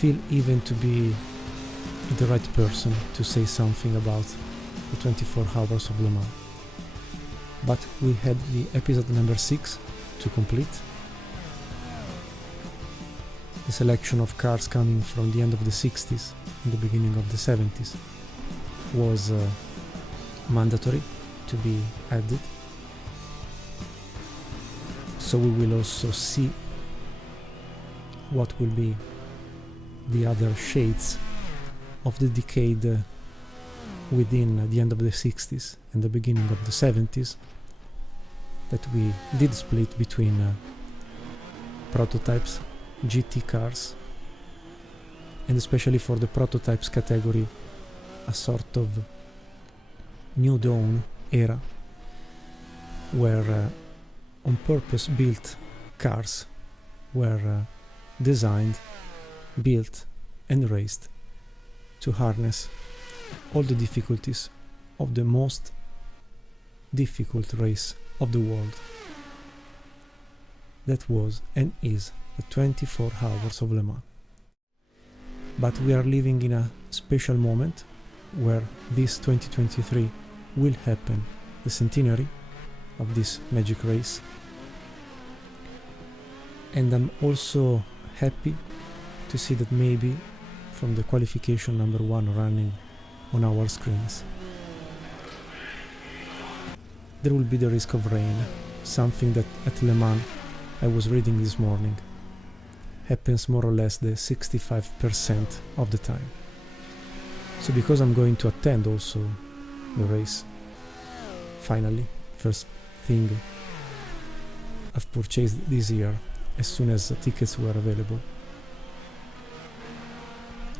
feel even to be the right person to say something about the 24 hours of Le Mans. But we had the episode number 6 to complete. The selection of cars coming from the end of the 60s and the beginning of the 70s was mandatory to be added. So we will also see what will be the other shades of the decade within the end of the 60s and the beginning of the 70s that we did split between prototypes, GT cars, and especially for the prototypes category, a sort of new dawn era where on purpose built cars were designed, built and raced to harness all the difficulties of the most difficult race of the world. That was and is the 24 hours of Le Mans. But we are living in a special moment where this 2023 will happen, the centenary of this magic race. And I'm also happy to see that maybe from the qualification number 1 running on our screens, there will be the risk of rain, something that at Le Mans, I was reading this morning, happens more or less the 65% of the time. So because I'm going to attend also the race, finally, first thing I've purchased this year as soon as the tickets were available,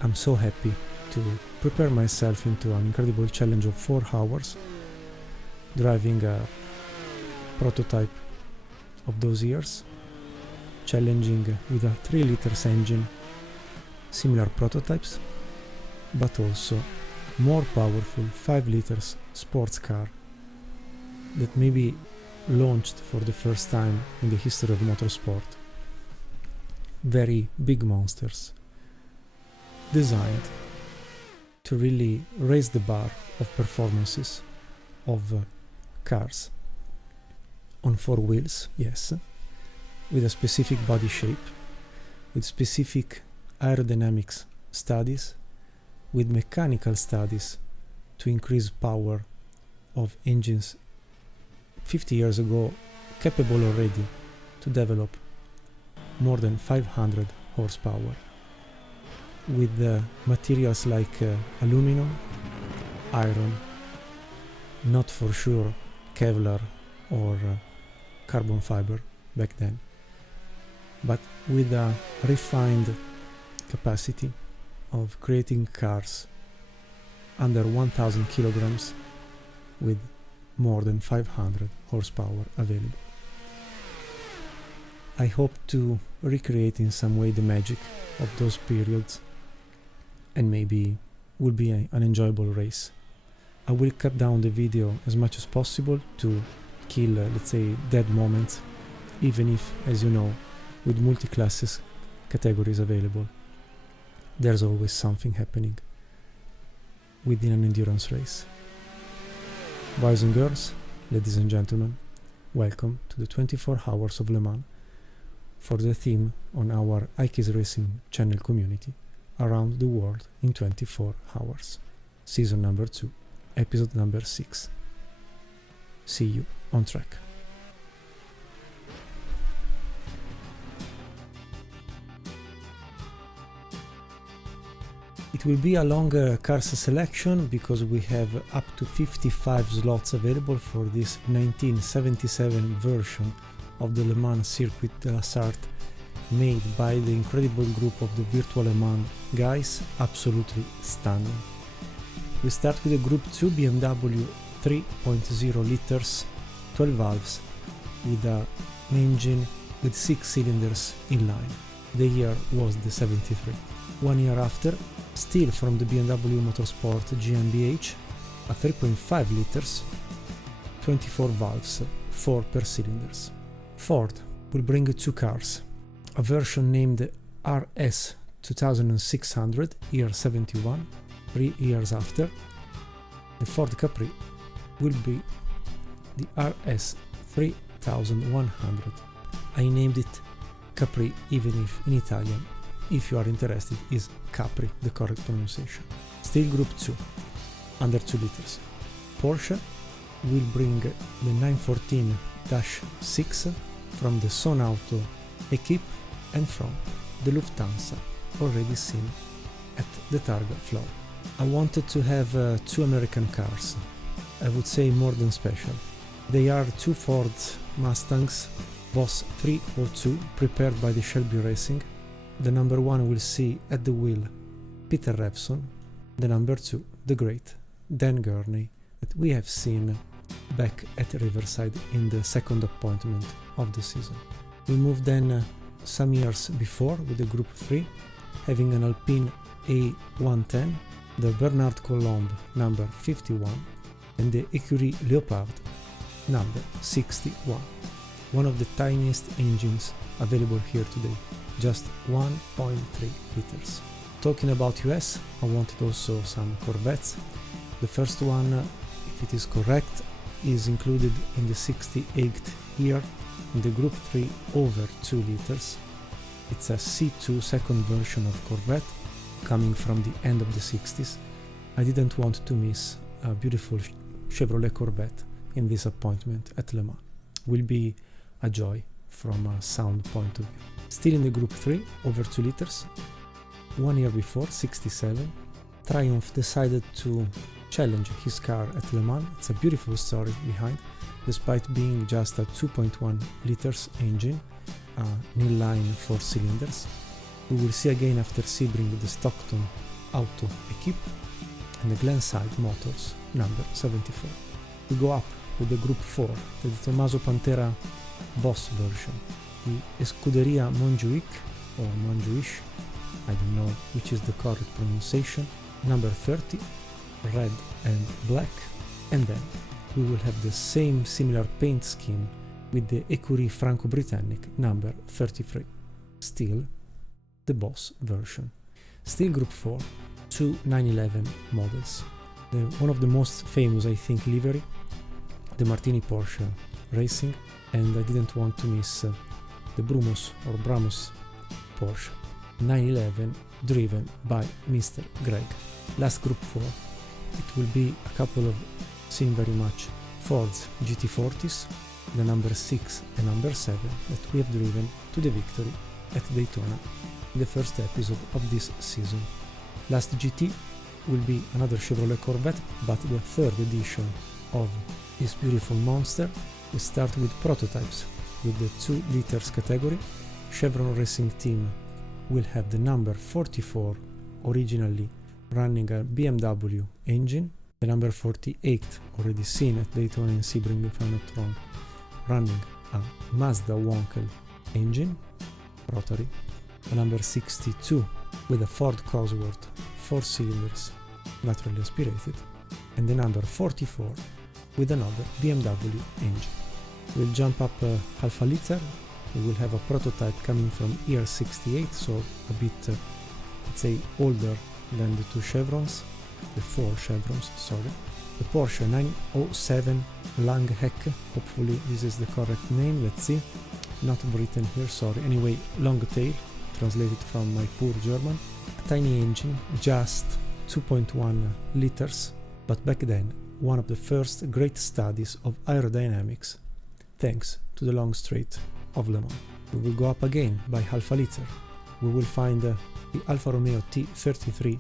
I'm so happy to prepare myself into an incredible challenge of 4 hours driving a prototype of those years, challenging with a 3 liters engine, similar prototypes, but also more powerful 5 liters sports car that may be launched for the first time in the history of motorsport. Very big monsters, designed to really raise the bar of performances of cars on 4 wheels, yes, with a specific body shape, with specific aerodynamics studies, with mechanical studies to increase power of engines 50 years ago, capable already to develop more than 500 horsepower, with materials like aluminum, iron, not for sure Kevlar or carbon fiber back then, but with a refined capacity of creating cars under 1000 kilograms with more than 500 horsepower available. I hope to recreate in some way the magic of those periods, and maybe will be an enjoyable race. I will cut down the video as much as possible to kill, let's say, dead moments, even if, as you know, with multi-classes categories available, there's always something happening within an endurance race. Boys and girls, ladies and gentlemen, welcome to the 24 hours of Le Mans for the theme on our iKeysRacing channel community around the world in 24 hours. Season number 2, episode number 6. See you on track. It will be a longer cars selection because we have up to 55 slots available for this 1977 version of the Le Mans Circuit de la Sarthe, made by the incredible group of the Virtual Le Mans guys. Absolutely stunning. We start with a Group 2 BMW 3.0 liters 12 valves with an engine with 6 cylinders in line. The year was the 73. 1 year after, still from the BMW Motorsport GmbH, a 3.5 liters 24 valves, 4 per cylinders. Ford will bring 2 cars, a version named RS 2600, year 71, 3 years after, the Ford Capri will be the RS 3100. I named it Capri even if in Italian, if you are interested, is Capri the correct pronunciation. Still Group 2, under 2 liters. Porsche will bring the 914-6 from the Son Auto Equipe and from the Lufthansa, already seen at the Targa floor. I wanted to have 2 American cars, I would say more than special. They are 2 Ford Mustangs, Boss 302, prepared by the Shelby Racing. The number 1 will see at the wheel Peter Revson, the number 2, the great Dan Gurney, that we have seen back at Riverside in the second appointment of the season. We moved then some years before with the Group 3, having an Alpine A110, the Bernard Colomb number 51, and the Écurie Leopard number 61. One of the tiniest engines available here today, just 1.3 liters. Talking about US, I wanted also some Corvettes. The first one, if it is correct, is included in the 68th year in the Group 3 over 2 liters. It's a C2 second version of Corvette, coming from the end of the 60s. I didn't want to miss a beautiful Chevrolet Corvette in this appointment at Le Mans. Will be a joy from a sound point of view. Still in the Group 3 over 2 liters, 1 year before, 67, Triumph decided to challenge his car at Le Mans. It's a beautiful story behind, despite being just a 2.1 liters engine, inline 4 cylinders. We will see again after Sebring the Stockton Auto Equipe and the Glenside Motors number 74. We go up with the Group 4, the Tommaso Pantera Boss version, the Scuderia Montjuic or Montjuic, I don't know which is the correct pronunciation, number 30, red and black, and then we will have the same similar paint scheme with the Écurie Franco-Britannic number 33, still the Boss version. Still Group 4, 2 911 models. One of the most famous, I think, livery, the Martini Porsche Racing, and I didn't want to miss the Brumos or Bramos Porsche 911 driven by Mr. Greg. Last Group 4, it will be a couple of seen very much Ford's GT40s, the number 6 and number 7 that we have driven to the victory at Daytona in the first episode of this season. Last GT will be another Chevrolet Corvette, but the third edition of this beautiful monster. We start with prototypes with the 2 liters category. Chevron Racing Team will have the number 44, originally running a BMW engine, the number 48, already seen at Daytona and Sebring if I'm not wrong, running a Mazda Wankel engine, rotary, the number 62 with a Ford Cosworth 4 cylinders, naturally aspirated, and the number 44 with another BMW engine. We'll jump up half a liter. We will have a prototype coming from year 68, so a bit, let's say, older than the 2 Chevrons, the 4 Chevrons, sorry. The Porsche 907 Langheck, hopefully this is the correct name, let's see, not written here, sorry. Anyway, long tail, translated from my poor German. A tiny engine, just 2.1 liters, but back then one of the first great studies of aerodynamics, thanks to the long straight of Le Mans. We will go up again by half a liter. We will find the Alfa Romeo T33-3,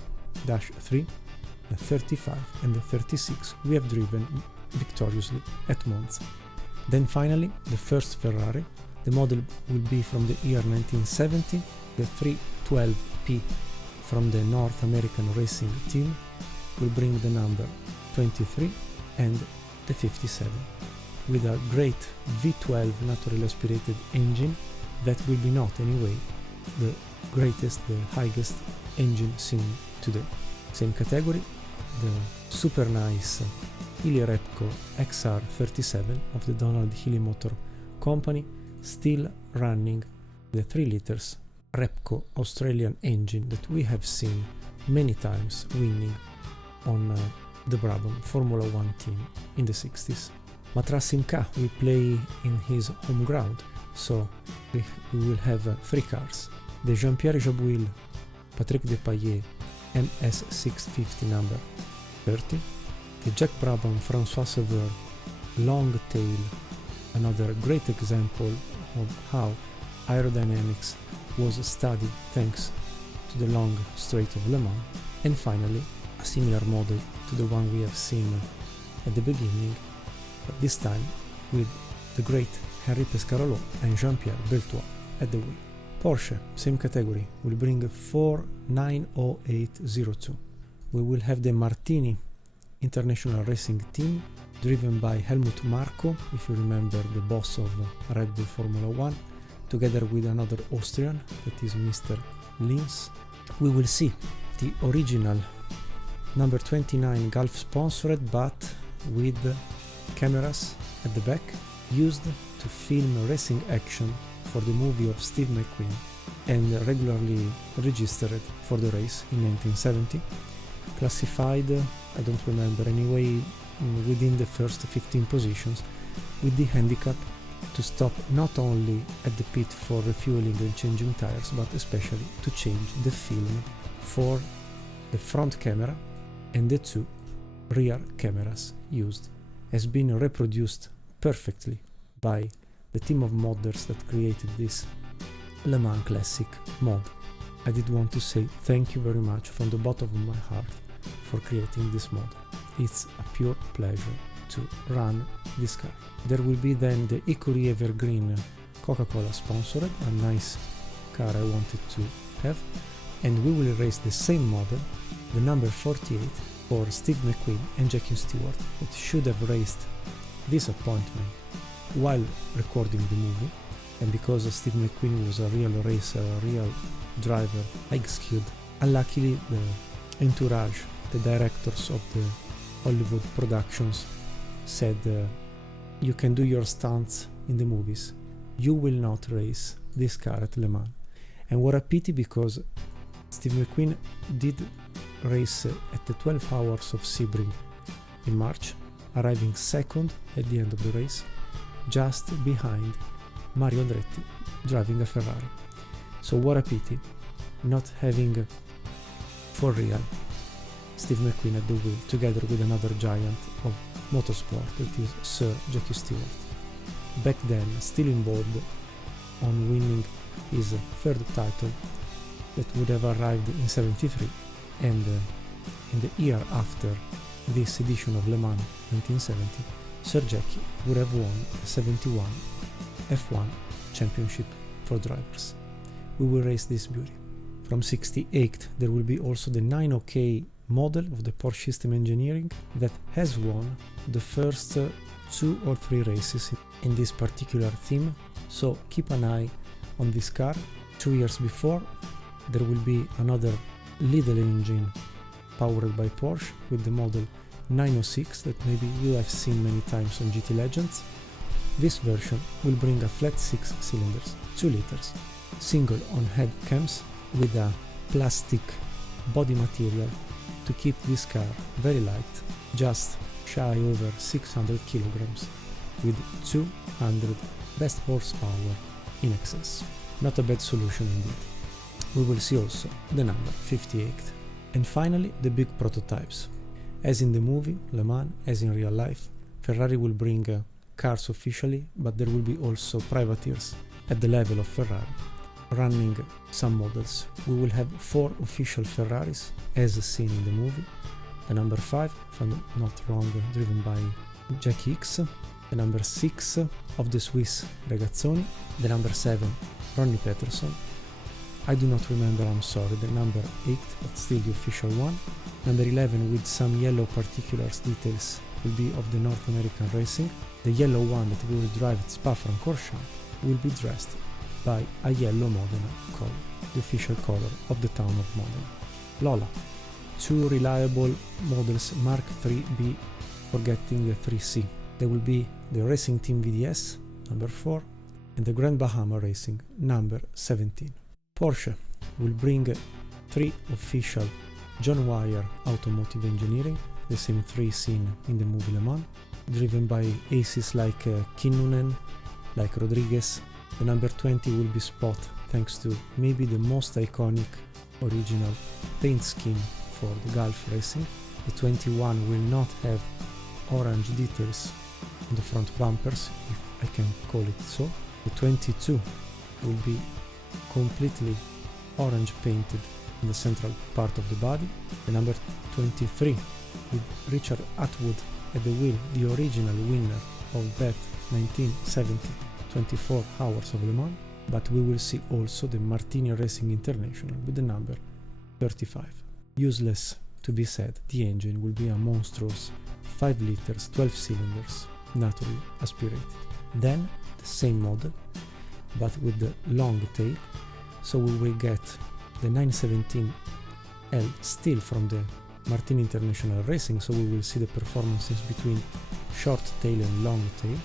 the 35 and the 36 we have driven victoriously at Monza. Then finally, the first Ferrari. The model will be from the year 1970, the 312P from the North American Racing Team will bring the number 23 and the 57, with a great V12 naturally aspirated engine that will be not anyway the greatest, the highest engine seen today. Same category, the super nice Healy Repco XR37 of the Donald Healy Motor Company, still running the 3 liters Repco Australian engine that we have seen many times winning on the Brabham Formula 1 team in the 60s. Matra Simca will play in his home ground, so we will have 3 cars. The Jean-Pierre Jabouille Patrick Depailler MS650 number 30, the Jack Brabham François Sauveur long tail, another great example of how aerodynamics was studied thanks to the long straight of Le Mans, and finally a similar model to the one we have seen at the beginning, but this time with the great Henri Pescarolo and Jean-Pierre Beltois at the wheel. Porsche, same category, will bring a 49802. We will have the Martini International Racing Team, driven by Helmut Marko, if you remember, the boss of Red Bull Formula 1, together with another Austrian, that is Mr. Linz. We will see the original number 29 Gulf sponsored, but with cameras at the back, used to film racing action for the movie of Steve McQueen, and regularly registered for the race in 1970, classified, I don't remember anyway, within the first 15 positions, with the handicap to stop not only at the pit for refueling and changing tires, but especially to change the film for the front camera and the 2 rear cameras used. Has been reproduced perfectly by the team of modders that created this Le Mans Classic mod. I did want to say thank you very much from the bottom of my heart for creating this mod. It's a pure pleasure to run this car. There will be then the Ecurie Evergreen Coca-Cola sponsored, a nice car I wanted to have, and we will race the same model, the number 48, for Steve McQueen and Jackie Stewart, that should have raced this appointment while recording the movie, and because Steve McQueen was a real racer, a real driver, high-skilled, unluckily the entourage, the directors of the Hollywood productions said, you can do your stunts in the movies, you will not race this car at Le Mans. And what a pity, because Steve McQueen did race at the 12 hours of Sebring in March, arriving second at the end of the race, just behind Mario Andretti driving a Ferrari. So what a pity not having for real Steve McQueen at the wheel, together with another giant of motorsport, that is Sir Jackie Stewart. Back then still in board on winning his third title that would have arrived in 73, and in the year after this edition of Le Mans 1970, Sir Jackie would have won the 71 F1 Championship for drivers. We will race this beauty. From 68 there will be also the 9OK model of the Porsche System Engineering that has won the first 2 or 3 races in this particular theme, so keep an eye on this car. 2 years before there will be another Lidl engine powered by Porsche with the model 906 that maybe you have seen many times on GT Legends. This version will bring a flat 6 cylinders, 2 liters, single on head cams with a plastic body material to keep this car very light, just shy over 600 kilograms, with 200 best horsepower in excess. Not a bad solution indeed. We will see also the number 58. And finally, the big prototypes. As in the movie Le Mans, as in real life, Ferrari will bring cars officially, but there will be also privateers at the level of Ferrari, running some models. We will have 4 official Ferraris, as seen in the movie. The number 5, if I'm not wrong, driven by Jack Hicks. The number 6 of the Swiss Regazzoni. The number 7, Ronnie Peterson. I do not remember, I'm sorry, the number 8, but still the official one. Number 11, with some yellow particulars details, will be of the North American racing. The yellow one that we will drive at Spa-Francorchamps will be dressed by a yellow Modena color, the official color of the town of Modena. Lola, 2 reliable models Mark 3B, forgetting the 3C. There will be the Racing Team VDS, number 4, and the Grand Bahama Racing, number 17. Porsche will bring 3 official John Wire automotive engineering, the same 3 seen in the movie Le Mans, driven by aces like Kinnunen, like Rodriguez. The number 20 will be spot thanks to maybe the most iconic original paint scheme for the Gulf racing. The 21 will not have orange details on the front bumpers, if I can call it so. The 22 will be completely orange painted in the central part of the body. The number 23 with Richard Atwood at the wheel, the original winner of that 1970 24 Hours of Le Mans, but we will see also the Martini Racing International with the number 35. Useless to be said, the engine will be a monstrous 5 liters, 12 cylinders, naturally aspirated. Then the same model, but with the long tail, so we will get the 917L still from the Martini International Racing, so we will see the performances between short tail and long tail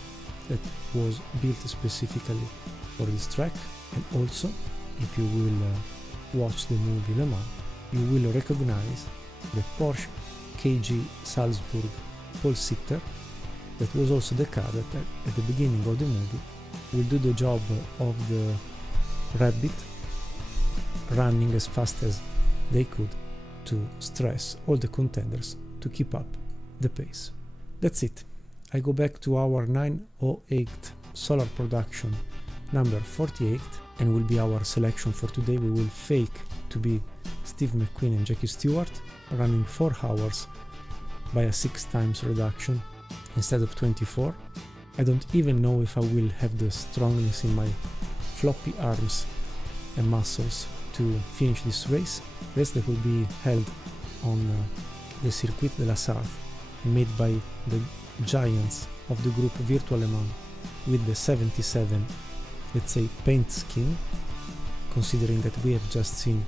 that was built specifically for this track. And also, if you will watch the movie Le Mans, you will recognize the Porsche KG Salzburg pole sitter that was also the car that at the beginning of the movie will do the job of the rabbit, running as fast as they could to stress all the contenders to keep up the pace. That's it. I go back to our 908 solar production number 48 and will be our selection for today. We will fake to be Steve McQueen and Jackie Stewart, running 4 hours by a 6 times reduction instead of 24. I don't even know if I will have the strongness in my floppy arms and muscles to finish this race that will be held on the Circuit de la Sarthe, made by the giants of the group Virtual Le Mans with the 77, let's say, paint scheme, considering that we have just seen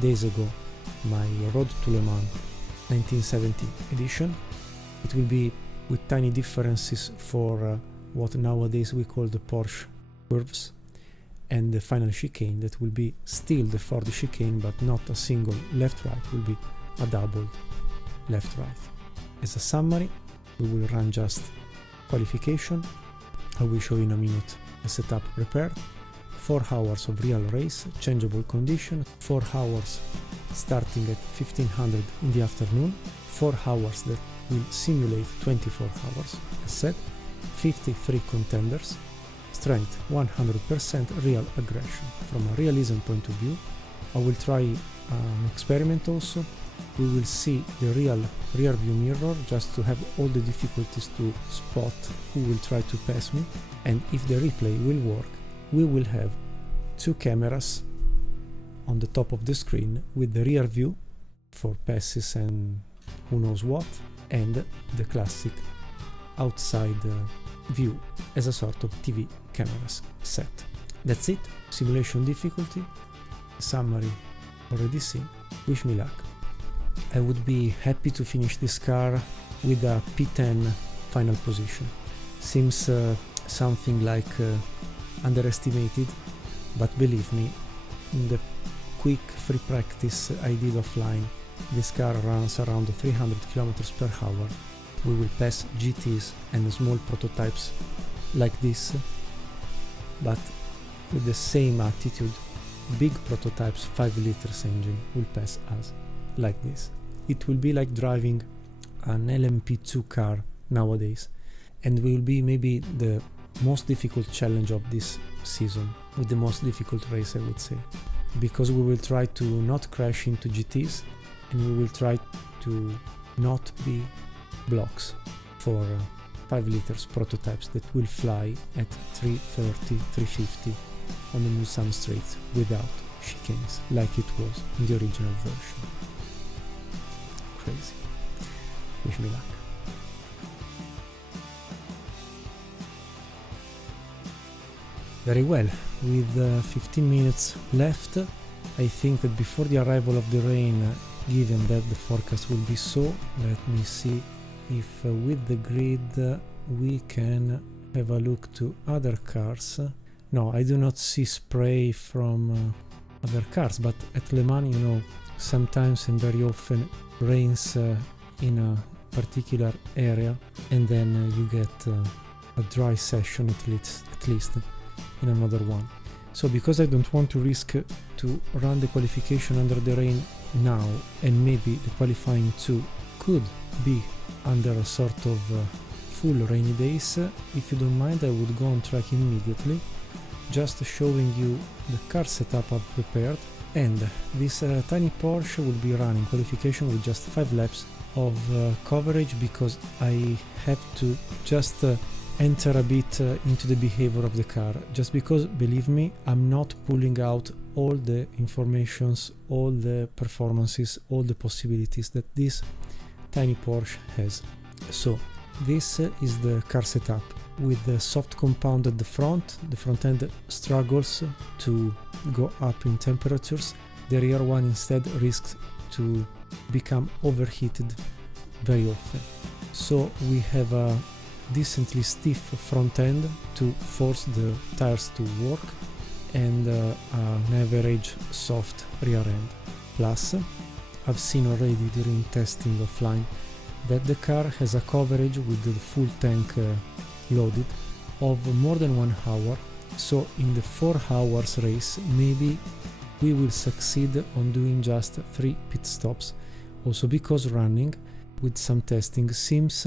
days ago my Road to Le Mans 1970 edition. It will be with tiny differences for what nowadays we call the Porsche curves, and the final chicane that will be still the Ford chicane, but not a single left-right, will be a doubled left-right. As a summary, we will run just qualification. I will show you in a minute the setup prepared. 4 hours of real race, changeable condition, 4 hours starting at 1500 in the afternoon, 4 hours that will simulate 24 hours, as said, 53 contenders, strength 100%, real aggression. From a realism point of view, I will try an experiment also. We will see the real rear view mirror just to have all the difficulties to spot who will try to pass me, and if the replay will work, we will have 2 cameras on the top of the screen with the rear view for passes and who knows what, and the classic outside view as a sort of TV cameras set. That's it. Simulation difficulty, summary already seen. Wish me luck. I would be happy to finish this car with a P10 final position. Seems something like underestimated, but believe me, in the quick free practice I did offline, this car runs around 300 km per hour. We will pass GTs and small prototypes like this, but with the same attitude, big prototypes 5 liters engine will pass us like this. It will be like driving an LMP2 car nowadays, and will be maybe the most difficult challenge of this season, with the most difficult race, I would say, because we will try to not crash into GTs, and we will try to not be blocks for 5 liters prototypes that will fly at 330, 350 on the Mulsanne straights without chicanes, like it was in the original version. Crazy. Wish me luck. Very well, with 15 minutes left, I think that before the arrival of the rain, given that the forecast will be so, let me see if with the grid we can have a look to other cars. No, I do not see spray from other cars, but at Le Mans, you know, sometimes and very often rains in a particular area, and then you get a dry session at least in another one. So because I don't want to risk to run the qualification under the rain now, and maybe the qualifying too could be under a sort of full rainy days, if you don't mind, I would go on track immediately, just showing you the car setup I've prepared. And this tiny Porsche will be running qualification with just 5 laps of coverage, because I have to just enter a bit into the behavior of the car, just because, believe me, I'm not pulling out all the informations, all the performances, all the possibilities that this tiny Porsche has. So this is the car setup with the soft compound at the front. The front end struggles to go up in temperatures. The rear one instead risks to become overheated very often. So we have a decently stiff front end to force the tires to work, and an average soft rear end. Plus, I've seen already during testing offline that the car has a coverage with the full tank loaded of more than 1 hour. So in the 4 hours race, maybe we will succeed on doing just 3 pit stops. Also because running with some testing seems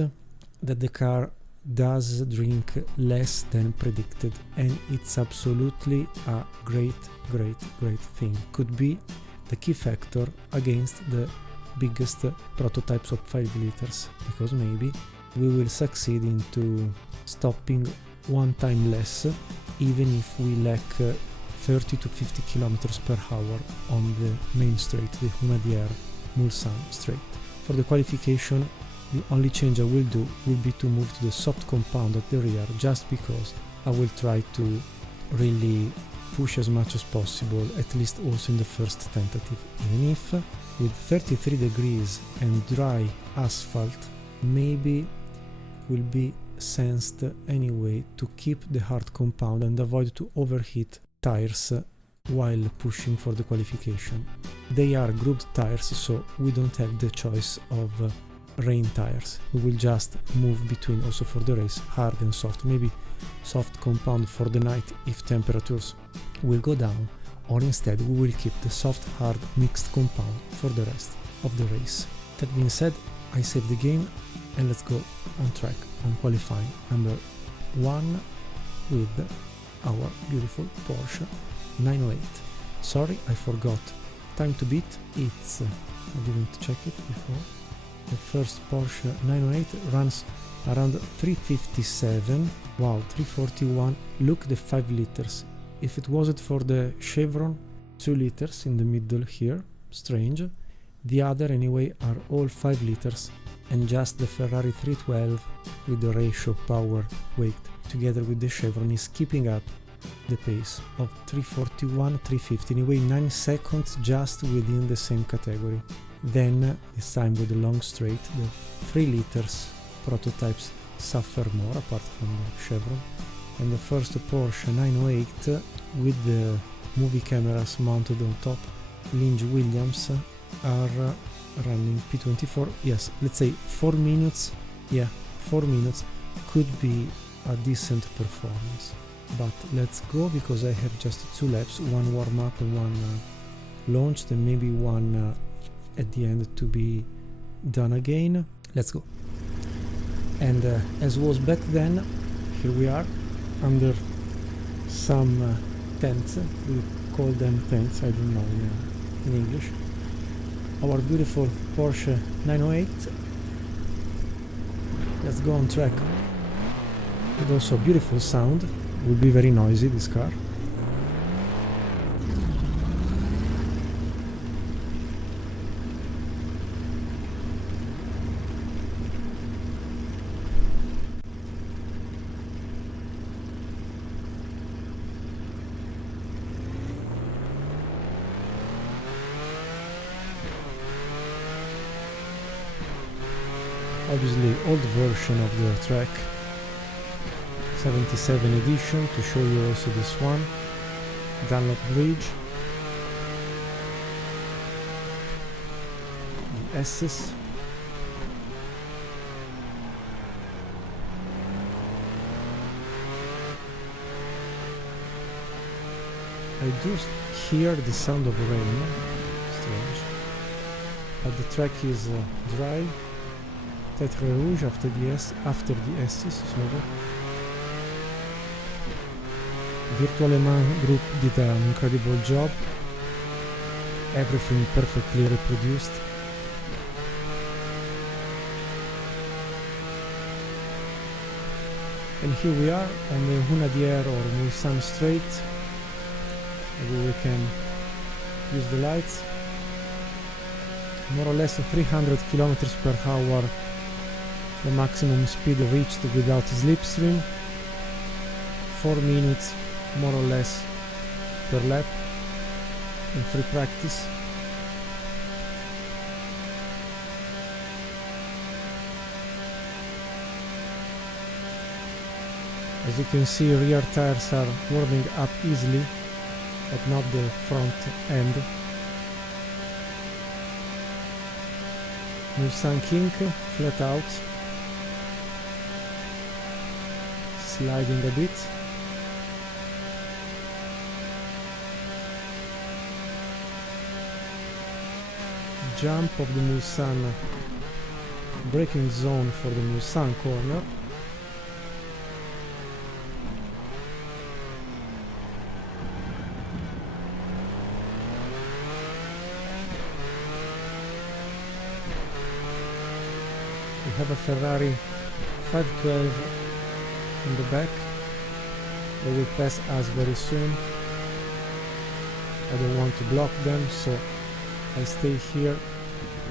that the car does drink less than predicted, and it's absolutely a great thing. Could be the key factor against the biggest prototypes of 5 liters, because maybe we will succeed into stopping 1 time less, even if we lack 30 to 50 kilometers per hour on the main straight, the Humadier-Mulsanne straight. For the qualification, the only change I will do will be to move to the soft compound at the rear, just because I will try to really push as much as possible, at least also in the first tentative. Even if with 33 degrees and dry asphalt, maybe will be sensed anyway to keep the hard compound and avoid to overheat tires while pushing for the qualification. They are grouped tires, so we don't have the choice of rain tires. We will just move between, also for the race, hard and soft. Maybe soft compound for the night if temperatures will go down, or instead we will keep the soft hard mixed compound for the rest of the race. That being said, I save the game and let's go on track on qualifying number 1 with our beautiful Porsche 908. Sorry, I forgot. Time to beat. It's I didn't check it before. The first Porsche 908 runs around 357. Wow, 341. Look, the 5 liters. If it wasn't for the chevron 2 liters in the middle here, strange. The other anyway are all 5 liters, and just the Ferrari 312 with the ratio power weight together with the chevron is keeping up the pace of 341, 350, anyway 9 seconds just within the same category. Then this time with the long straight, the 3 liters prototypes suffer more apart from the chevron, and the first Porsche 908 with the movie cameras mounted on top, Lynch Williams, are running P24. Yes, let's say 4 minutes. Yeah, 4 minutes could be a decent performance. But let's go, because I have just 2 laps, 1 warm up and 1 launched, and maybe 1 at the end to be done again. Let's go. And as was back then, here we are under some tents. We call them tents, I don't know in English. Our beautiful Porsche 908. Let's go on track. With also beautiful sound. Will be very noisy, this car. Obviously old version of the track, 77 edition, to show you also this one, Dunlop Bridge, S's. I do hear the sound of rain, strange, but the track is dry. Tête rouge after the S's, sorry. Virtual Le Mans group did an incredible job. Everything perfectly reproduced. And here we are on the Hunadier or Mulsanne Strait. Maybe we can use the lights. More or less 300 kilometers per hour, the maximum speed reached without slipstream. 4 minutes more or less per lap in free practice. As you can see, rear tires are warming up easily, but not the front end. Mulsanne kink, flat out, sliding a bit. Jump of the Mulsanne braking zone for the Mulsanne corner. We have a Ferrari 512 in the back. They will pass us very soon. I don't want to block them, so I stay here.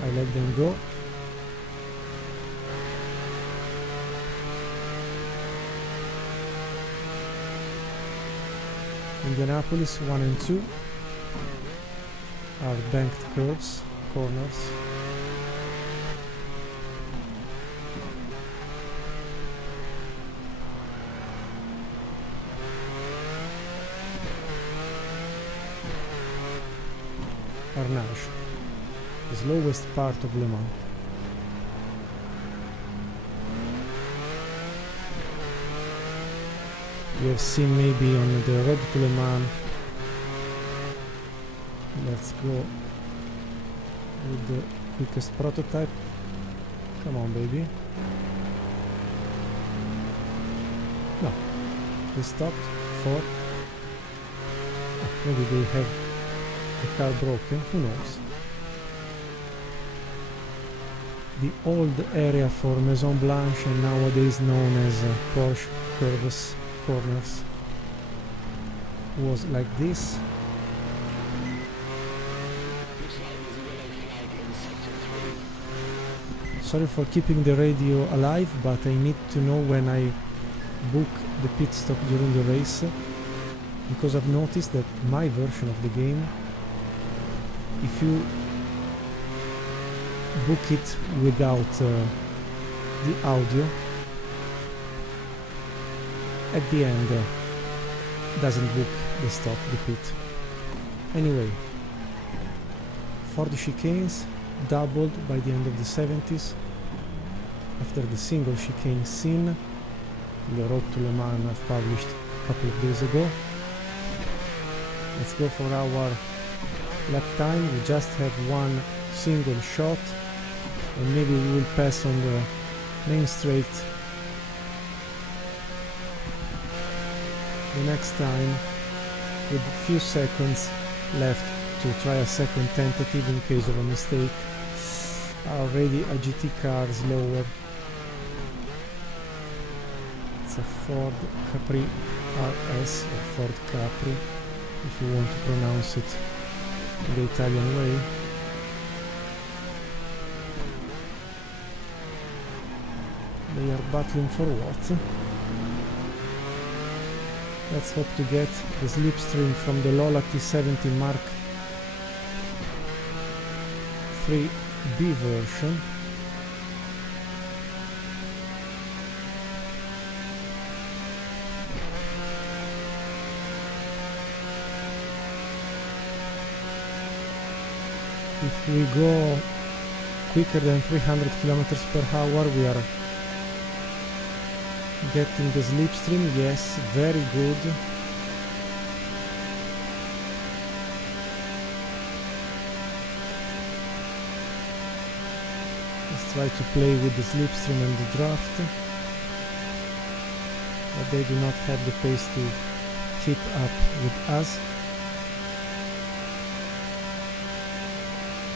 I let them go. Indianapolis 1 and 2 are banked curves, corners. Arnage, the slowest part of Le Mans. You have seen maybe on the road to Le Mans. Let's go with the quickest prototype. Come on, baby. No, they stopped for. Oh, maybe they have the car broken, who knows. The old area for Maison Blanche, and nowadays known as Porsche curves, corners, was like this. Sorry for keeping the radio alive, but I need to know when I book the pit stop during the race, because I've noticed that my version of the game, if you book it without the audio, at the end doesn't book the stop, the pit. Anyway, for the chicanes, doubled by the end of the 70s, after the single chicane scene, the Road to Le Mans I've published a couple of days ago. Let's go for our lap time. We just have one single shot, and maybe we will pass on the main straight the next time, with a few seconds left to try a second tentative in case of a mistake. Already a GT car slower. It's a Ford Capri RS, or Ford Capri if you want to pronounce it the Italian way. They are battling for what? Let's hope to get the slipstream from the Lola T70 Mark III-B version. If we go quicker than 300 kilometers per hour. We are getting the slipstream. Yes, very good. Let's try to play with the slipstream and the draft, but they do not have the pace to keep up with us.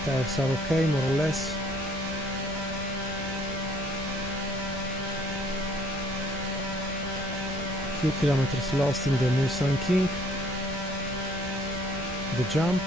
Tires are okay, more or less. Few kilometers lost in the Mulsanne King. The jump.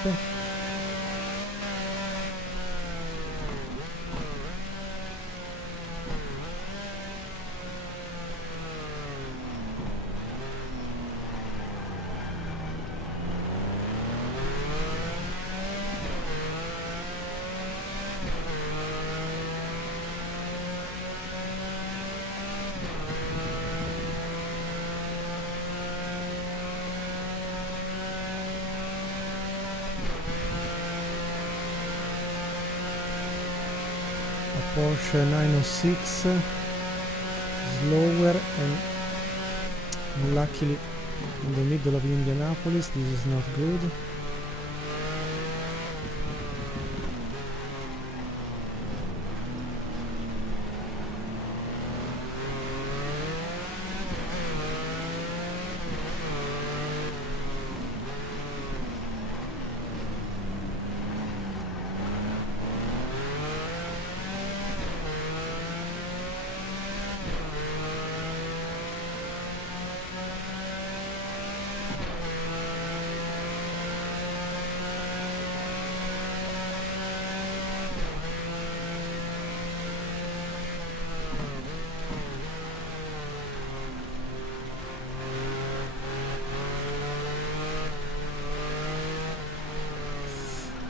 Porsche 906, slower and luckily in the middle of Indianapolis. This is not good.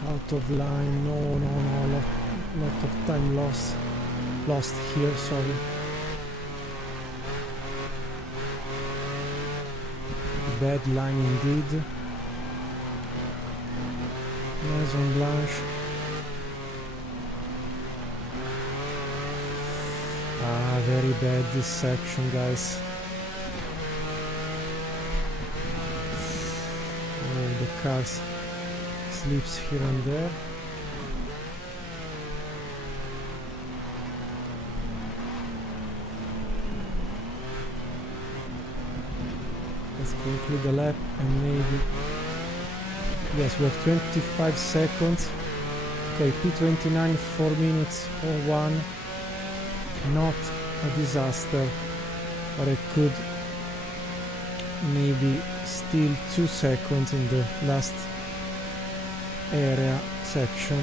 Out of line, no, lot of time lost here, sorry. Bad line indeed. Maison Blanche. Very bad this section, guys. Oh, the cars slips here and there. Let's conclude the lap and maybe... Yes, we have 25 seconds. Okay, P29, 4 minutes 01. Not a disaster, but I could maybe steal 2 seconds in the last area section.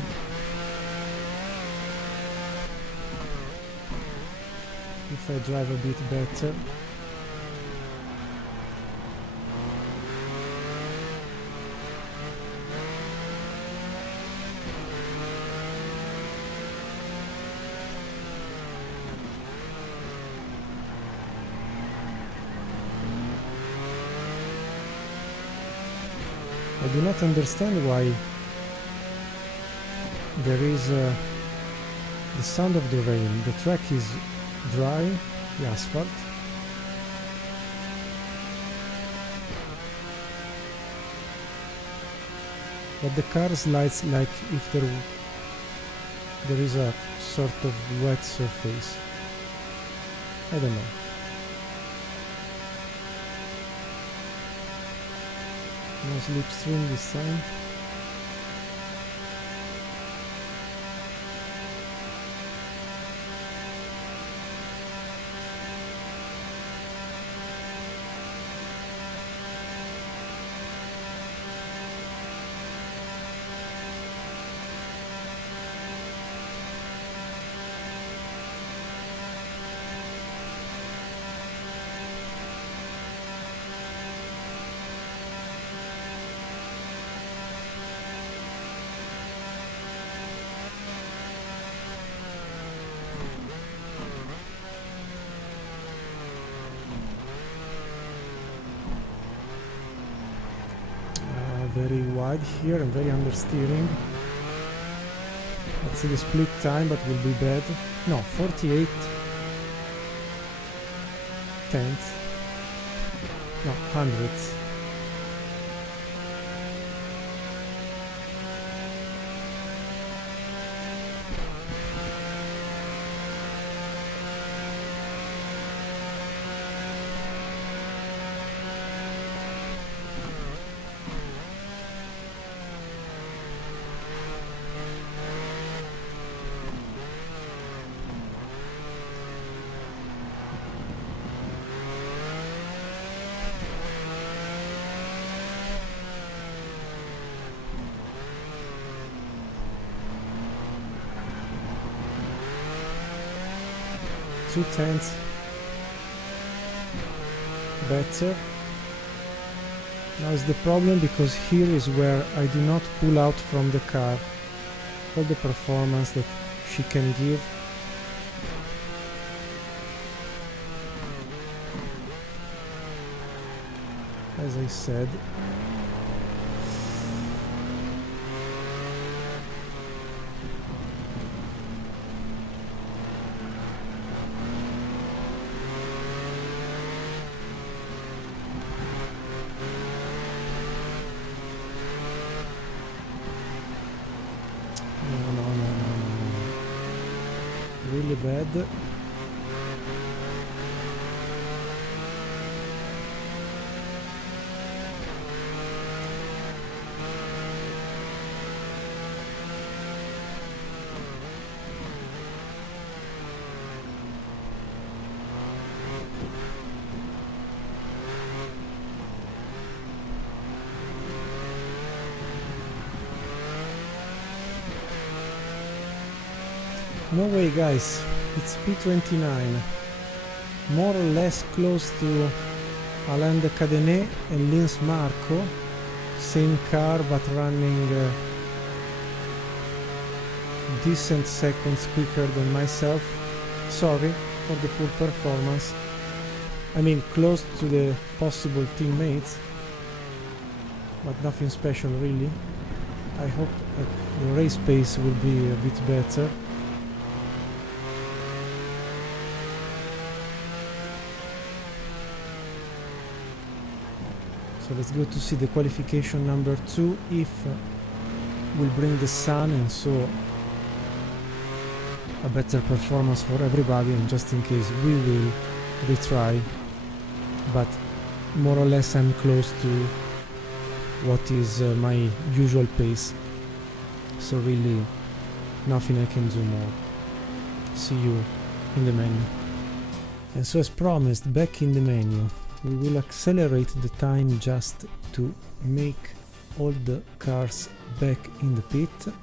If I drive a bit better. I do not understand why there is the sound of the rain. The track is dry, the asphalt. But the car slides like if there is a sort of wet surface. I don't know. No slipstream this time. Very wide here and very understeering. But It's the split time, but will be bad. No, 48 tenths. No, hundredths. Tenths better. Now is the problem, because here is where I do not pull out from the car all the performance that she can give. As I said, really bad. No way, guys, it's P29, more or less close to Alain de Cadenet and Linz Marco, same car but running decent seconds quicker than myself. Sorry for the poor performance, I mean close to the possible teammates, but nothing special really. I hope that the race pace will be a bit better. So let's go to see the qualification number 2, if we'll bring the sun, and so a better performance for everybody, and just in case we will retry, but more or less I'm close to what is my usual pace, so really nothing I can do more. See you in the menu. And so as promised, back in the menu, we will accelerate the time just to make all the cars back in the pit,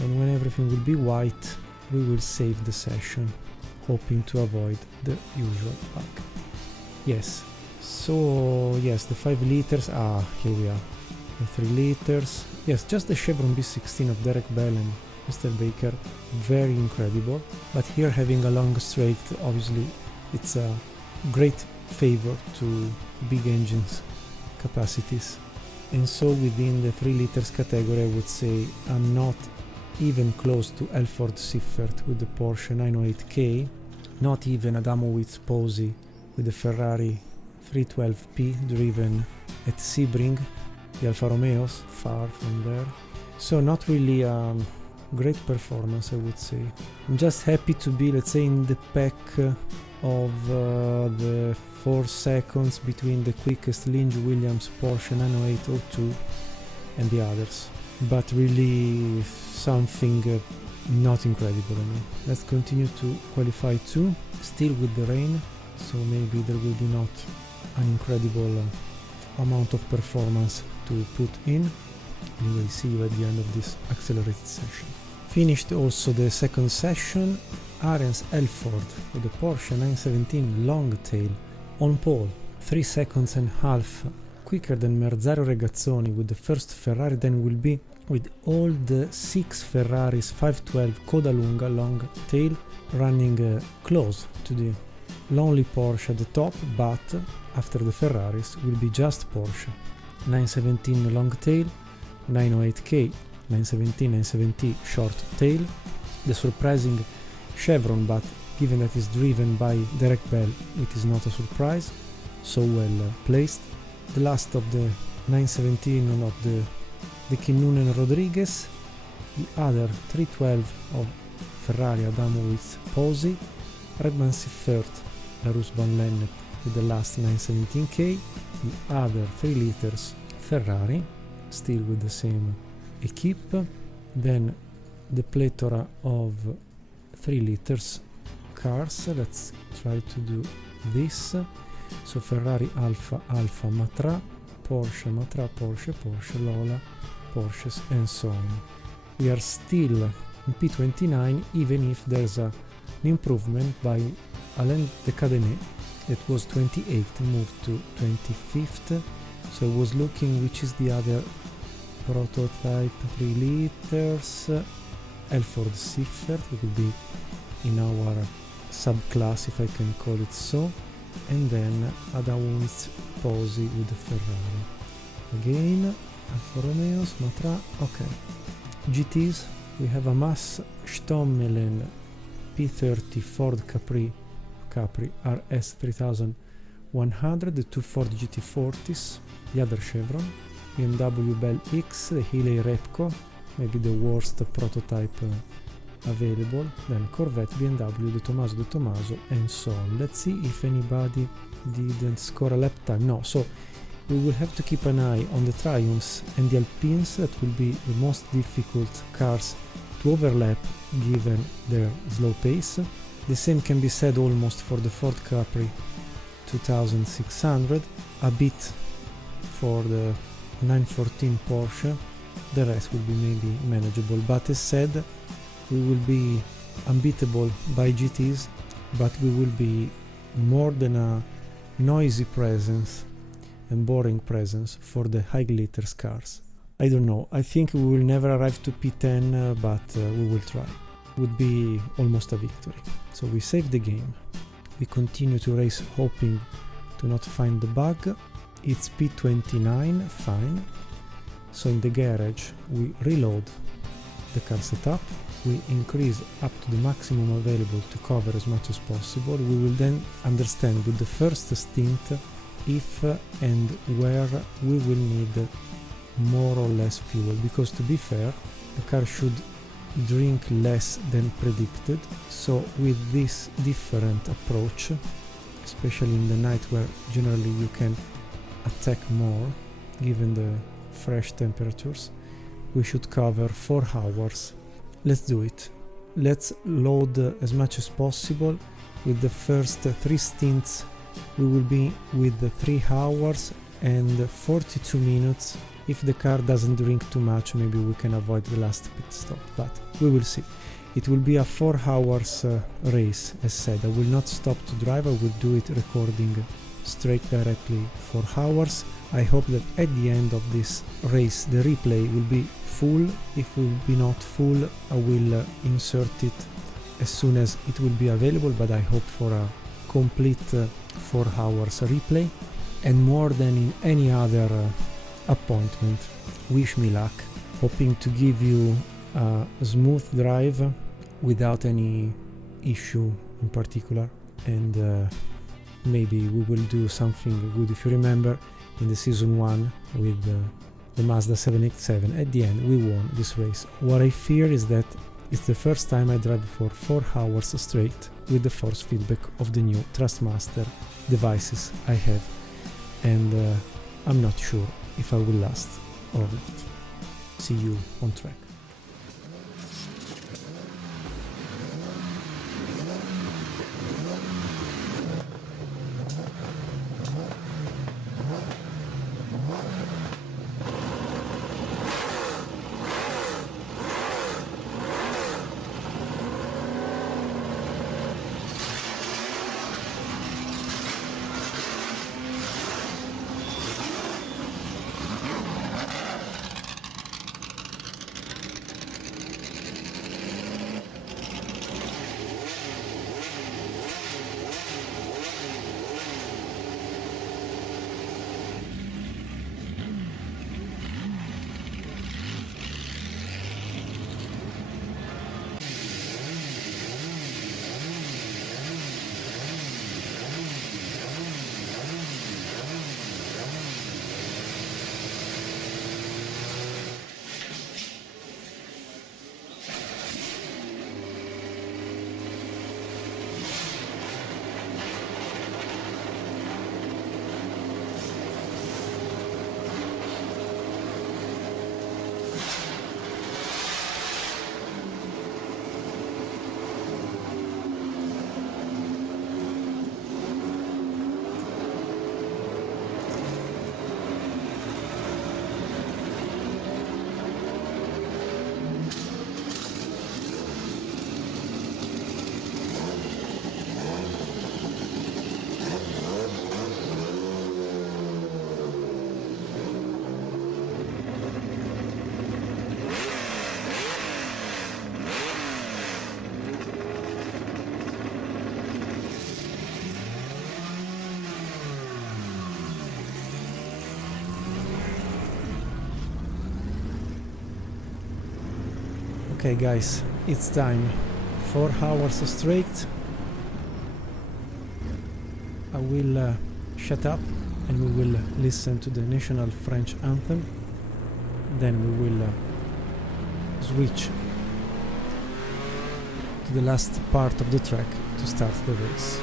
and when everything will be white we will save the session, hoping to avoid the usual bug. Yes, so yes, the 5 liters, here we are, the 3 liters, yes, just the Chevron B16 of Derek Bell and Mr. Baker, very incredible, but here having a long straight, obviously it's a great favor to big engines capacities, and so within the 3 liters category I would say I'm not even close to Elford Siffert with the Porsche 908K, not even Adamowicz Posey with the Ferrari 312P driven at Sebring, the Alfa Romeos, far from there, so not really great performance I would say. I'm just happy to be, let's say, in the pack of the 4 seconds between the quickest Lynch Williams Porsche 90802 and the others, but really something not incredible. I mean, let's continue to qualify 2, still with the rain, so maybe there will be not an incredible amount of performance to put in. Anyway, see you at the end of this accelerated session. Finished also the second session. Arens Elford with the Porsche 917 Longtail on pole, 3 seconds and a half quicker than Merzario Regazzoni with the first Ferrari, then will be with all the 6 Ferraris 512 Codalunga Longtail running close to the lonely Porsche at the top, but after the Ferraris will be just Porsche 917 Longtail, 908K 917, 970 short tail, the surprising chevron, but given that it's driven by direct bell, it is not a surprise, so well placed. The last of the 917 of the Kinnunen Rodriguez, the other 312 of Ferrari Adamo with Posi, Redman Siffert, Larus Van Lennep with the last 917K, the other 3 liters Ferrari, still with the same equipe, then the plethora of 3 liters cars. Let's try to do this. So Ferrari Alfa, Alfa, Matra, Porsche, Matra, Porsche, Porsche, Lola, Porsches, and so on. We are still in P29, even if there's an improvement by Alain de Cadenet. It was 28th, moved to 25th. So I was looking which is the other prototype 3 liters. Elford Siffert, it will be in our subclass, if I can call it so. And then Adawun's Posi with the Ferrari. Again, Alfa Romeos, Matra, okay. GTs, we have a Mass Stommelen P30 Ford Capri RS 3100, the 2 Ford GT40s, the other Chevron, BMW Bell X, the Healey Repco, maybe the worst prototype available, then Corvette, BMW, De Tomaso, and so on. Let's see if anybody didn't score a lap time. No, so we will have to keep an eye on the Triumphs and the Alpines. That will be the most difficult cars to overlap given their slow pace. The same can be said almost for the Ford Capri 2600, a bit for the 914 Porsche. The rest will be maybe manageable, but as said, we will be unbeatable by GTs, but we will be more than a noisy presence and boring presence for the high glitters cars. I don't know, I think we will never arrive to P10, but we will try. Would be almost a victory. So we save the game. We continue to race hoping to not find the bug. It's P29, fine. So in the garage we reload the car setup. We increase up to the maximum available to cover as much as possible. We will then understand with the first stint if and where we will need more or less fuel, because to be fair, the car should drink less than predicted. So with this different approach, especially in the night where generally you can attack more given the fresh temperatures, we should cover 4 hours. Let's do it. Let's load as much as possible. With the first 3 stints we will be with the 3 hours and 42 minutes. If the car doesn't drink too much, maybe we can avoid the last pit stop, but we will see. It will be a 4 hours race, as said. I will not stop to drive, I will do it recording straight directly 4 hours. I hope that at the end of this race the replay will be full. If it will be not full, I will insert it as soon as it will be available, but I hope for a complete 4 hours replay. And more than in any other appointment, wish me luck, hoping to give you a smooth drive without any issue in particular, and maybe we will do something good. If you remember, in the season 1 with the Mazda 787, at the end we won this race. What I fear is that it's the first time I drive for 4 hours straight with the force feedback of the new Thrustmaster devices I have, and I'm not sure if I will last or not. See you on track. Okay guys, it's time. 4 hours straight. I will shut up and we will listen to the national French anthem. Then we will switch to the last part of the track to start the race.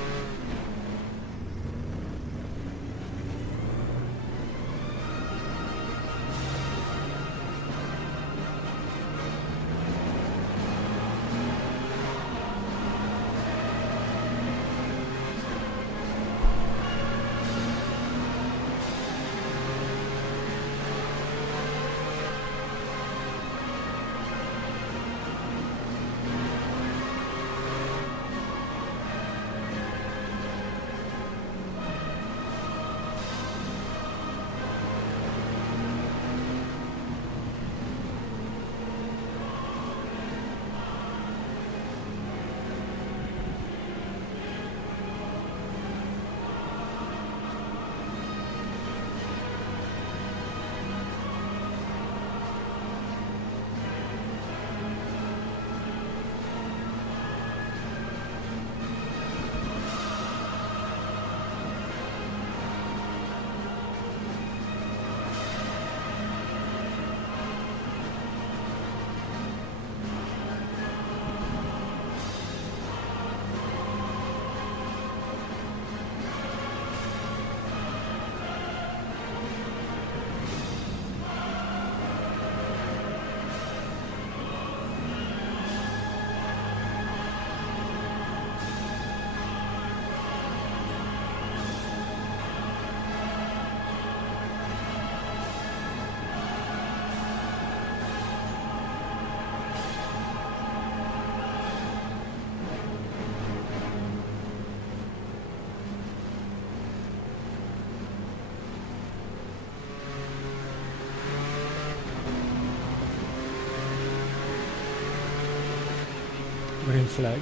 Green flag.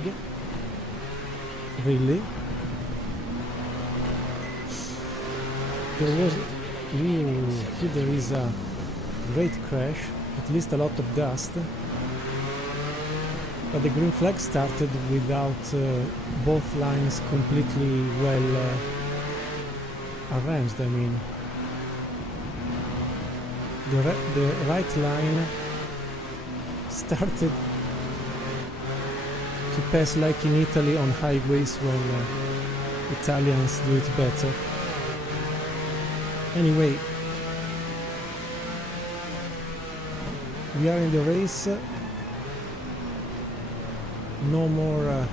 Really? There was... Here there is a great crash, at least a lot of dust. But the green flag started without both lines completely well arranged. I mean, the right line started to pass like in Italy on highways when Italians do it better. Anyway, we are in the race. No more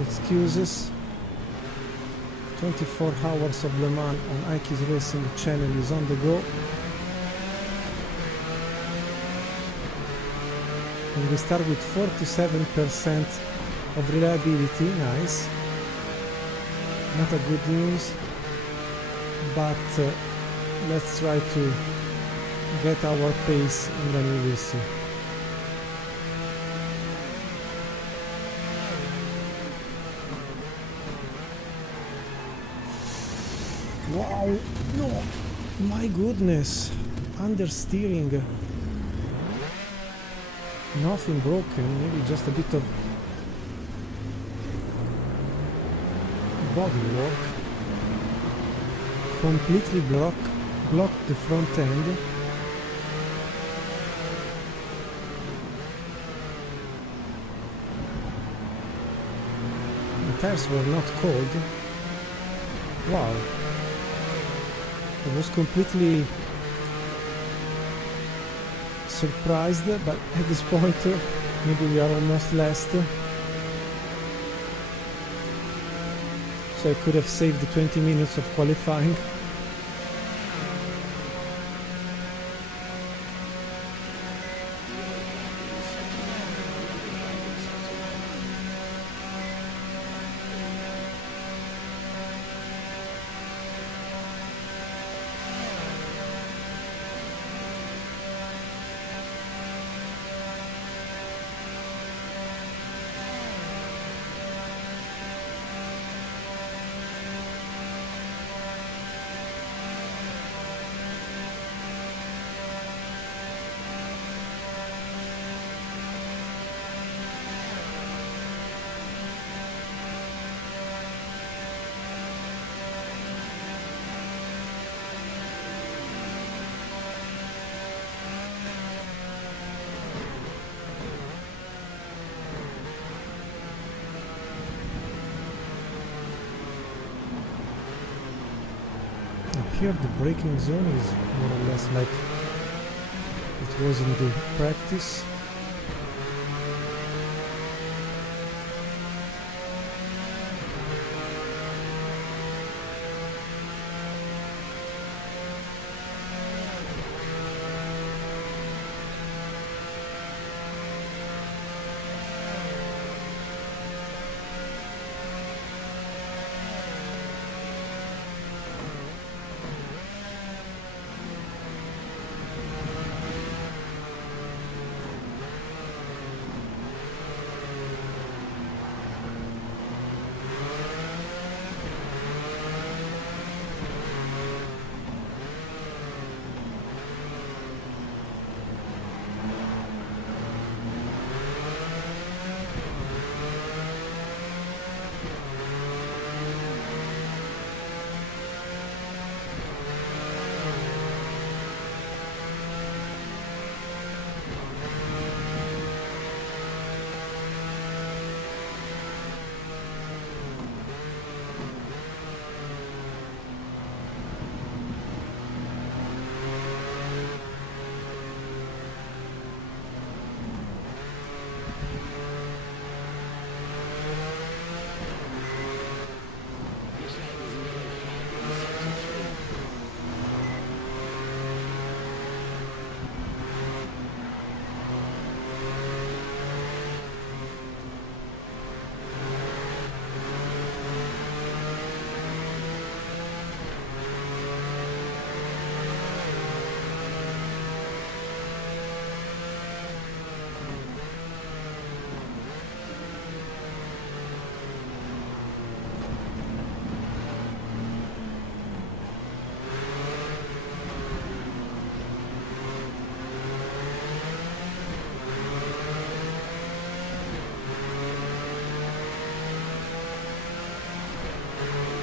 excuses. 24 hours of Le Mans on iKeysRacing channel is on the go. And we start with 47% of reliability, nice. Not a good news, but let's try to get our pace and then we will see. Wow, no, my goodness, understeering. Nothing broken, maybe just a bit of body work. Completely blocked the front end. The tires were not cold. Wow. I was completely surprised, but at this point maybe we are almost last, so I could have saved the 20 minutes of qualifying. here the braking zone is more or less like it was in the practice.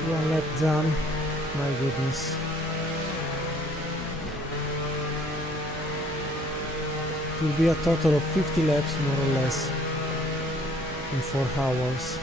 One lap done, my goodness. It will be a total of 50 laps more or less in 4 hours.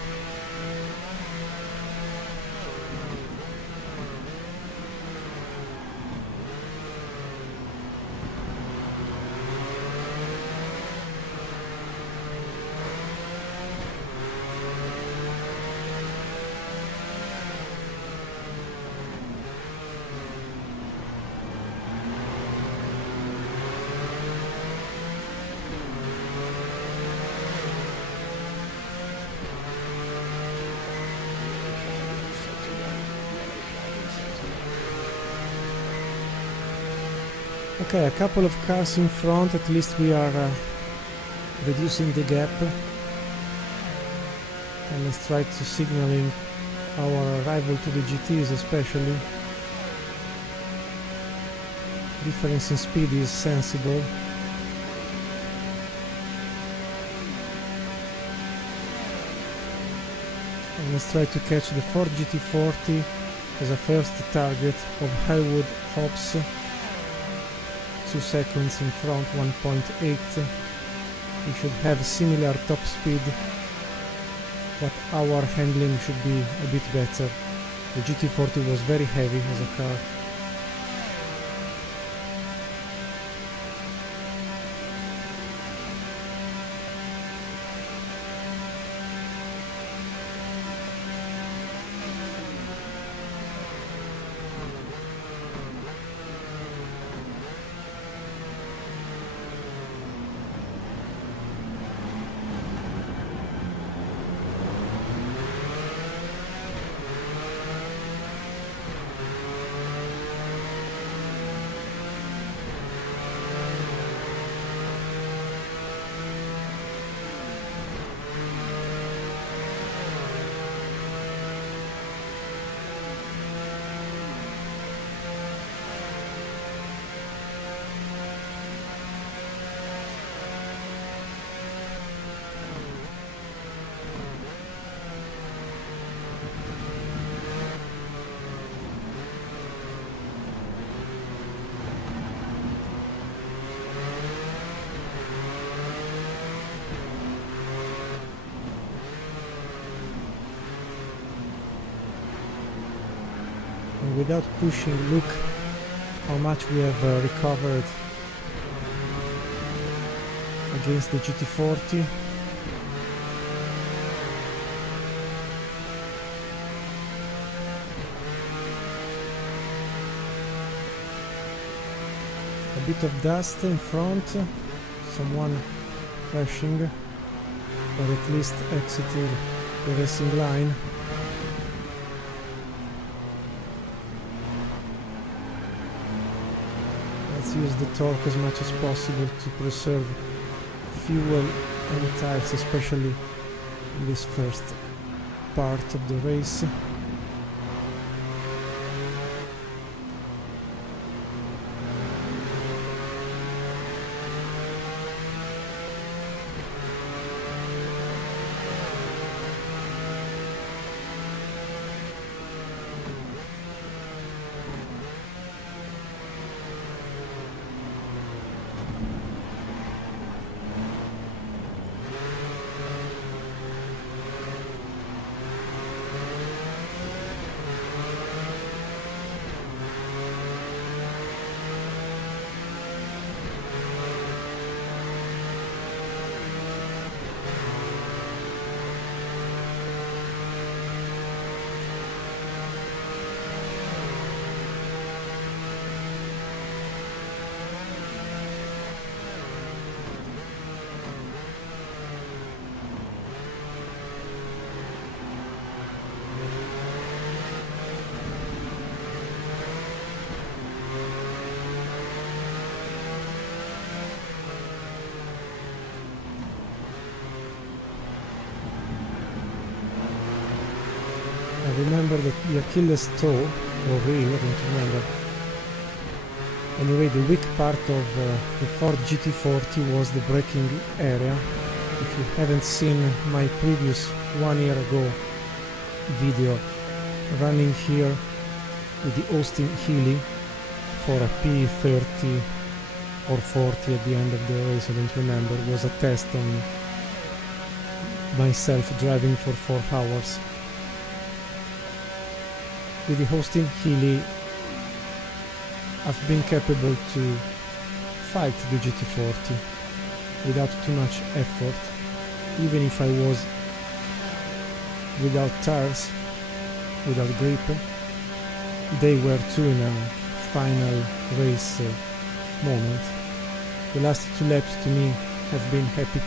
Okay, a couple of cars in front, at least we are reducing the gap. And let's try to signaling our arrival to the GTs especially. Difference in speed is sensible. And let's try to catch the Ford GT40 as a first target of Highwood Hobbs. 2 seconds in front, 1.8. We should have similar top speed, but our handling should be a bit better. The GT40 was very heavy as a car. without pushing, look how much we have recovered against the GT40. A bit of dust in front, someone crashing, or at least exited the racing line. Let's use the torque as much as possible to preserve fuel and tires, especially in this first part of the race. I remember that the Achilles toe, or reel, I don't remember. Anyway, the weak part of the Ford GT40 was the braking area. If you haven't seen my previous 1 year ago video running here with the Austin Healey for a P30 or 40 at the end of the race, I don't remember, it was a test on myself driving for 4 hours. With the Austin Healey, I've been capable to fight the GT40 without too much effort, even if I was without tires, without grip. They were too in a final race moment. The last 2 laps to me have been epic.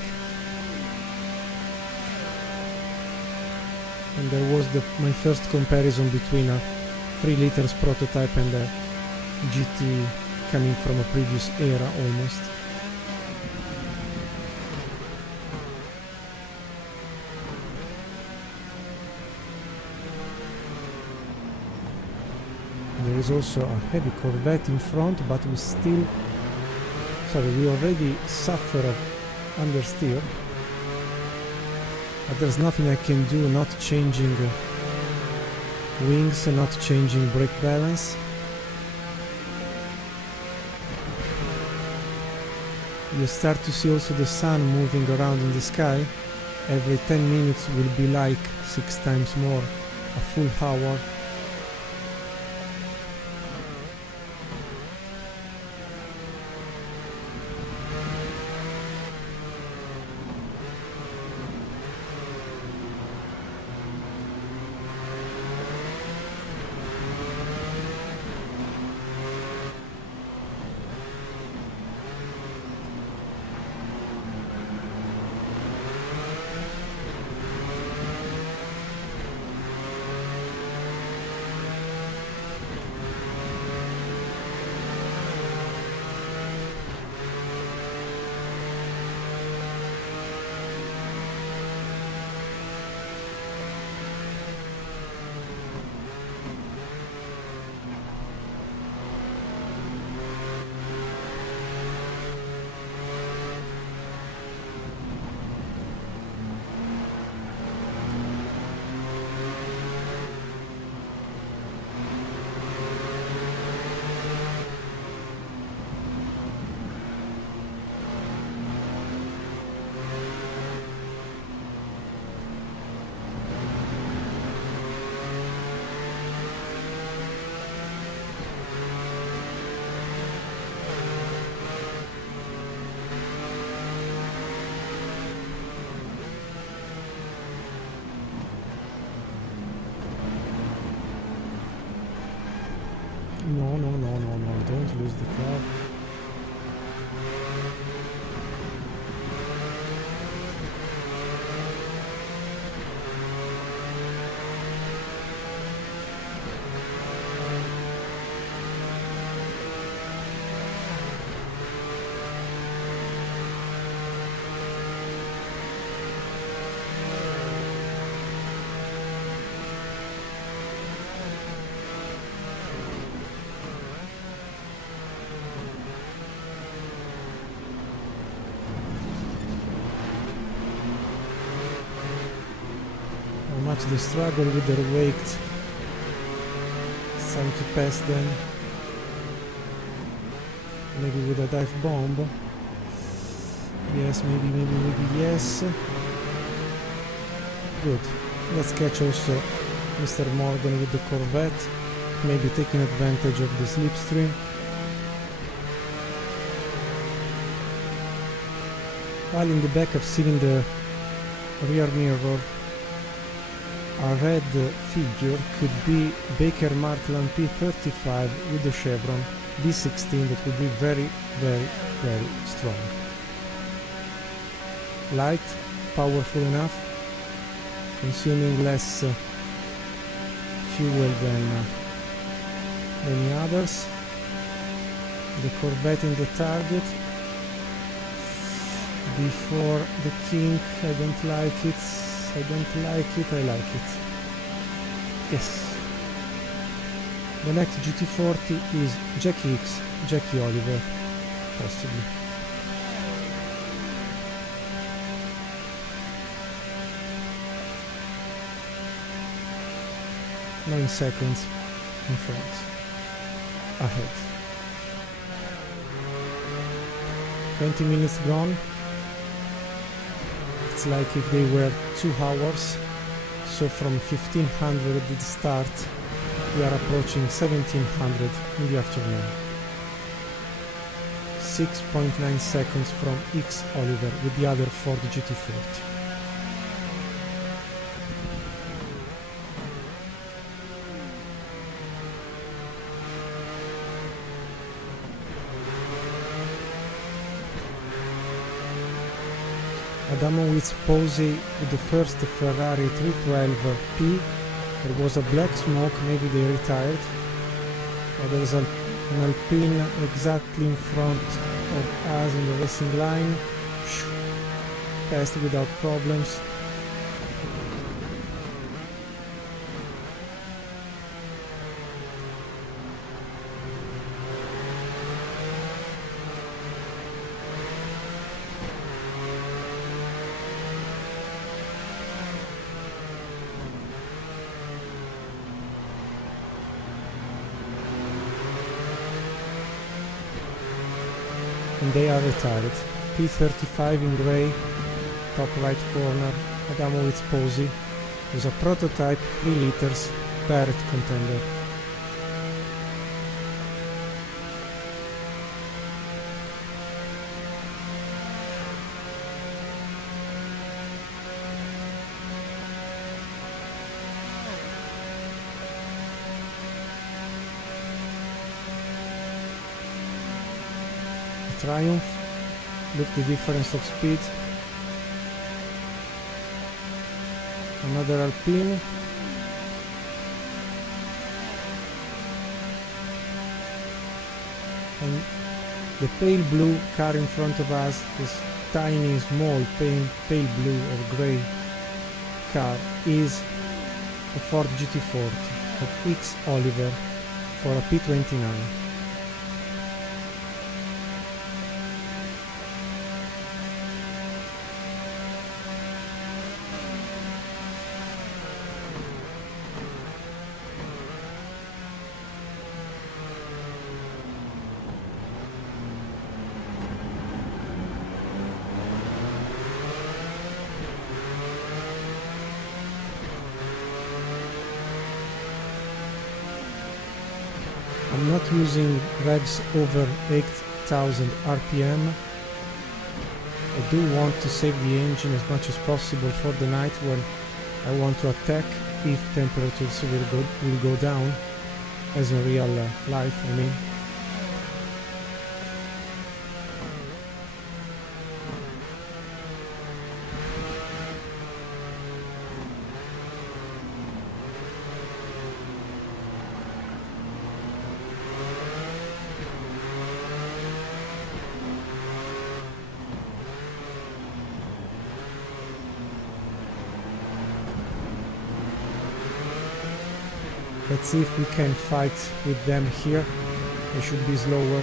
And there was my first comparison between a 3 liters prototype and a GT coming from a previous era almost. There is also a heavy Corvette in front, but we already suffer understeer. But there's nothing I can do, not changing wings and not changing brake balance. You start to see also the sun moving around in the sky. Every 10 minutes will be like 6 times more, a full hour. No, no, no, no, no, don't lose the car. Much they struggle with their weight. It's time to pass them. Maybe with a dive bomb. Yes, maybe yes. Good. Let's catch also Mr. Morgan with the Corvette. Maybe taking advantage of the slipstream. While in the back I've seen in the rear mirror a red figure. Could be Baker Martland P35 with the chevron D16. That would be very, very, very strong. Light, powerful enough, consuming less fuel than any others. The Corvette in the target. Before the kink, I don't like it. I don't like it, I like it. Yes. The next GT40 is Jackie X, Jackie Oliver, possibly. Nine seconds in front. Ahead. 20 minutes gone. It's like if they were 2 hours, so from 1500 at the start we are approaching 1700 in the afternoon. 6.9 seconds from X Oliver with the other Ford GT40. Adamowicz Posey with the first Ferrari 312P. There was a black smoke, maybe they retired. There's an Alpine exactly in front of us in the racing line. Passed without problems. And they are retired. P35 in grey, top right corner, Adamowicz Posey, was a prototype 3 liters Barrett contender. Triumph, look the difference of speed. Another Alpine. And the pale blue car in front of us, this tiny, small, pale blue or grey car, is a Ford GT40 of X Oliver for a P29. I'm not using revs over 8000 RPM. I do want to save the engine as much as possible for the night when I want to attack if temperatures will go down. as in real life, I mean. Let's see if we can fight with them here. They should be slower.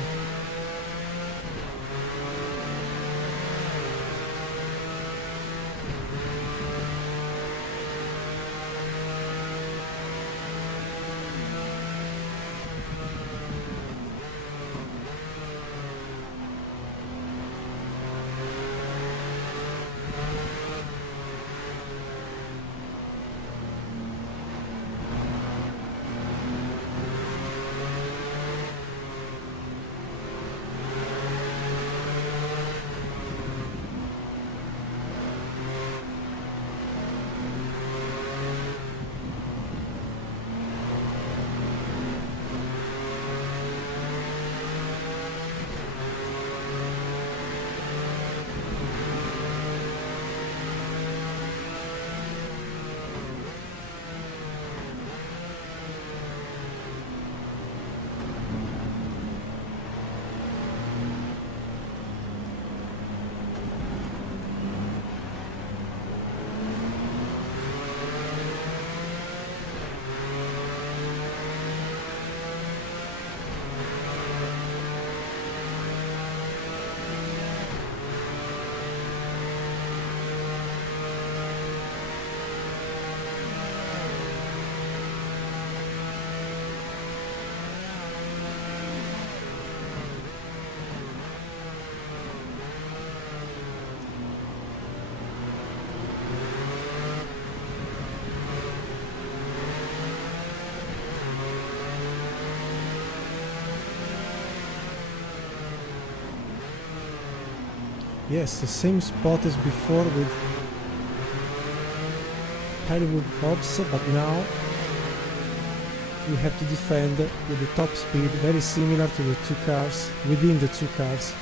Yes, the same spot as before with Hollywood Hobbs, but now we have to defend with the top speed, very similar to the two cars, within the two cars,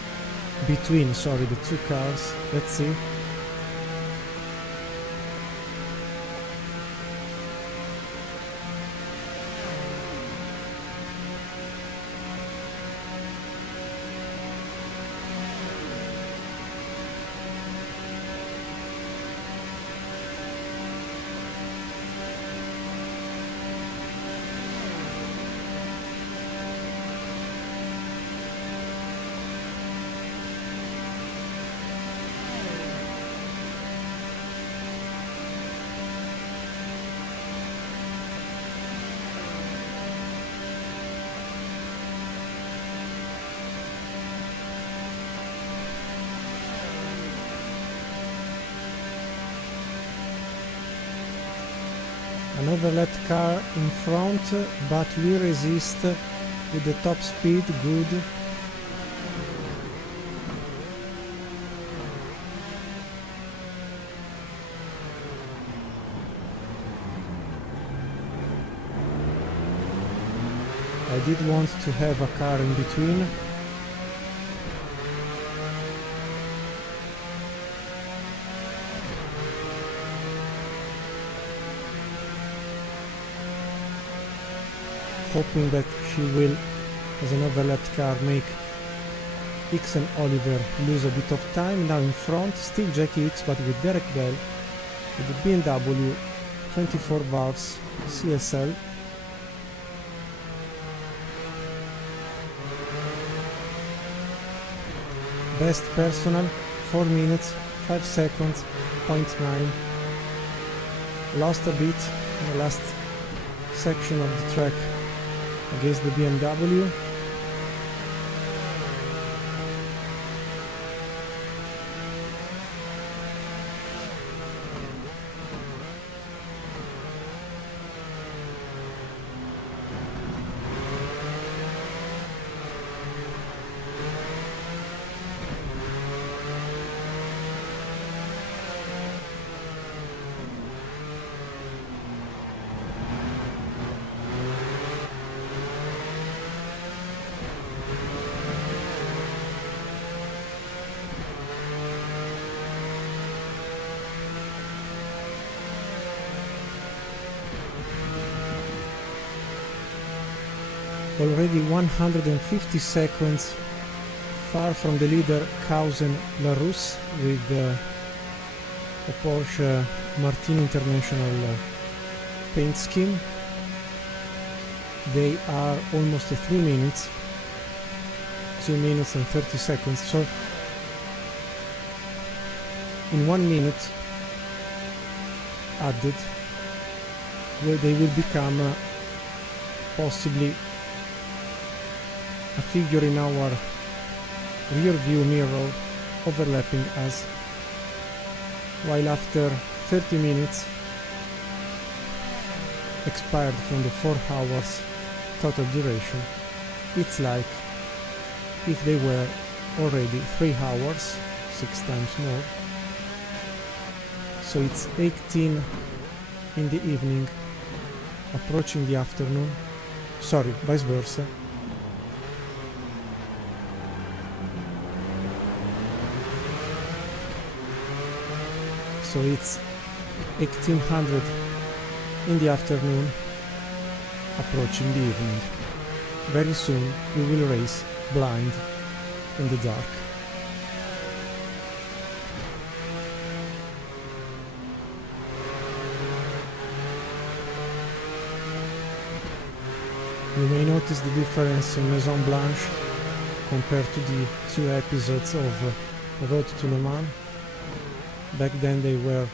between, sorry, the two cars. Let's see. Another left car in front, but we resist with the top speed, good. I did want to have a car in between. Hoping that she will, as an overlapped car, make X and Oliver lose a bit of time. Now in front, still Jackie X, but with Derek Bell, with the BMW 24 valves CSL. Best personal, 4 minutes, 5 seconds, 0.9. Lost a bit in the last section of the track against the BMW. already 150 seconds far from the leader Kausen Larousse with a Porsche Martin International paint scheme. They are almost 3 minutes, 2 minutes and 30 seconds, so in 1 minute added where they will become possibly a figure in our rear view mirror overlapping us, while after 30 minutes expired from the 4 hours total duration, it's like if they were already 3 hours, 6 times more. So it's 18 in the evening, approaching the afternoon, sorry, vice versa. So it's 1800 in the afternoon, approaching the evening. Very soon we will race blind in the dark. You may notice the difference in Maison Blanche compared to the 2 episodes of Road to Le Mans. Back then they were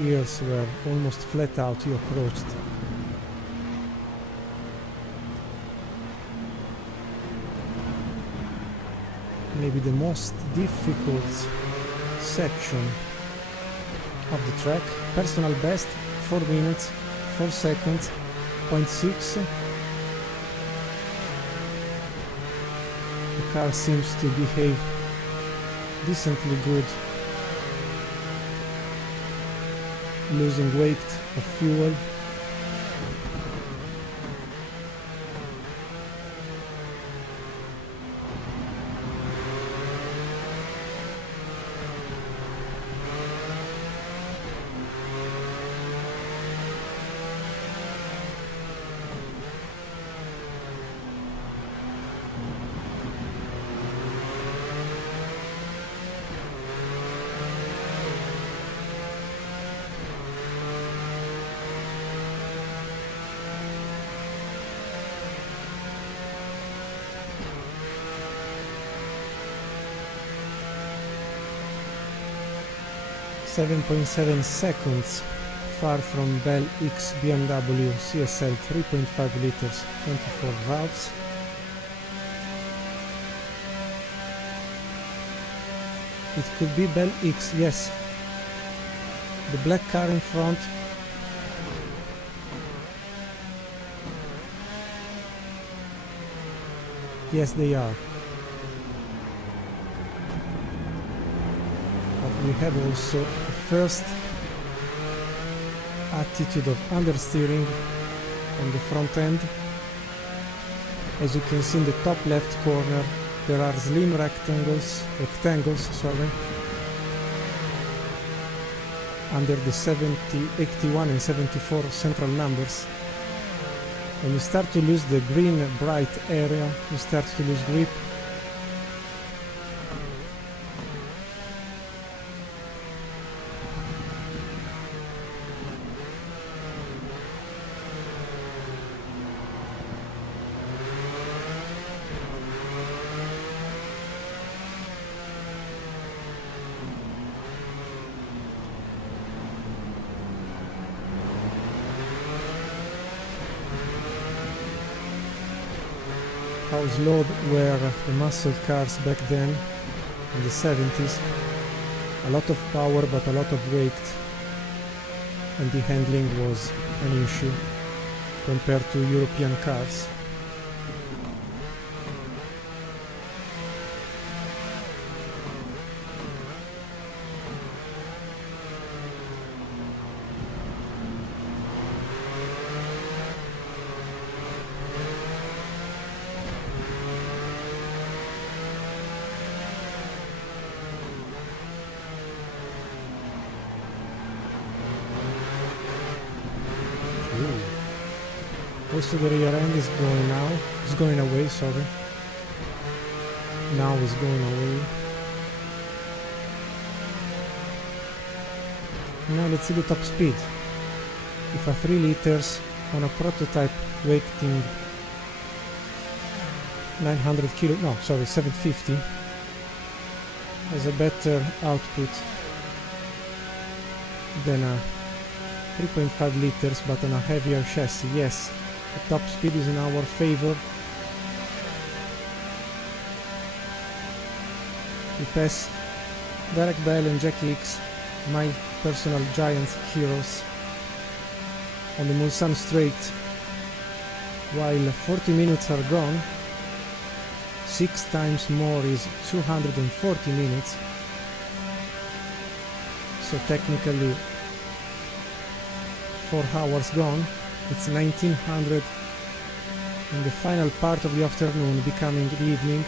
ears were almost flat out, you approached. Maybe the most difficult section of the track. Personal best 4 minutes 4 seconds 0.6. The car seems to behave decently good, losing weight of fuel. .7 seconds far from Bell X BMW CSL 3.5 liters 24 valves. It could be Bell X, yes. The black car in front. Yes, they are. We have also a first attitude of understeering on the front end. As you can see in the top left corner, there are slim rectangles, under the 70, 81 and 74 central numbers. When you start to lose the green bright area, you start to lose grip. How slow were the muscle cars back then in the 70s. A lot of power but a lot of weight, and the handling was an issue compared to European cars. Also the rear end is going now. It's going away, sorry. Now it's going away. Now let's see the top speed. If a 3 liters on a prototype weighting 900 kilo, no, sorry, 750, has a better output than a 3.5 liters but on a heavier chassis. Yes, the top speed is in our favor. We pass Derek Bell and Jackie X, my personal giant heroes, on the Mulsanne straight. While 40 minutes are gone, 6 times more is 240 minutes. So technically 4 hours gone, it's 1900 in the final part of the afternoon, becoming the evening.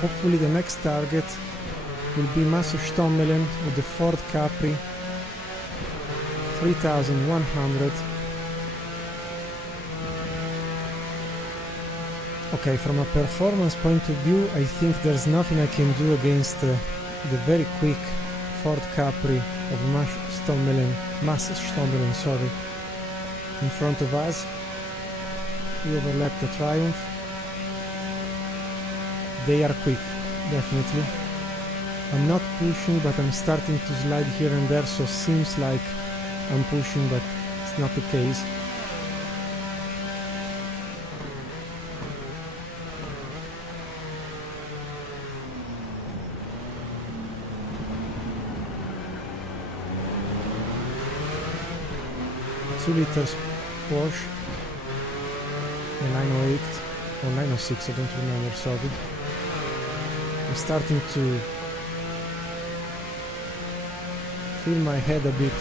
Hopefully the next target will be Massenstommelen with the Ford Capri 3100. Okay, from a performance point of view, I think there's nothing I can do against the very quick Ford Capri of Massenstommelen, sorry, in front of us. We overlapped the Triumph. They are quick, definitely. I'm not pushing, but I'm starting to slide here and there, so seems like I'm pushing, but it's not the case. Two liters Porsche, a 908 or 906, I don't remember, sorry. I'm starting to feel my head a bit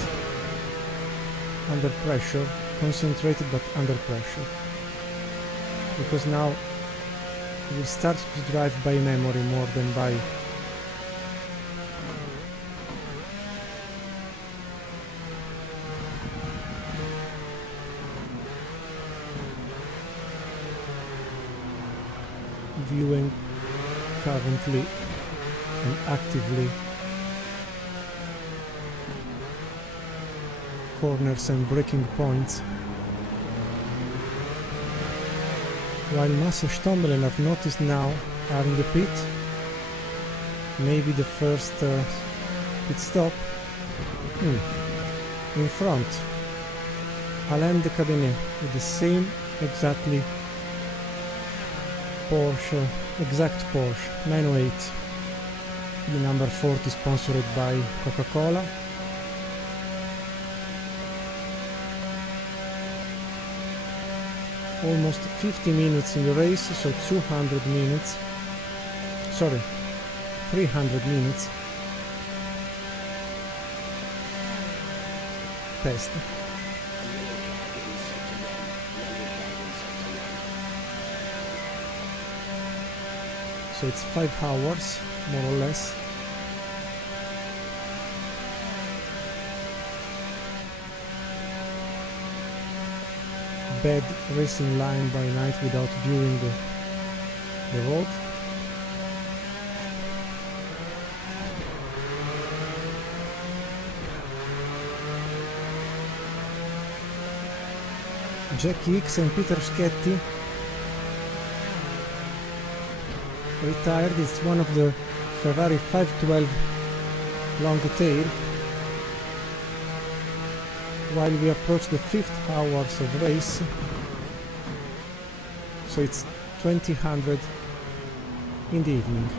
under pressure, concentrated but under pressure, because now we start to drive by memory more than by viewing currently and actively corners and braking points. While Massenstommelen, I've noticed now, are in the pit. Maybe the first pit stop. In front, Alain de Cadenet with the same exactly Porsche, exact Porsche 908, the number 40 sponsored by Coca-Cola. Almost 50 minutes in the race, so 200 minutes, sorry, 300 minutes passed. So it's 5 hours, more or less. Bad racing line by night without viewing the road. Jackie X and Peter Schetti retired. It's one of the Ferrari 512 long tail. While we approach the 5th hours of race, so it's 2000 in the evening.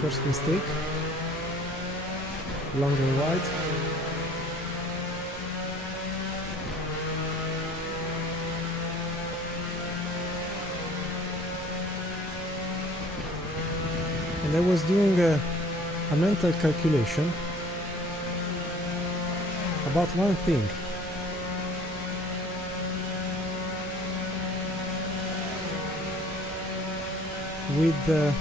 First mistake, long and wide. and I was doing a mental calculation about one thing. With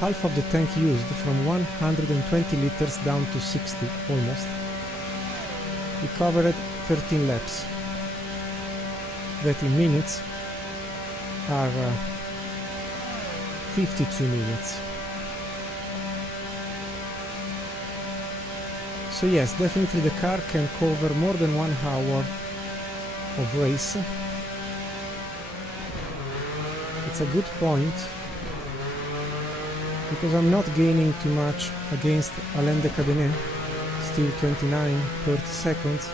half of the tank used, from 120 liters down to 60 almost, we covered 13 laps that in minutes are 52 minutes. So yes, definitely the car can cover more than 1 hour of race. It's a good point, because I'm not gaining too much against Alain de Cadenet, still 29-30 seconds.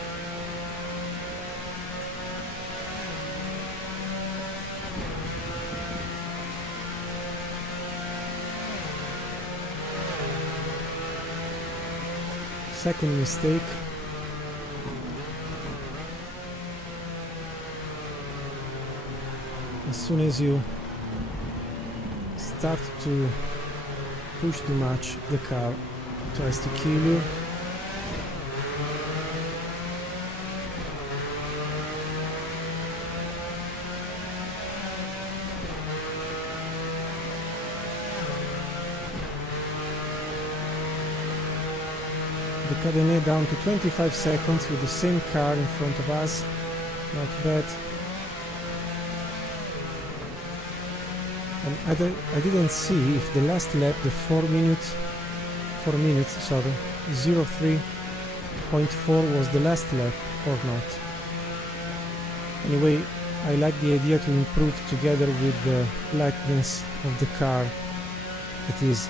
Second mistake. As soon as you start to push too much, the car tries to kill you. The Cadenet down to 25 seconds with the same car in front of us. Not bad. And I didn't see if the last lap, the 4 minutes, 03.4 was the last lap or not. Anyway, I like the idea to improve together with the lightness of the car that is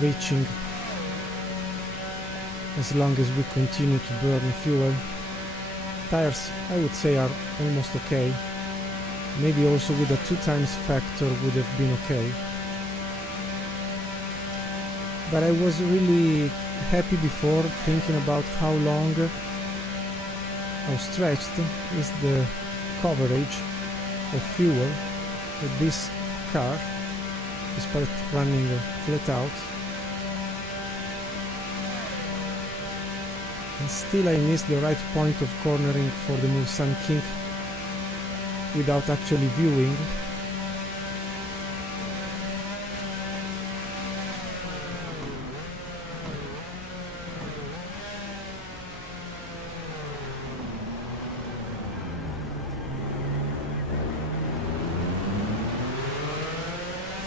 reaching as long as we continue to burn fuel. Tires, I would say, are almost okay. Maybe also with a 2 times factor would have been okay. But I was really happy before, thinking about how long, how stretched is the coverage of fuel with this car, despite running flat out. And still I missed the right point of cornering for the Mulsanne kink without actually viewing.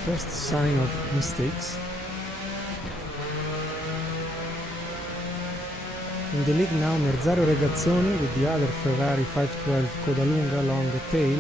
First sign of mistakes. In the league now, Merzario Regazzoni with the other Ferrari 512 Codalunga long tail.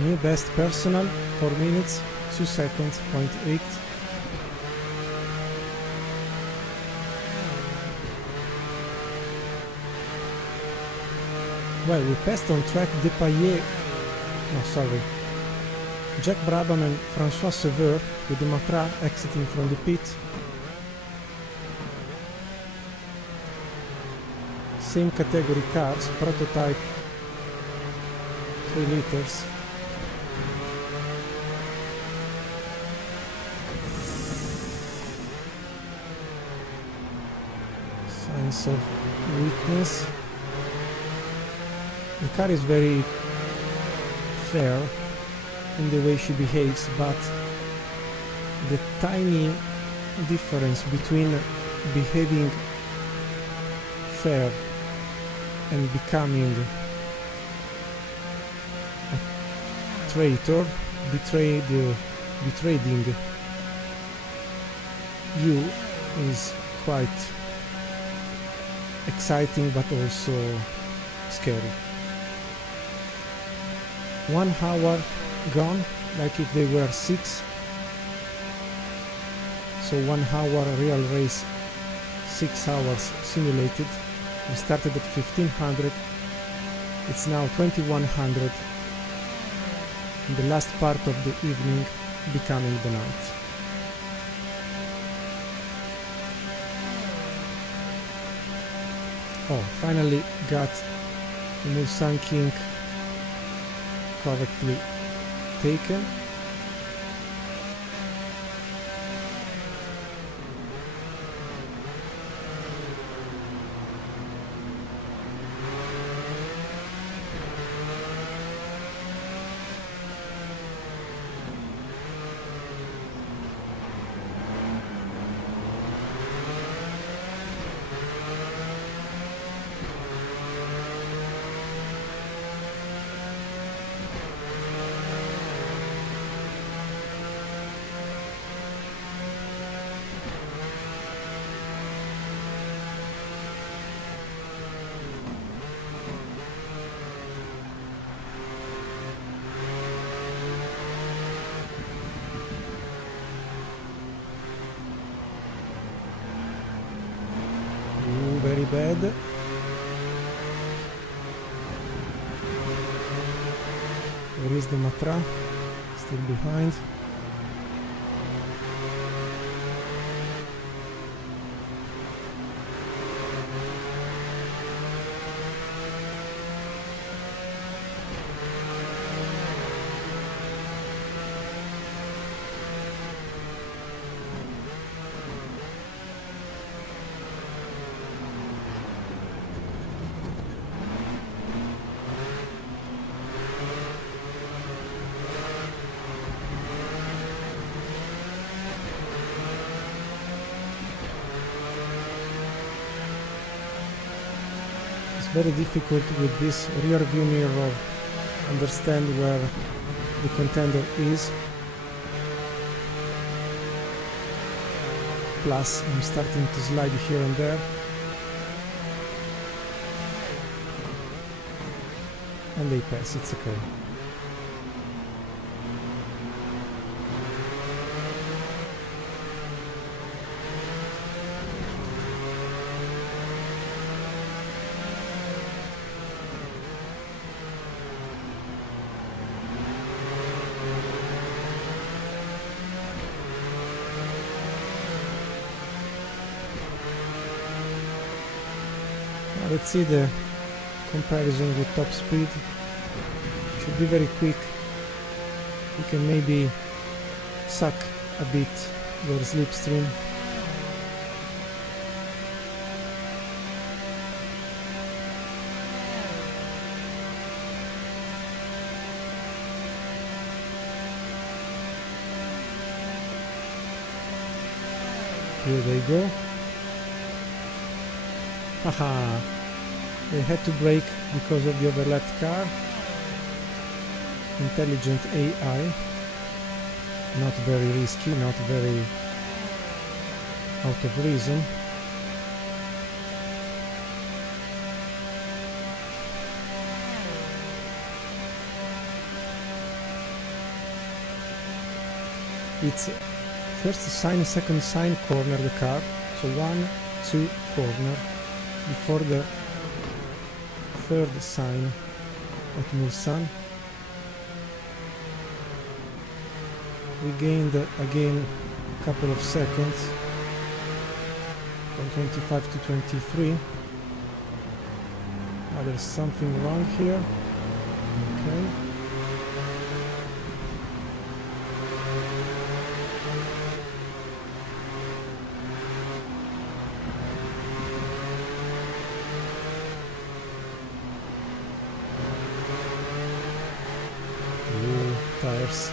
New best personal, 4 minutes, 2 seconds, 0.8. Well, we passed on track Jack Brabham and François Sever with the Matra exiting from the pit. Same category cars, prototype 3 liters. Signs of weakness. The car is very fair in the way she behaves, but the tiny difference between behaving fair and becoming a traitor, betraying you, is quite exciting but also scary. 1 hour gone, like if they were 6. So 1 hour real race, 6 hours simulated. We started at 1500, it's now 2100, and the last part of the evening becoming the night. Oh, finally got the Mulsanne kink correctly taken. Very bad. Where is the Matra? Still behind. Very difficult with this rear view mirror understand where the contender is. Plus I'm starting to slide here and there. And they pass, it's okay. Let's see the comparison with top speed. Should be very quick. You can maybe suck a bit your slipstream. Here they go. Haha. They had to brake because of the overlapped car. Intelligent AI. Not very risky, not very out of reason. It's first sign, second sign, corner the car. So 1, 2, corner. Before the third sign at Mulsanne. We gained again a couple of seconds from 25 to 23. Now there's something wrong here. Okay. Tires.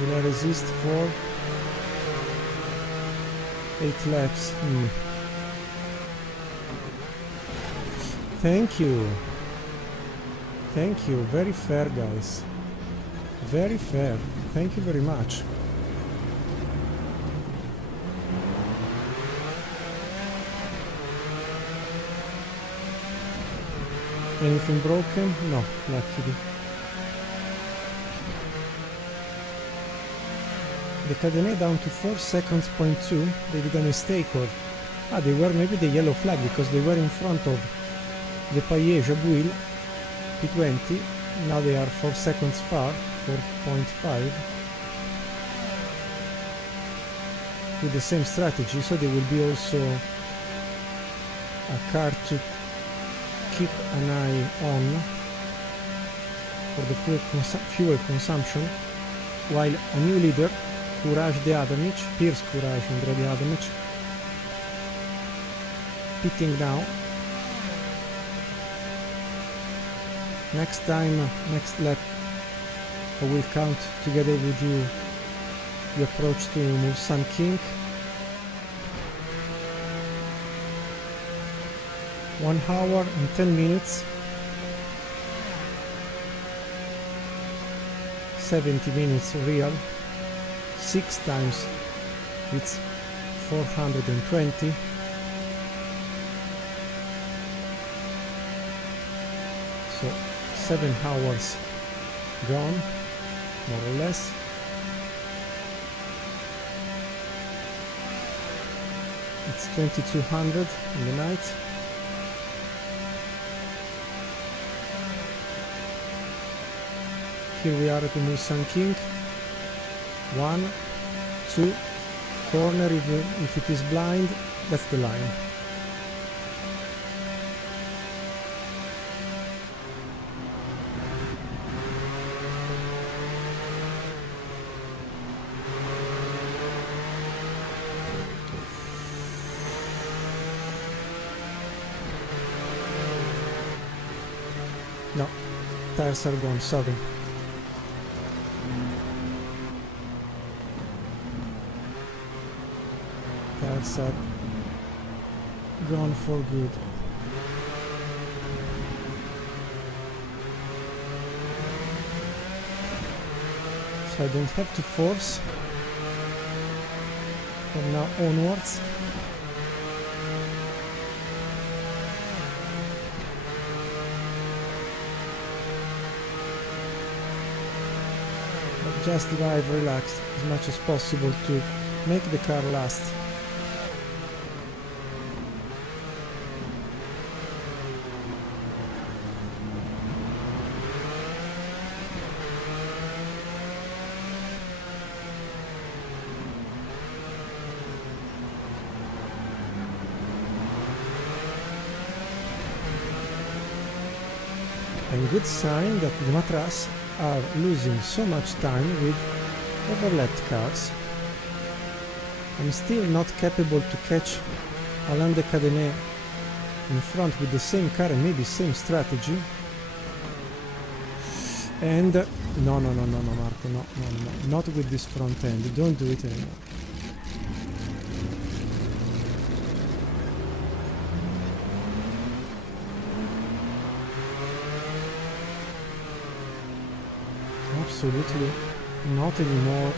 Will I resist for 8 laps? Thank you. Thank you. Very fair, guys. Very fair. Thank you very much. Anything broken? No, luckily. the cadenet down to 4 seconds, point 2. They did a mistake, or they were maybe the yellow flag because they were in front of the Paillé Jabouille P20. Now they are 4 seconds far, 4.5, with the same strategy, so they will be also a car to keep an eye on for the fuel consumption, while a new leader, Courage de Adamic, Pierce Courage Andrea de Adamic, pitting now. Next time, next lap, I will count together with you the approach to Mulsanne King. 1 hour and 10 minutes, 70 minutes real, 6 times it's 420. So 7 hours gone, more or less. It's 2200 in the night. Here we are at the Mulsanne King. 1, 2, corner, if it is blind, that's the line. No, tires are gone, sorry. Tires are gone for good. So I don't have to force from now onwards. Just drive relaxed as much as possible to make the car last. And good sign that the Matras are losing so much time with overlapped cars. I'm still not capable to catch Alain de Cadenet in front with the same car and maybe same strategy. And no Marco, no, not with this front end, don't do it anymore. Absolutely not anymore.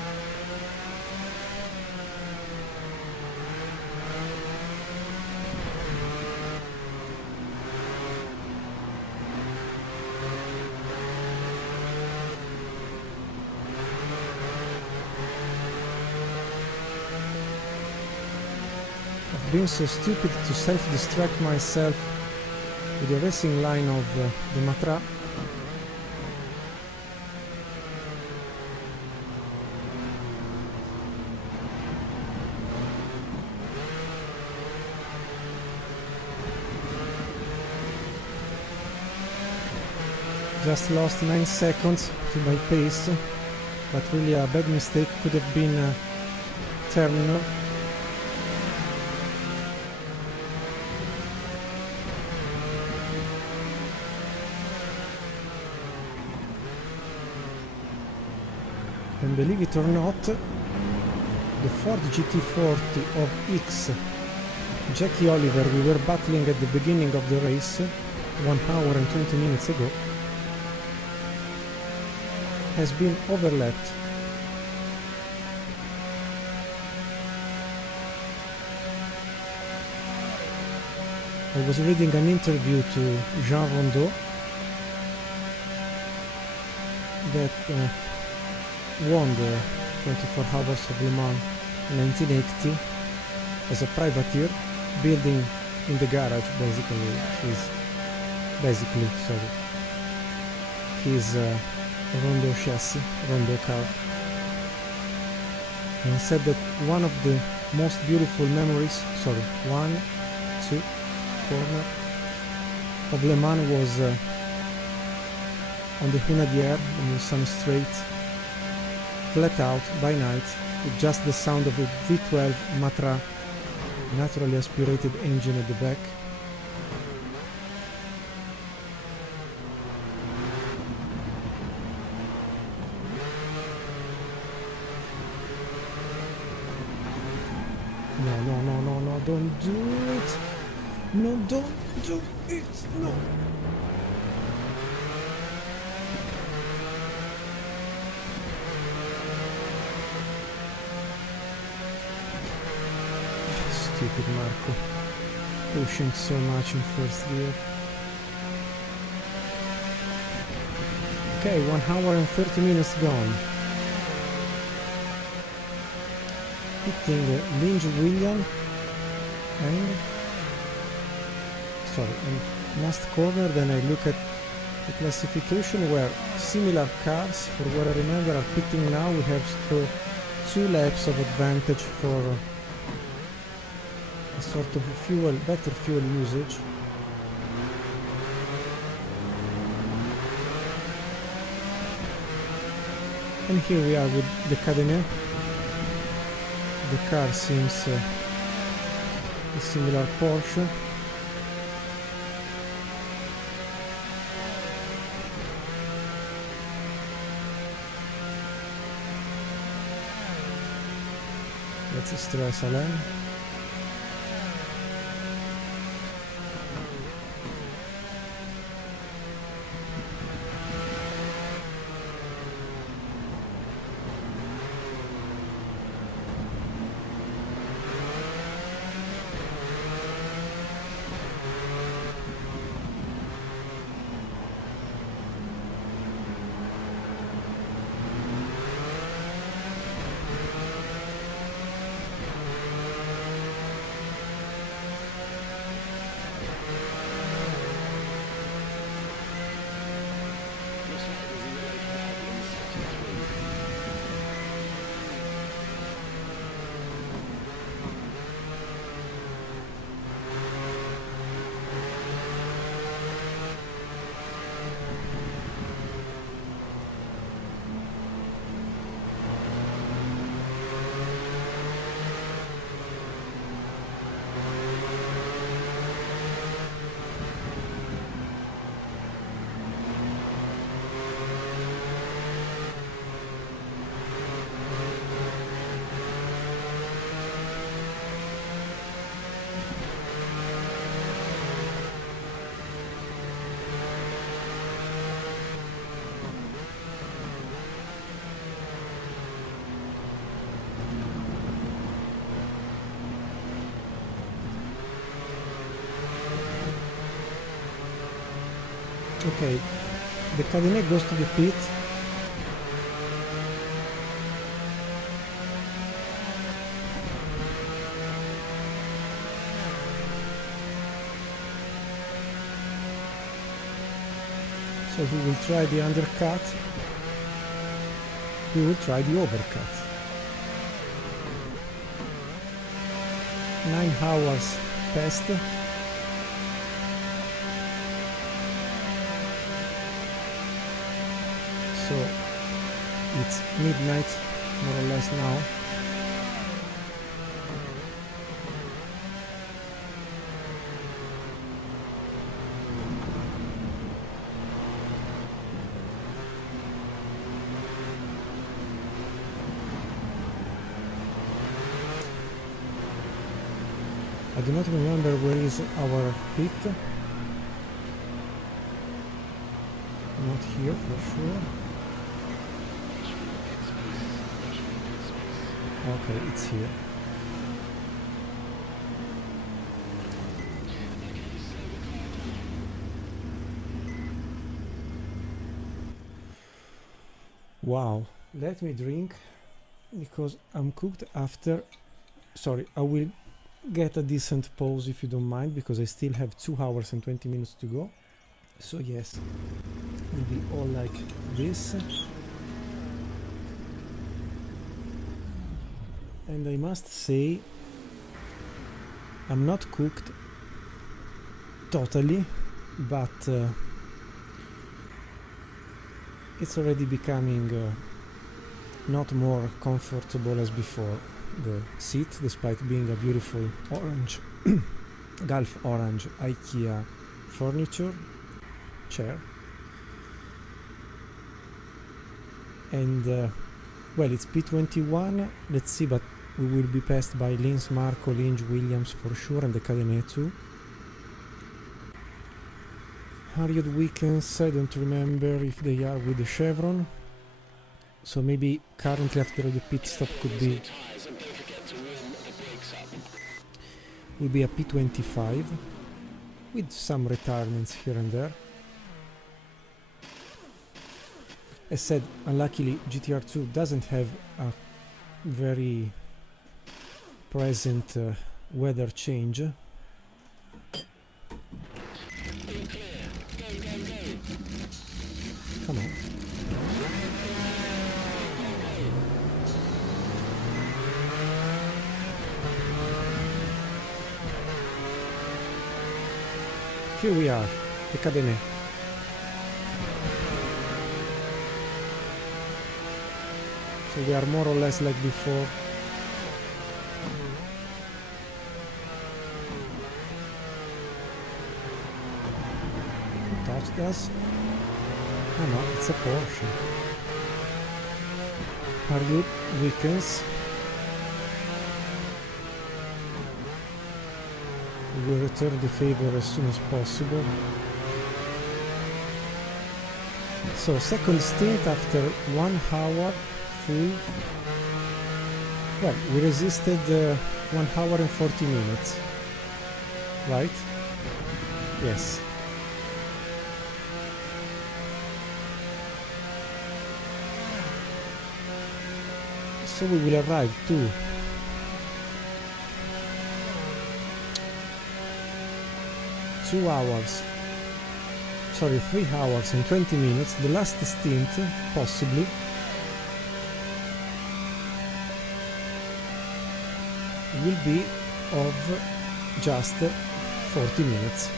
I've been so stupid to self-distract myself with the racing line of the Matra. Just lost 9 seconds to my pace, but really a bad mistake, could have been terminal. And believe it or not, the Ford GT40 of X Jackie Oliver we were battling at the beginning of the race 1 hour and 20 minutes ago has been overlapped. I was reading an interview to Jean Rondeau that won the 24 Hours of Le Mans 1980 as a privateer, building in the garage basically his rondo chassis, rondo car, and said that one of the most beautiful memories, corner of Le Mans was on the Hunadier in some straight, flat out by night, with just the sound of a V12 Matra naturally aspirated engine at the back. No, don't do it! No, don't do it! No! Stupid Marco, pushing so much in first gear. Okay, 1 hour and 30 minutes gone. Hitting Linge William and last corner. Then I look at the classification where similar cars, for what I remember, are pitting now. We have 2 laps of advantage for a sort of better fuel usage. And here we are with the Cadenet. The car seems a similar Porsche. Let's stress Alain. Okay, the Cadenet goes to the pit. So we will try the undercut. We will try the overcut. 9 hours passed. So it's midnight, more or less now. I do not remember where is our pit. Not here for sure. Okay, it's here. Wow, let me drink because I'm cooked after. Sorry, I will get a decent pause if you don't mind, because I still have 2 hours and 20 minutes to go. So yes, it will be all like this. And I must say, I'm not cooked totally, but it's already becoming not more comfortable as before. The seat, despite being a beautiful orange Gulf orange IKEA furniture chair, and well, it's P21, let's see, but we will be passed by Linz, Marco, Linge, Williams for sure, and the Cadenet too. Harriet Weekends, I don't remember if they are with the Chevron, so maybe currently after the pit stop will be a P25 with some retirements here and there. As said, unluckily GTR2 doesn't have a very present weather change. Come on. Here we are, the Cadenet. So we are more or less like before. Who touched us? Oh no, it's a Porsche. Harriet Weekends. We will return the favor as soon as possible. So second stint after 1 hour full. Well, we resisted 1 hour and 40 minutes, right? Yes. So we will arrive to 3 hours and 20 minutes, the last stint, possibly. Will be of just 40 minutes.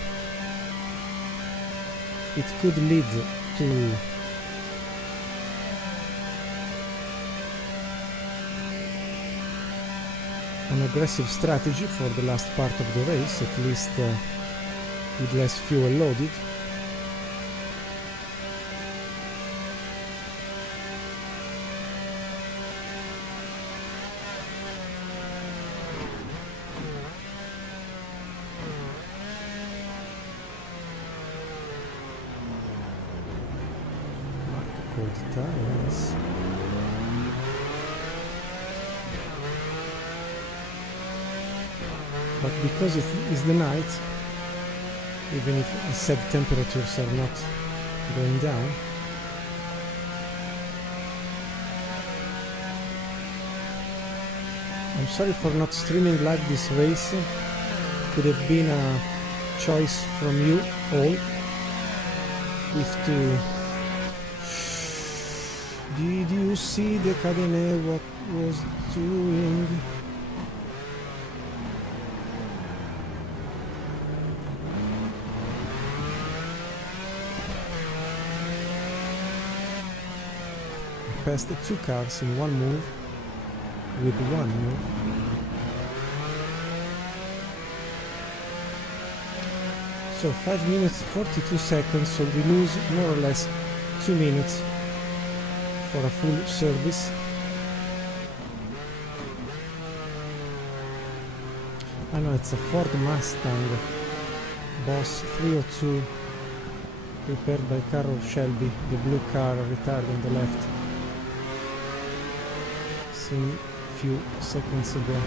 It could lead to an aggressive strategy for the last part of the race, at least with less fuel loaded. Cold tires. But because it is the night, even if I said temperatures are not going down, I'm sorry for not streaming live this race. Could have been a choice from you all. If to... Did you see the Cadenet what was doing? Passed 2 cars in one move, with one move. So 5 minutes 42 seconds, so we lose more or less 2 minutes for a full service. I know it's a Ford Mustang Boss 302 prepared by Carroll Shelby, the blue car retired on the left. Seen a few seconds ago.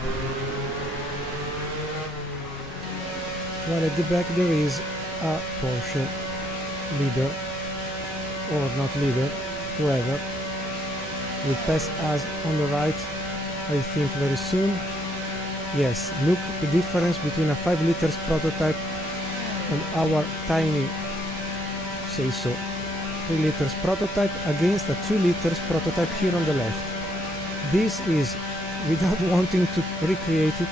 Well, at the back there is a Porsche leader, or not leader, whoever. will pass us on the right, I think, very soon. Yes, look the difference between a 5 liters prototype and our tiny, say so, 3 liters prototype against a 2 liters prototype here on the left. This is, without wanting to recreate it,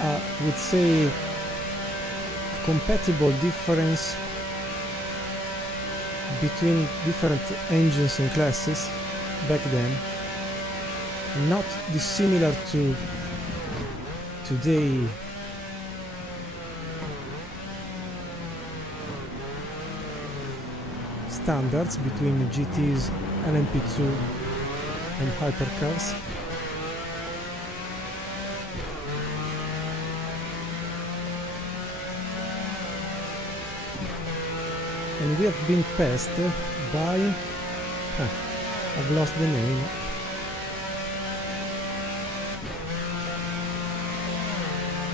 I would say compatible difference between different engines and classes back then, not dissimilar to today standards between GTs, LMP2 and hypercars. And we have been passed by, I've lost the name,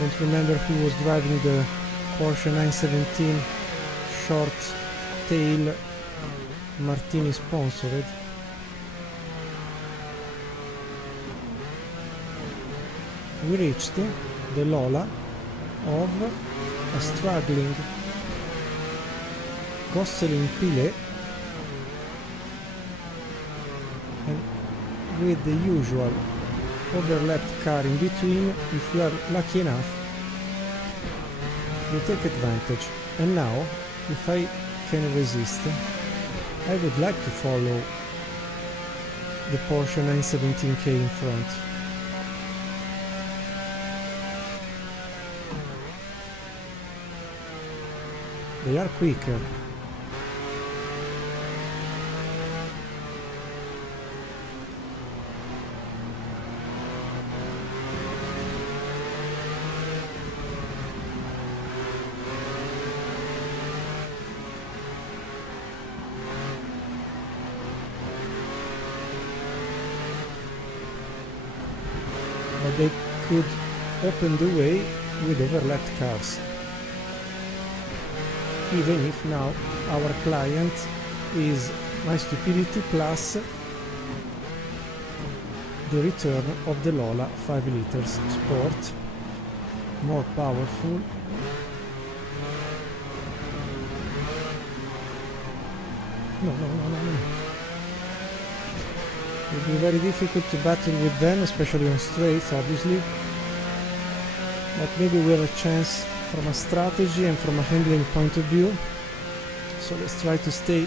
don't remember who was driving the Porsche 917 short tail Martini sponsored. We reached the Lola of a struggling Gosselin Pilet, and with the usual overlapped car in between. If you are lucky enough, you take advantage. And now, if I can resist, I would like to follow the Porsche 917K in front. They are quicker. But they could open the way with overlapped cars. Even if now our client is my stupidity plus the return of the Lola 5 liters Sport, more powerful. No. It will be very difficult to battle with them, especially on straights, obviously. But maybe we have a chance from a strategy and from a handling point of view. So let's try to stay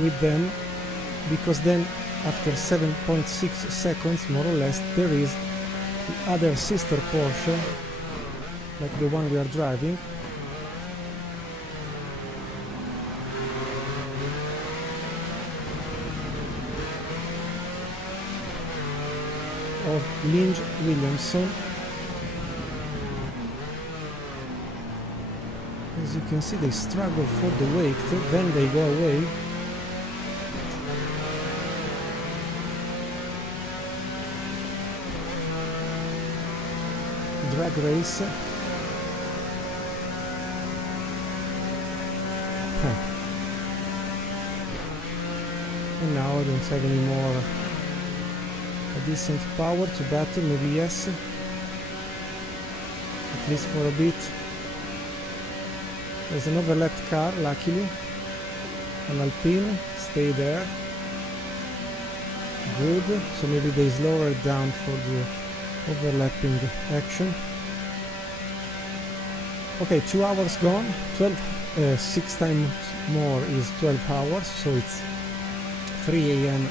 with them, because then after 7.6 seconds more or less there is the other sister Porsche, like the one we are driving, of Lynch Williamson. As you can see, they struggle for the weight, then they go away. Drag race. And now I don't have any more a decent power to battle, maybe yes. At least for a bit. There's an overlapped car, luckily. An Alpine, stay there. Good, so maybe they slow it down for the overlapping action. Okay, 2 hours gone. 6 times more is 12 hours, so it's 3 AM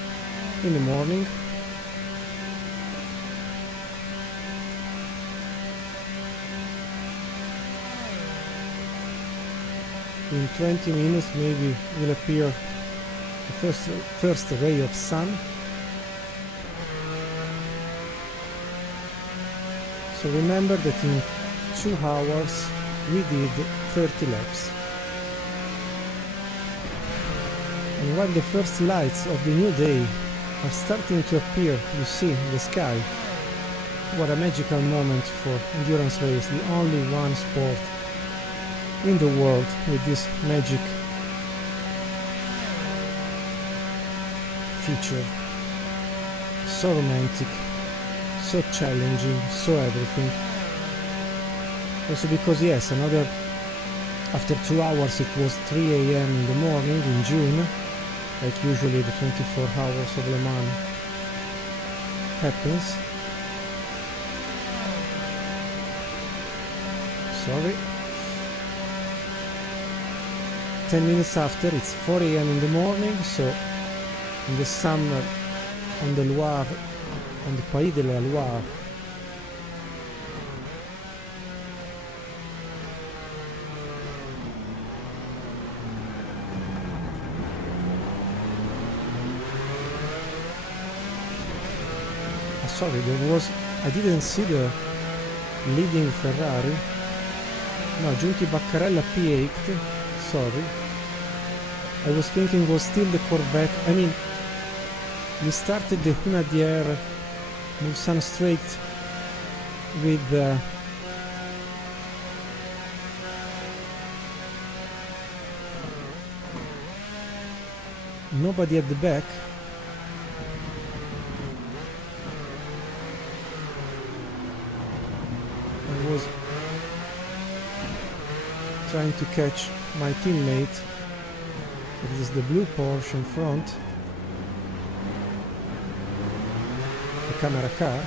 in the morning. In 20 minutes maybe will appear the first ray of sun. So remember that in 2 hours we did 30 laps. And while the first lights of the new day are starting to appear, you see, in the sky, what a magical moment for endurance race, the only one sport in the world with this magic feature. So romantic, so challenging, so everything. Also because yes, after 2 hours it was 3 AM in the morning in June, like usually the 24 hours of Le Mans happens. Sorry. 10 minutes after, it's 4 AM in the morning, so in the summer on the Loire, on the Pays de la Loire, sorry, I didn't see the leading Ferrari. No, Giunti Baccarella P8, sorry. I was thinking it was still the Corvette. I mean, we started the Hunadier Mulsanne straight with nobody at the back. I was trying to catch my teammate. It is the blue Porsche in front, the camera car.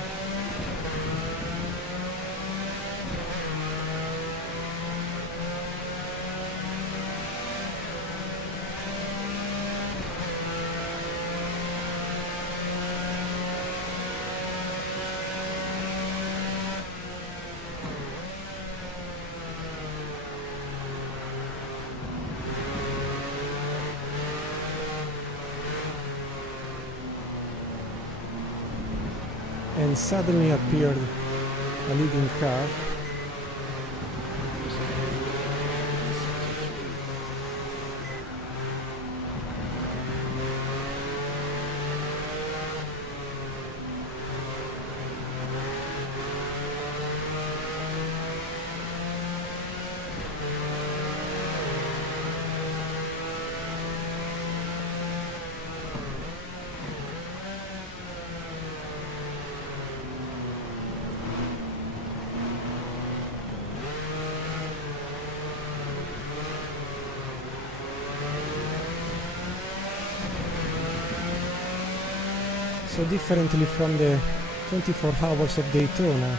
And suddenly appeared a leading car. So differently from the 24 hours of Daytona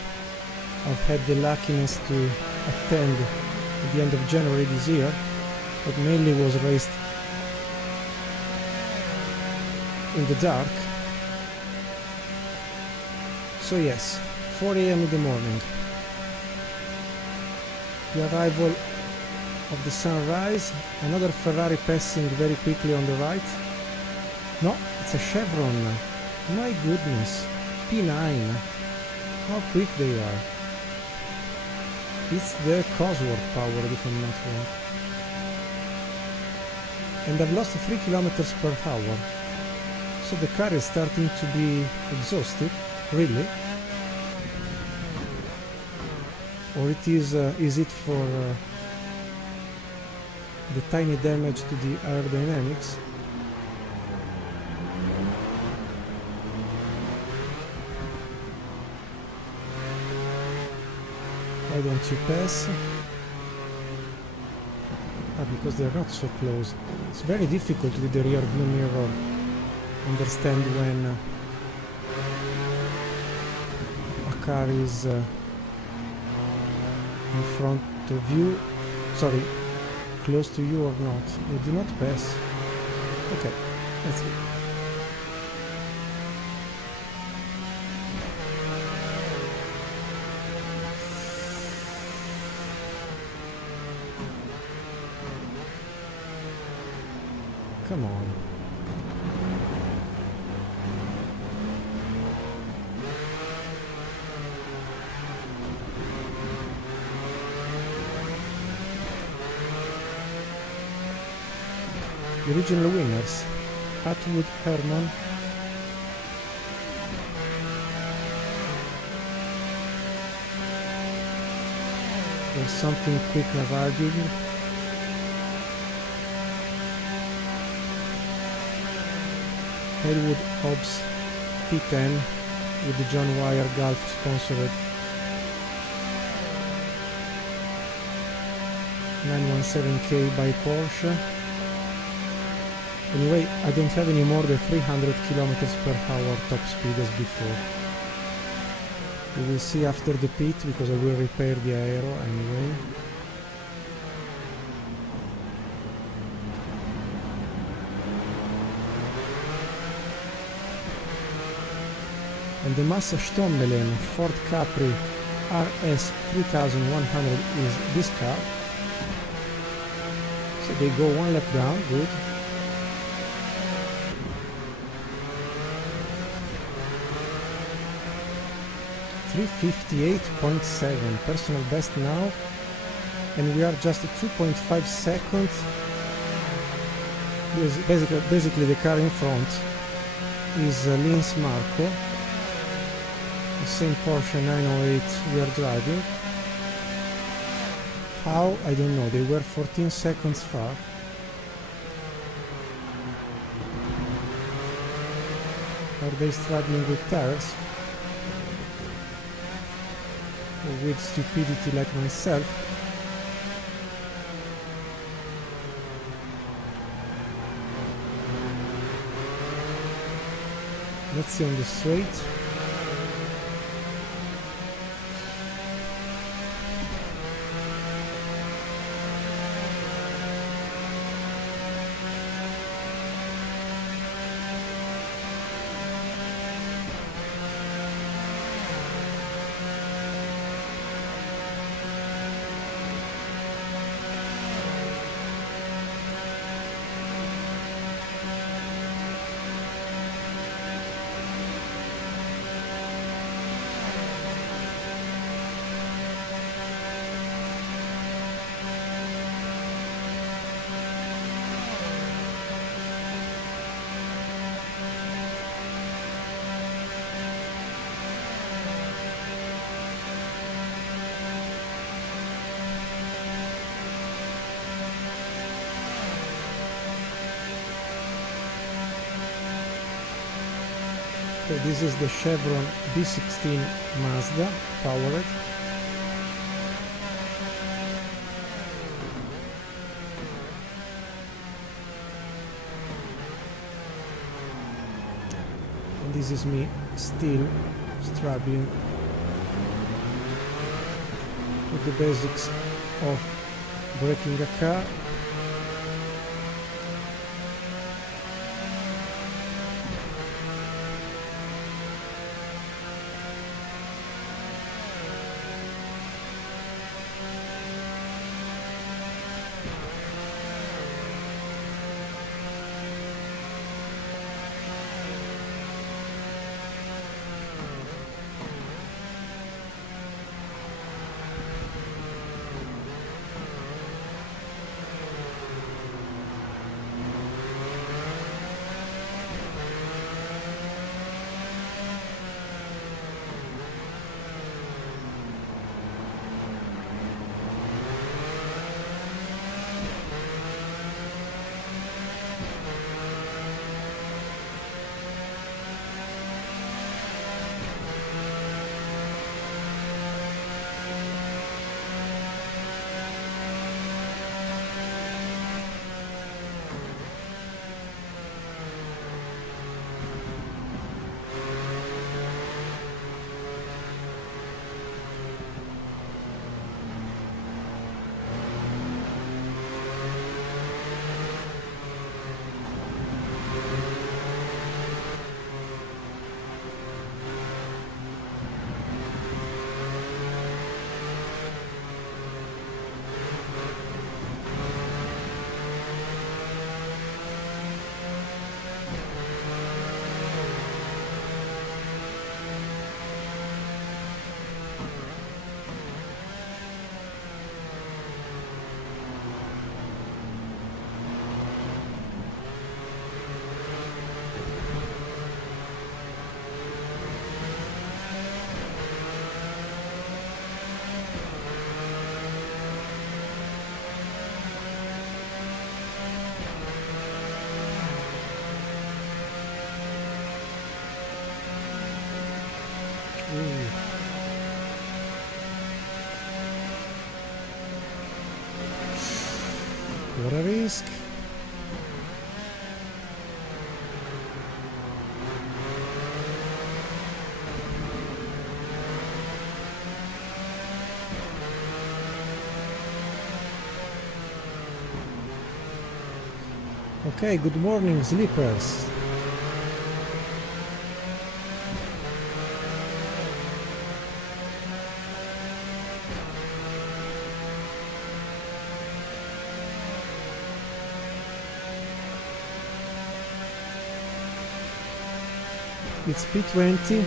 I've had the luckiness to attend at the end of January this year, that mainly was raced in the dark. So yes, 4 AM in the morning, the arrival of the sunrise, another Ferrari passing very quickly on the right. No, it's a Chevron. My goodness, P9, how quick they are. It's the Cosworth powered, if I'm not wrong. And I've lost 3 kilometers per hour, so the car is starting to be exhausted, really. Or is it for the tiny damage to the aerodynamics? Why don't you pass? Because they're not so close. It's very difficult with the rear view mirror understand when a car is in front of you, sorry, close to you or not. You do not pass. Okay, that's it. Come on. The original winners, Atwood, Herman, there's something quick of arguing. Edward Hobbs P10 with the John Wire Gulf sponsored 917K by Porsche. Anyway, I don't have any more than 300 kilometers per hour top speed as before. We will see after the pit, because I will repair the aero anyway. And the Massa Stommelen Ford Capri RS 3100 is this car. So they go one lap down, good. .358.7 personal best now, and we are just 2.5 seconds. Basically the car in front is Linz Marco, the same Porsche 908 we are driving. How? I don't know, they were 14 seconds far. Are they struggling with tires? Or with stupidity like myself? Let's see on the straight. Okay, this is the Chevron B16 Mazda powered. And this is me still struggling with the basics of braking a car. a risk. Okay, good morning, sleepers. It's P20.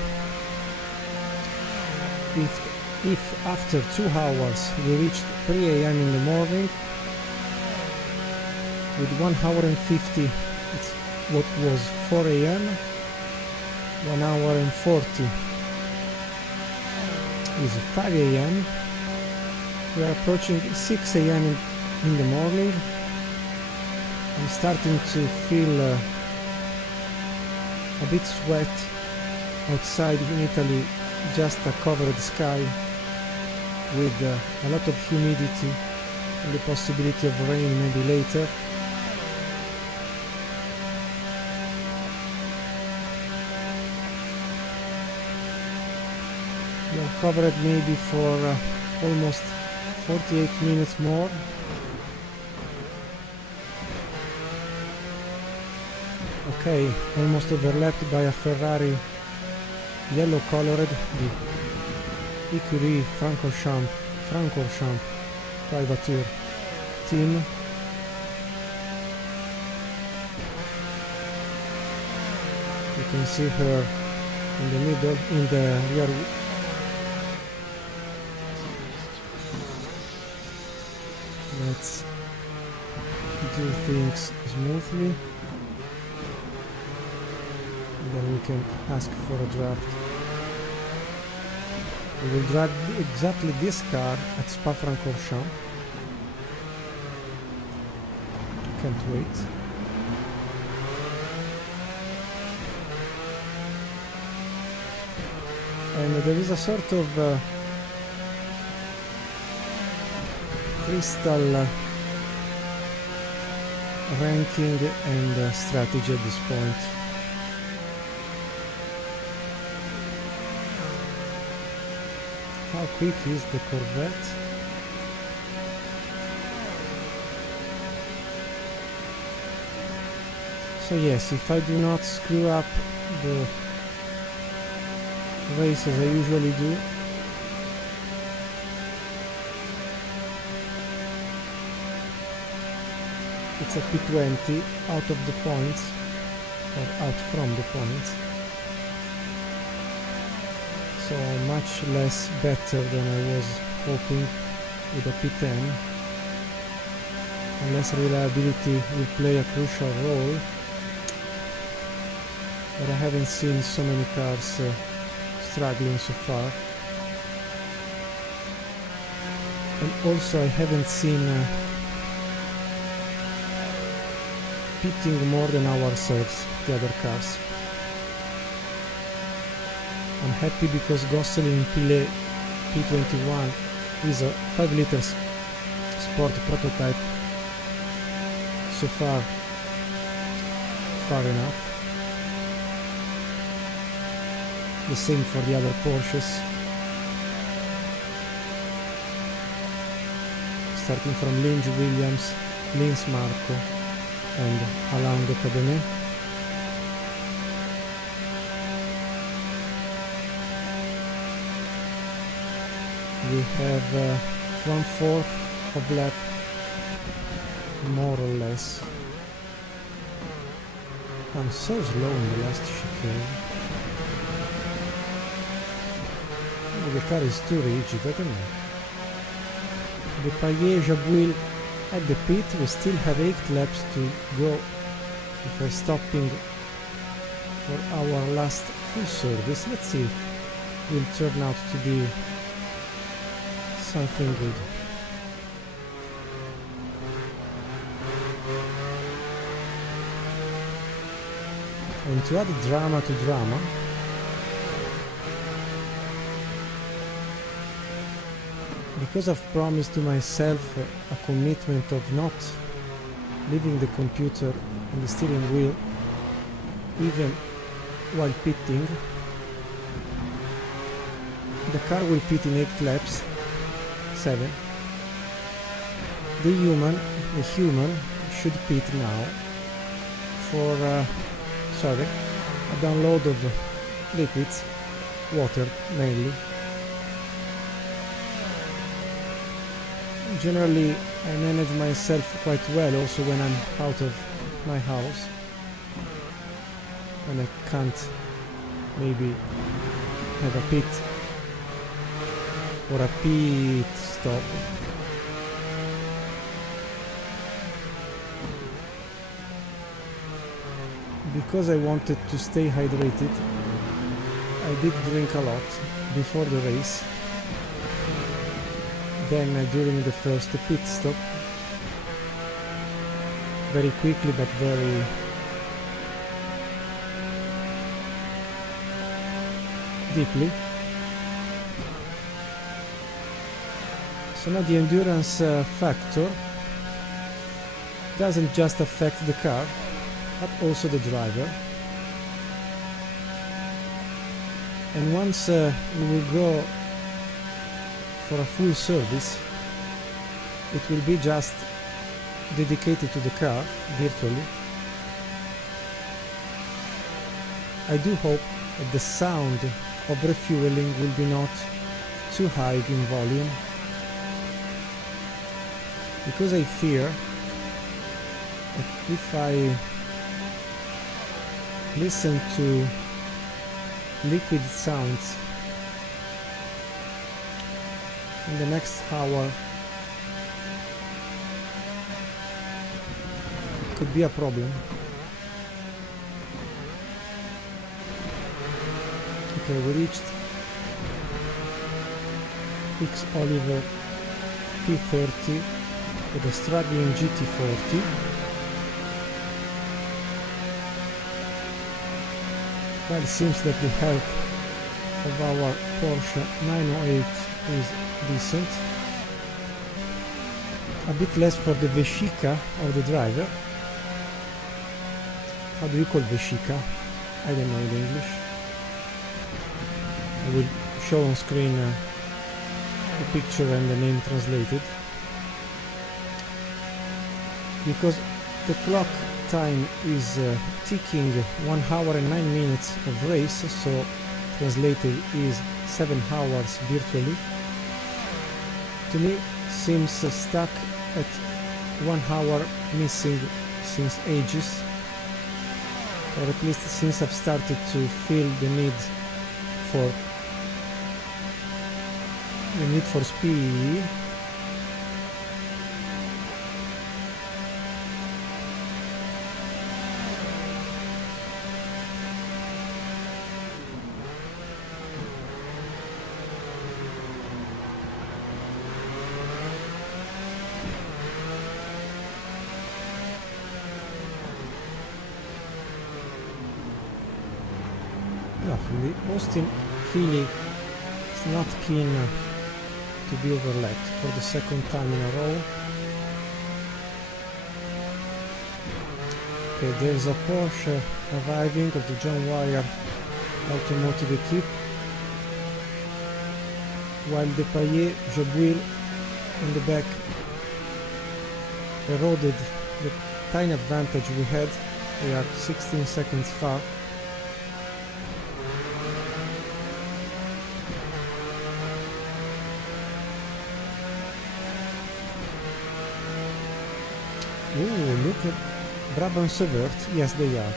If after 2 hours we reached 3 AM in the morning, with 1 hour and 50, it's what was 4 AM, 1 hour and 40 is 5 AM. We are approaching 6 AM in the morning. I'm starting to feel a bit sweat outside in Italy, just a covered sky with a lot of humidity and the possibility of rain maybe later. We are covered maybe for almost 48 minutes more. Okay, almost overlapped by a Ferrari yellow colored, the Écurie Francorchamps privateer team. You can see her in the middle, in the rear. Let's do things smoothly. Then we can ask for a draft. We will drive exactly this car at Spa-Francorchamps. Can't wait. And there is a sort of crystal ranking and strategy at this point. How quick is the Corvette? So yes, if I do not screw up the race as I usually do, it's a P20 out of the points, or out from the points. So much less better than I was hoping with a P10. Unless reliability will play a crucial role. But I haven't seen so many cars struggling so far. And also I haven't seen pitting more than ourselves, the other cars. I'm happy because Gosselin Pile P21 is a 5 liters sport prototype. So far enough. The same for the other Porsches. Starting from Linge Williams, Lins Marco and Alain de Cadenet. We have 1/4 of lap, more or less. I'm so slow in the last chicane. The car is too rigid, I don't know. The Paillet-Jabouille at the pit, we still have 8 laps to go before stopping for our last full service. Let's see if it will turn out to be something good. And to add drama to drama, because I've promised to myself a commitment of not leaving the computer and the steering wheel even while pitting. The car will pit in 8 laps, 7. The human should pit now for a download of liquids, water mainly. Generally I manage myself quite well also when I'm out of my house, when I can't maybe have a pit or a pit stop. Because I wanted to stay hydrated, I did drink a lot before the race. Then during the first pit stop, very quickly but very deeply. So now the endurance factor doesn't just affect the car, but also the driver. And once we will go for a full service, it will be just dedicated to the car virtually. I do hope that the sound of refueling will be not too high in volume, because I fear that if I listen to liquid sounds in the next hour, it could be a problem. Okay, we reached X Oliver P30 with a struggling GT40. Well, it seems that the help of our Porsche 908 is decent. A bit less for the vescica of the driver. How do you call vescica? I don't know in English. I will show on screen the picture and the name translated. Because the clock time is ticking 1 hour and 9 minutes of race, so translated is 7 hours virtually. To me seems stuck at 1 hour missing since ages, or at least since I've started to feel the need for speed. Roughly, Austin Healey is not keen to be overlapped for the second time in a row. Okay, there's a Porsche arriving of the John Wire automotive equipe, while the Payet Jobouil in the back eroded the tiny advantage we had. We are 16 seconds far. Ooh, look at Brabham Severt. Yes, they are.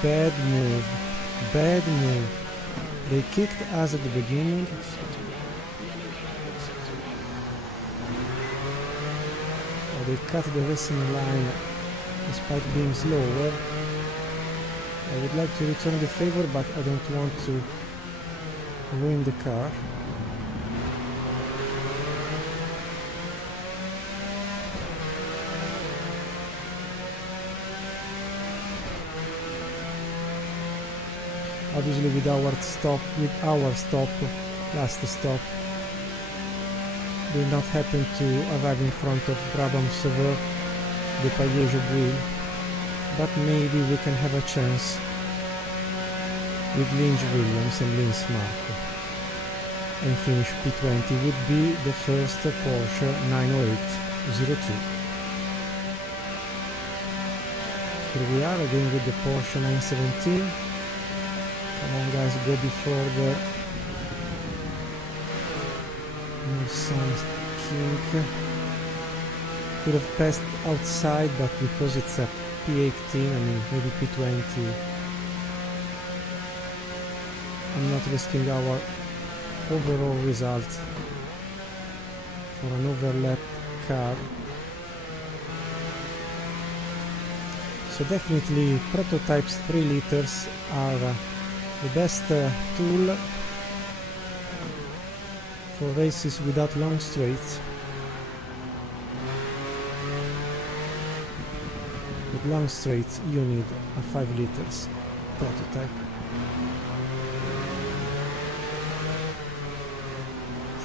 Bad move. Bad move. They kicked us at the beginning. Oh, they cut the racing line despite being slower. I would like to return the favor, but I don't want to ruin the car. Obviously with our stop, last stop, did not happen to arrive in front of Brabham Sever, the Paillage wheel, but maybe we can have a chance with Lynch Williams and Linz Marco and finish P20 would be the first Porsche 90802. Here we are again with the Porsche 917. Come on guys, go before the sun kink. Could have passed outside, but because it's a P18, I mean maybe P20, I'm not risking our overall result for an overlap car. So definitely prototypes 3 liters are the best tool for races without long straights. With long straights you need a 5 liters prototype.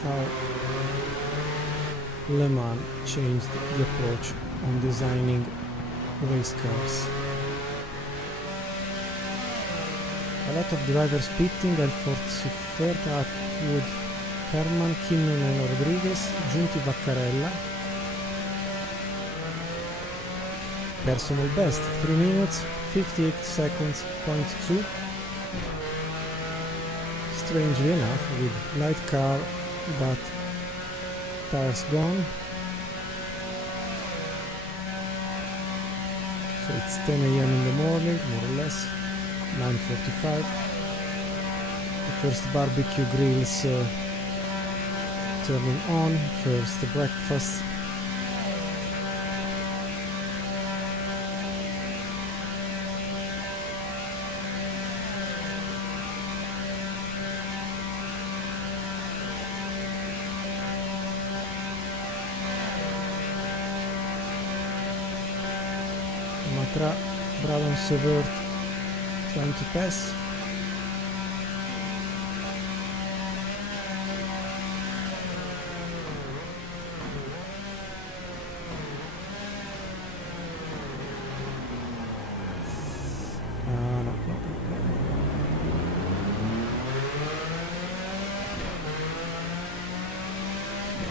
How Le Mans changed the approach on designing race cars. A lot of drivers pitting, L44, Atwood, Herman, Kinnunen, Rodriguez, Giunti, Vaccarella. Personal best 3 minutes 58 seconds, .2. Strangely enough, with light car but tires gone. So it's 10 AM in the morning, more or less, 9:45. The first barbecue grills turning on, first breakfast. Matra, Brabham Sever trying to pass. No.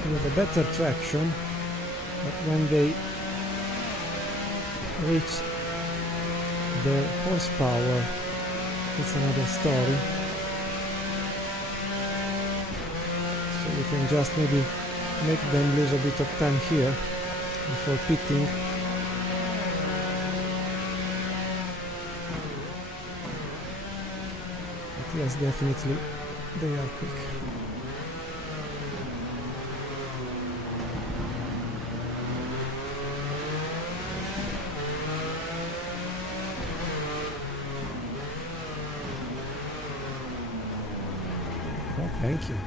We have a better traction, but when they reach the horsepower, it's another story. So we can just maybe make them lose a bit of time here before pitting. But yes, definitely they are quick. Thank you.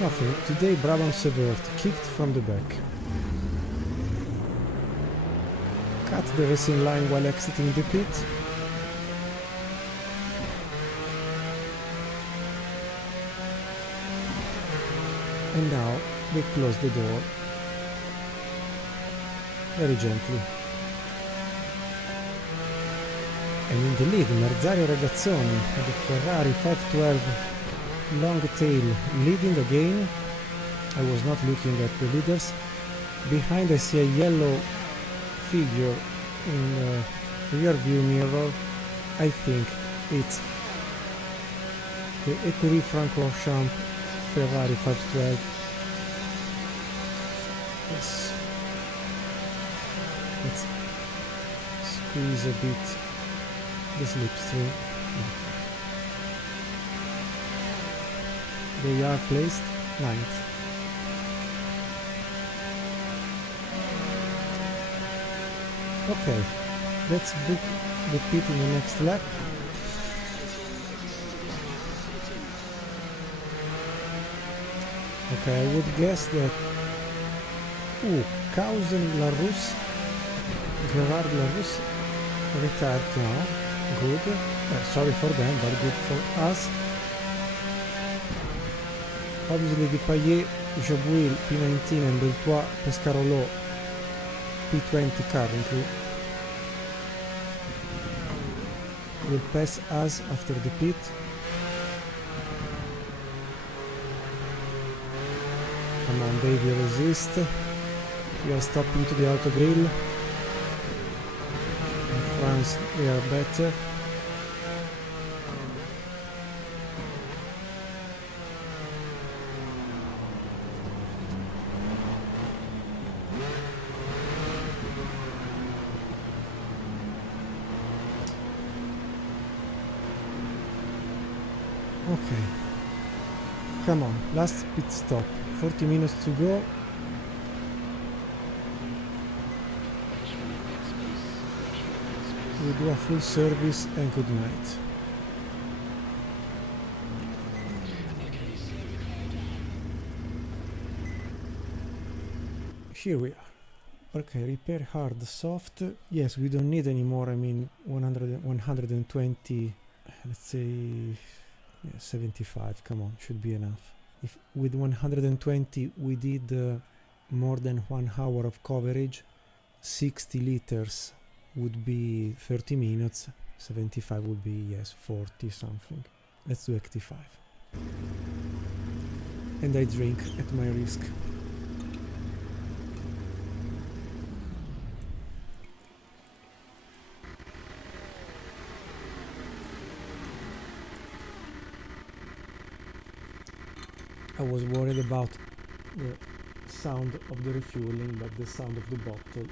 Nothing. Today Brabham Sever kicked from the back. Cut the racing line while exiting the pit. And now we close the door very gently. And in the lead, Merzario Regazzoni, the Ferrari 512 long tail, leading again. I was not looking at the leaders. Behind I see a yellow figure in the rear view mirror. I think it's the Écurie Francorchamps Ferrari 512. Yes. Let's squeeze a bit the slipstream. They are placed 9th. Okay, let's book the pit in the next lap. Okay, I would guess that Kausen Larousse, Gerard Larousse retired now. Good. Sorry for them, but good for us. Obviously the Payet, Jobwheel P19 and Deltois Pescarolo P20 currently will pass us after the pit. Come on baby, resist. We are stopping to the auto grill. In France they are better. Okay, come on, last pit stop, 40 minutes to go. We do a full service and good night. Here we are. Okay, repair hard, soft. Yes, we don't need anymore, I mean 120, let's say 75, come on, should be enough. If with 120 we did more than 1 hour of coverage, 60 liters would be 30 minutes, 75 would be, yes, 40 something. Let's do 85. And I drink at my risk. I was worried about the sound of the refueling, but the sound of the bottle.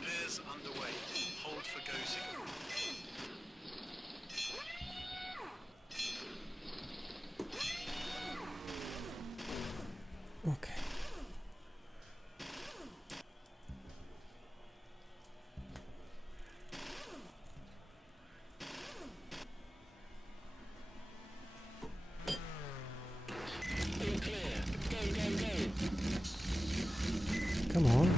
Repairs underway. Hold for go signal. Okay. Come on.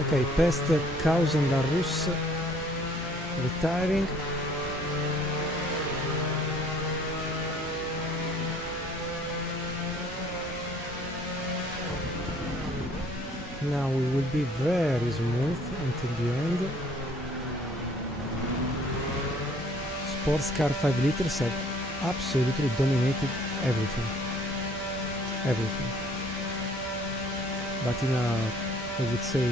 Okay, past Caus and La Russe, retiring. Now we will be very smooth until the end. Sports car 5 liters have absolutely dominated everything. Everything. But in a, I would say,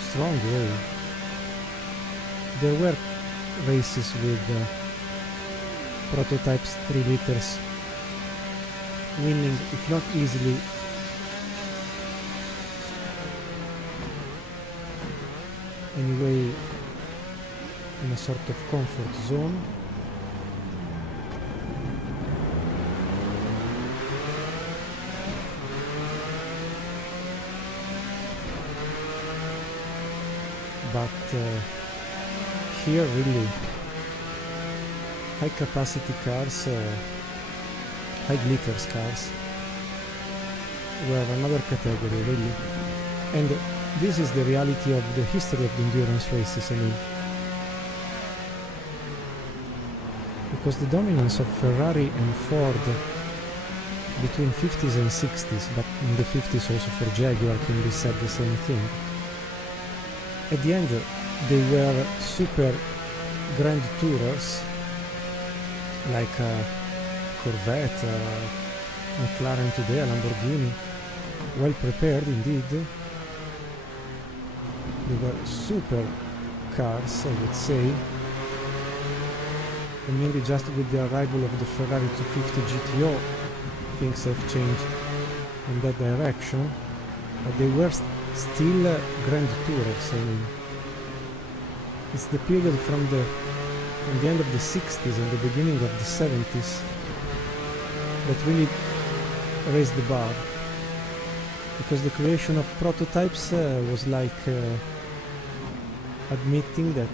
strong way. There were races with prototypes 3 liters winning, if not easily, anyway, in a sort of comfort zone. But here really high capacity cars, high glitters cars were another category really, and this is the reality of the history of the endurance races. I mean, because the dominance of Ferrari and Ford between 50s and 60s, but in the 50s also for Jaguar can be said the same thing. At the end, they were super grand tourers, like Corvette, McLaren today, Lamborghini, well prepared indeed. They were super cars, I would say. And maybe just with the arrival of the Ferrari 250 GTO, things have changed in that direction. But they were still grand tourers. I mean, it's the period from the end of the 60s and the beginning of the 70s that really raised the bar, because the creation of prototypes was like admitting that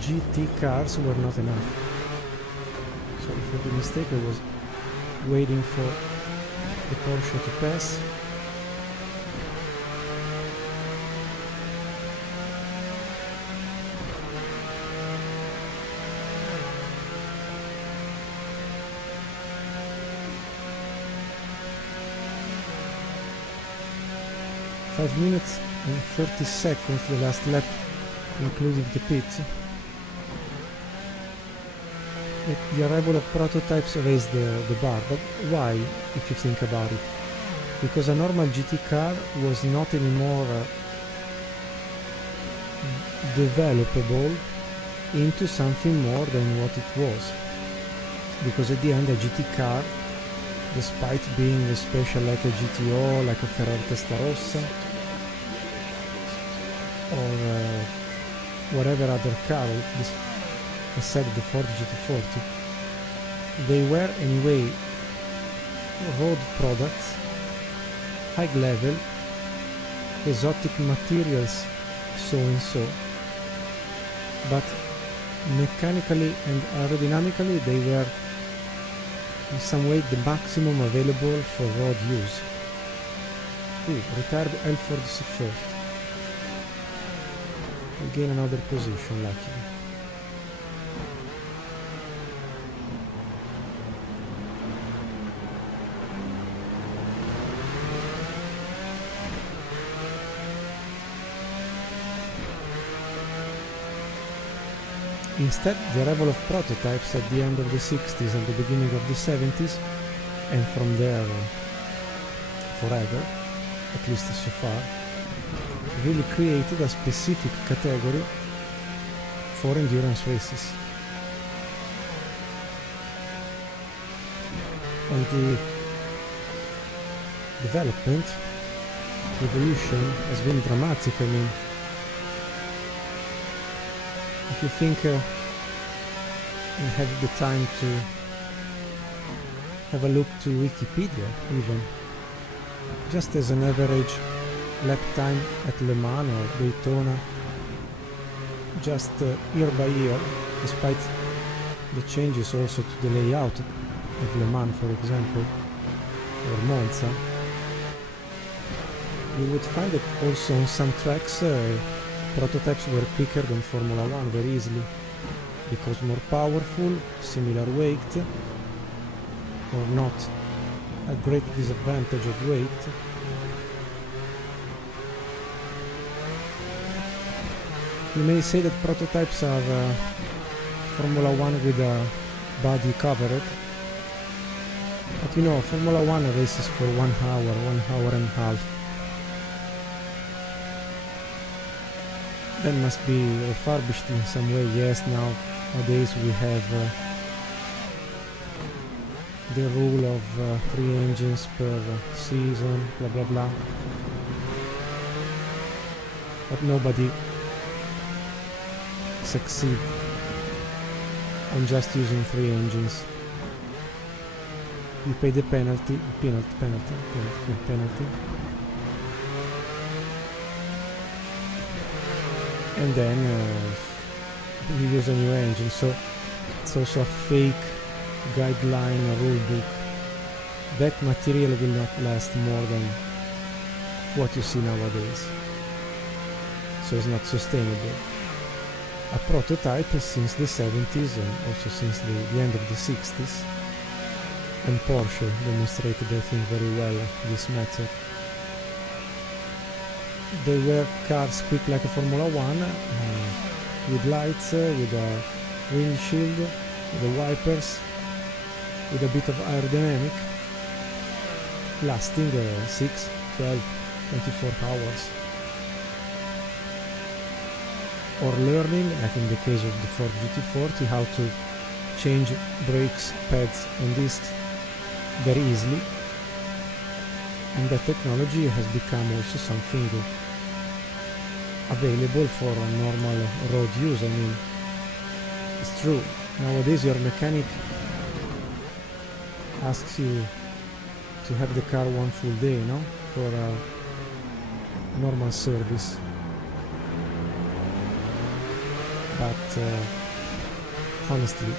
GT cars were not enough. So if I made a mistake, I was waiting for the Porsche to pass. Five minutes and 30 seconds the last lap, including the pit. The arrival of prototypes raised the bar, but why, if you think about it? Because a normal GT car was not anymore developable into something more than what it was. Because at the end a GT car, despite being special like a GTO, like a Ferrari Testarossa, or whatever other car, except the Ford GT40, they were anyway road products, high level, exotic materials, so and so, but mechanically and aerodynamically they were in some way the maximum available for road use. Retired Elford first. We gain another position, luckily. Instead, the arrival of prototypes at the end of the 60s and the beginning of the 70s, and from there forever, at least so far, really created a specific category for endurance races. And the development, evolution has been dramatic. I mean, if you think and have the time to have a look to Wikipedia, even just as an average lap time at Le Mans or Daytona, just year by year, despite the changes also to the layout of Le Mans, for example, or Monza, you would find that also on some tracks prototypes were quicker than Formula 1 very easily, because more powerful, similar weight, or not a great disadvantage of weight. You may say that prototypes are Formula 1 with a body covered, but you know, Formula 1 races for 1 hour and a half. That must be refurbished in some way. Yes, nowadays we have the rule of 3 engines per season, blah blah blah. But nobody succeeds on just using 3 engines. You pay the penalty. And then you use a new engine, so it's also a fake guideline, a rule book. That material will not last more than what you see nowadays, so it's not sustainable. A prototype since the 70s and also since the end of the 60s, and Porsche demonstrated, I think, very well this method. They were cars quick like a Formula 1, with lights, with a windshield, with the wipers, with a bit of aerodynamic, lasting 6, 12, 24 hours. Or learning, like in the case of the Ford GT40, how to change brakes, pads and discs very easily. And that technology has become also something available for a normal road use. I mean, it's true, nowadays your mechanic asks you to have the car one full day, no? for normal service, but honestly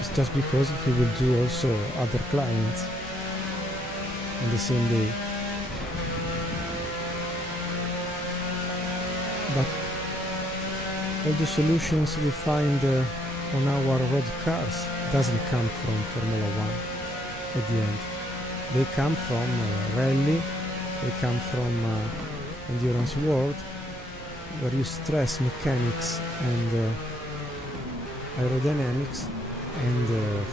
it's just because he will do also other clients on the same day. But all the solutions we find on our road cars doesn't come from Formula 1 at the end. They come from rally, they come from endurance world, where you stress mechanics and aerodynamics and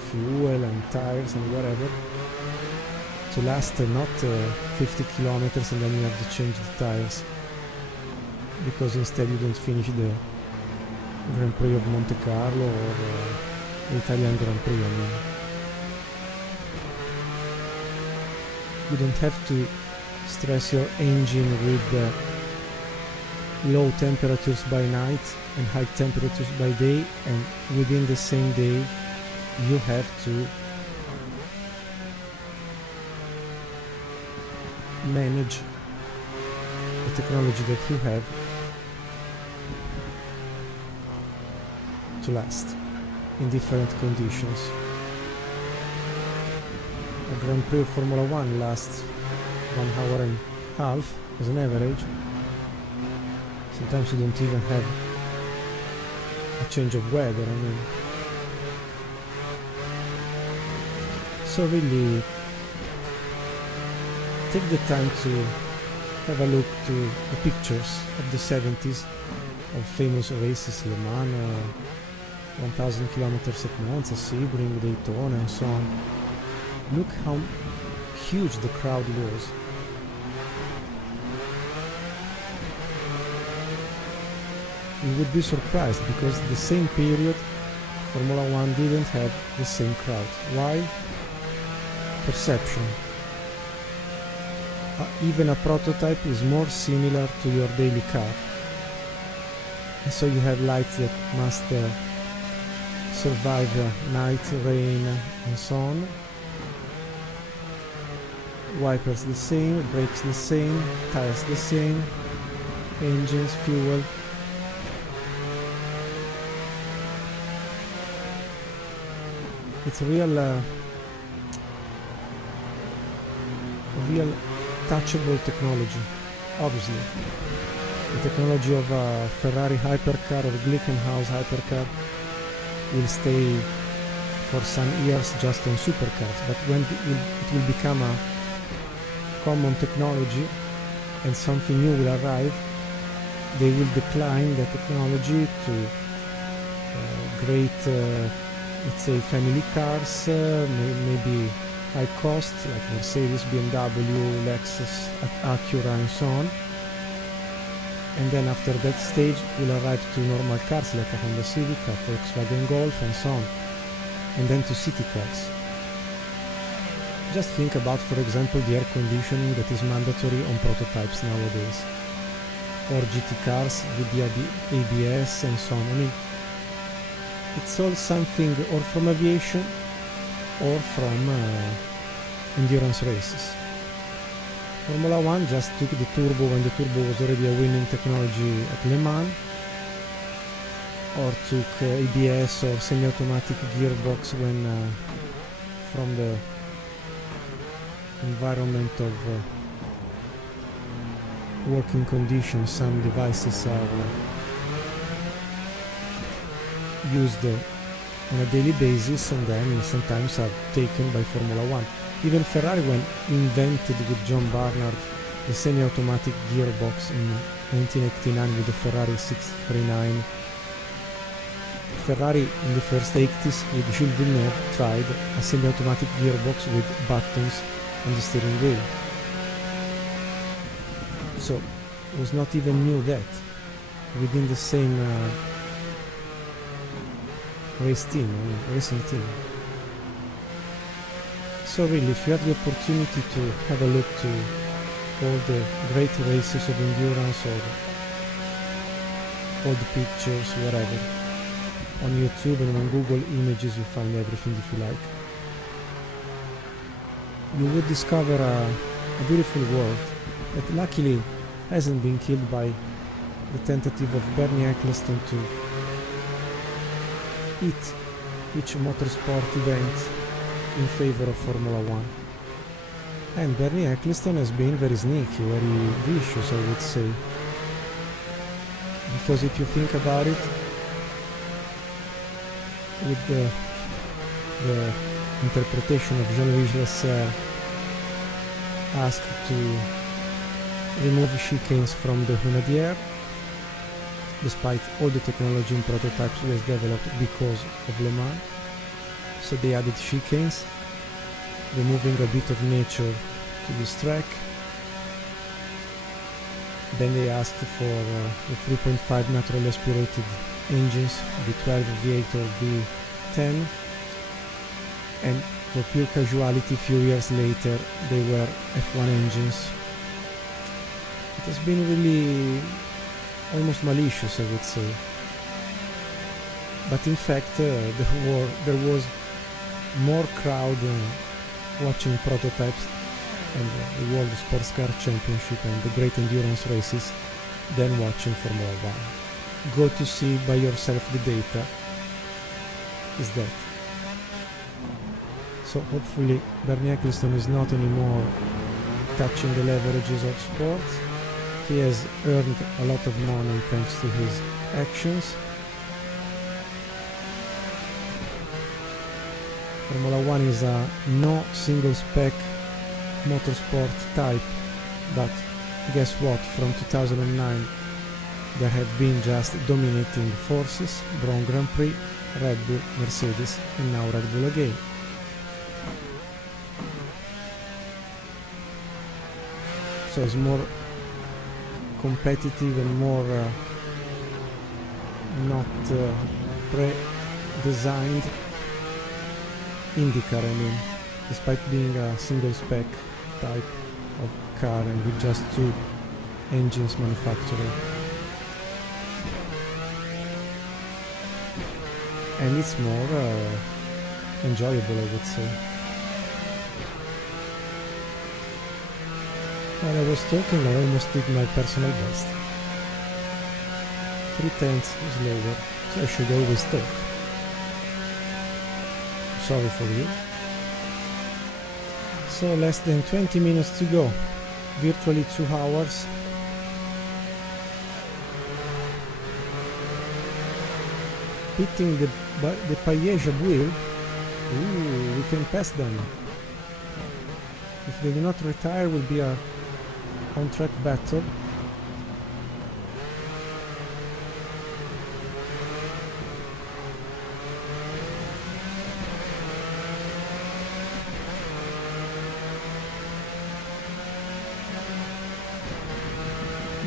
fuel and tires and whatever to last not 50 kilometers and then you have to change the tires, because instead you don't finish the Grand Prix of Monte Carlo or the Italian Grand Prix. I mean, you don't have to stress your engine with low temperatures by night and high temperatures by day, and within the same day you have to manage the technology that you have to last in different conditions. A Grand Prix of Formula 1 lasts 1 hour and a half as an average. Sometimes you don't even have a change of weather, I mean. So really, take the time to have a look to the pictures of the 70s of famous races, Le Mans, 1000 kilometers at Monza, Sebring, Daytona and so on. Look how huge the crowd was. You would be surprised, because the same period Formula 1 didn't have the same crowd. Why? Perception. Even a prototype is more similar to your daily car. And so you have lights that must survive night, rain and so on. Wipers the same, brakes the same, tires the same, engines, fuel. It's real touchable technology, obviously. The technology of a Ferrari hypercar or Glickenhaus hypercar will stay for some years just on supercars, but when it will become a common technology and something new will arrive, they will decline the technology to great let's say family cars, maybe high cost like Mercedes, BMW, Lexus, Acura and so on. And then after that stage we'll arrive to normal cars like a Honda Civic, a Volkswagen Golf and so on. And then to city cars. Just think about, for example, the air conditioning that is mandatory on prototypes nowadays. Or GT cars with the ABS and so on. I mean, it's all something or from aviation or from endurance races. Formula 1 just took the turbo when the turbo was already a winning technology at Le Mans, or took ABS or semi-automatic gearbox when from the environment of working conditions some devices are used on a daily basis and then sometimes are taken by Formula 1. Even Ferrari, when invented with John Barnard the semi-automatic gearbox in 1989 with the Ferrari 639, Ferrari in the first 80s with Gilles Villeneuve tried a semi-automatic gearbox with buttons on the steering wheel. So it was not even new that within the same racing team. So really, if you have the opportunity to have a look to all the great races of endurance or all the pictures, whatever, on YouTube and on Google Images, you find everything if you like. You would discover a beautiful world that luckily hasn't been killed by the tentative of Bernie Eccleston to eat each motorsport event in favor of Formula 1. And Bernie Eccleston has been very sneaky, very vicious, I would say. Because if you think about it, with the interpretation of Jean-Louis Lasserre asked to remove chicanes from the Hunadier, despite all the technology in prototypes was developed because of Le Mans. So they added chicanes, removing a bit of nature to this track. Then they asked for the 3.5 naturally aspirated engines, V12, V8 or V10, and for pure casuality, few years later they were F1 engines. It has been really almost malicious, I would say. But in fact, there was more crowd watching prototypes and the World Sports Car Championship and the great endurance races than watching Formula 1. Go to see by yourself the data. Is that. So hopefully Bernie Eccleston is not anymore touching the leverages of sports. He has earned a lot of money thanks to his actions. Formula 1 is a no single spec motorsport type, but guess what, from 2009 there have been just dominating forces: Braun Grand Prix, Red Bull, Mercedes, and now Red Bull again. So it's more competitive and more not pre-designed IndyCar, I mean, despite being a single spec type of car and with just two engines manufactured. And it's more enjoyable, I would say. While I was talking, I almost did my personal best. 3/10 slower, so I should always talk. Sorry for you. So less than 20 minutes to go, virtually 2 hours. Hitting the Piège wheel, ooh, we can pass them. If they do not retire, will be a on-track battle.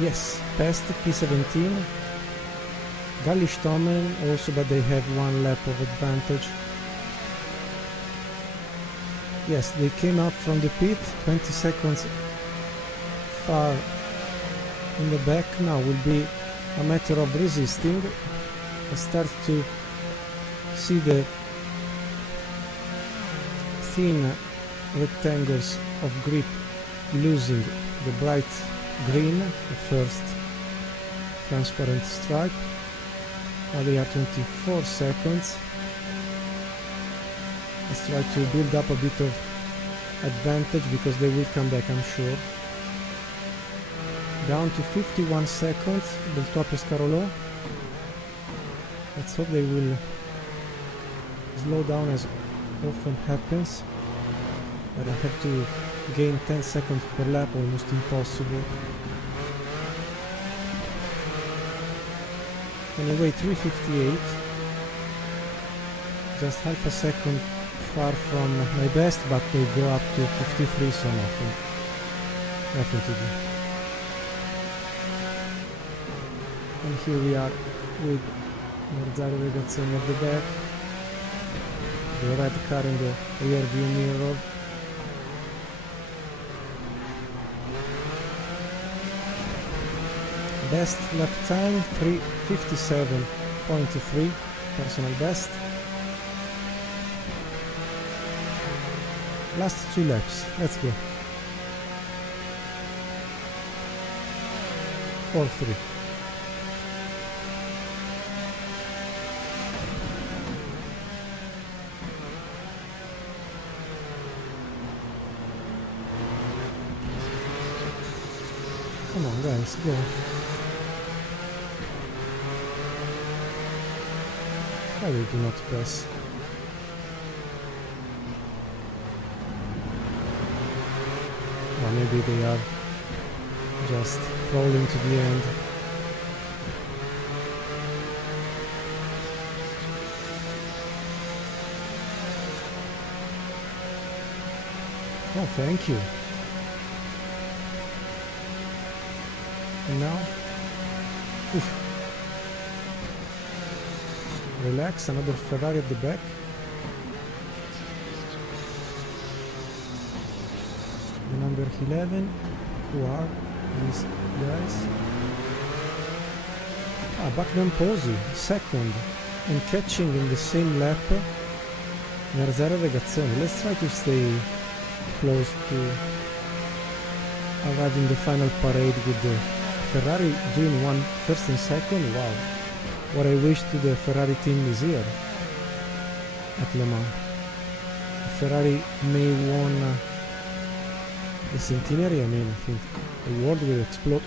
Yes, past P17. Gallish-Tomen also, but they have 1 lap of advantage. Yes, they came out from the pit, 20 seconds far in the back. Now will be a matter of resisting. I start to see the thin rectangles of grip losing the bright green, the first transparent stripe. Now they are 24 seconds. Let's try to build up a bit of advantage because they will come back, I'm sure. Down to 51 seconds, Beltois Pescarolo. Let's hope they will slow down as often happens. But I have to gain 10 seconds per lap, almost impossible. Anyway, 3:58, just half a second far from my best, but they go up to 53, so nothing to do. And here we are with Marzaro Regazzoni at the back, the red car in the rear view mirror. Best lap time 3:57.3, personal best. Last 2 laps, let's go. or 3. Come on guys, go. Why they do not pass? Or maybe they are just crawling to the end. Oh, thank you. And now? Oof. Relax, another Ferrari at the back. The number 11, who are these guys? Ah, Bachmann Pozzi, second, and catching in the same lap Merzera Regazzoni. Let's try to stay close to arrive in the final parade with the Ferrari doing one first and second. Wow, what I wish to the Ferrari team is here at Le Mans. Ferrari may won the centenary. I mean, I think the world will explode.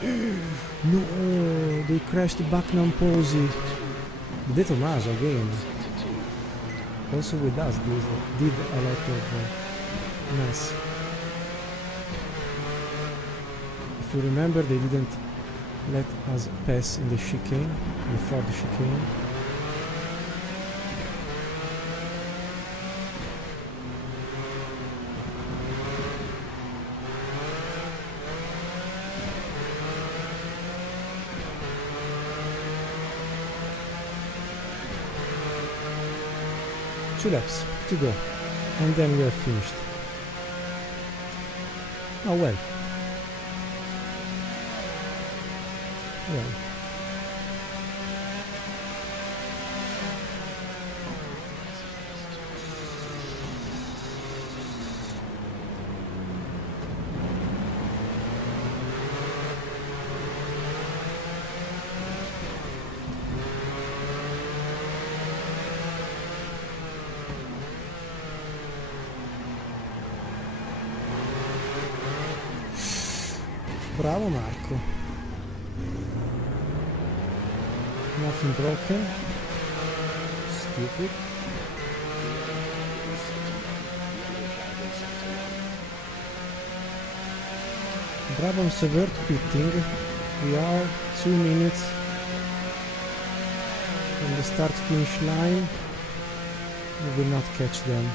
No, they crashed Bachmann Pozzi. The Tommaso again. Also with us, they did a lot of mess. If you remember, they didn't let us pass in the chicane, before the chicane. Two laps to go, and then we are finished. Oh well. Well. Bravo Marco. Nothing broken. Stupid. Bravo and Severt pitting. We are 2 minutes from the start finish line. We will not catch them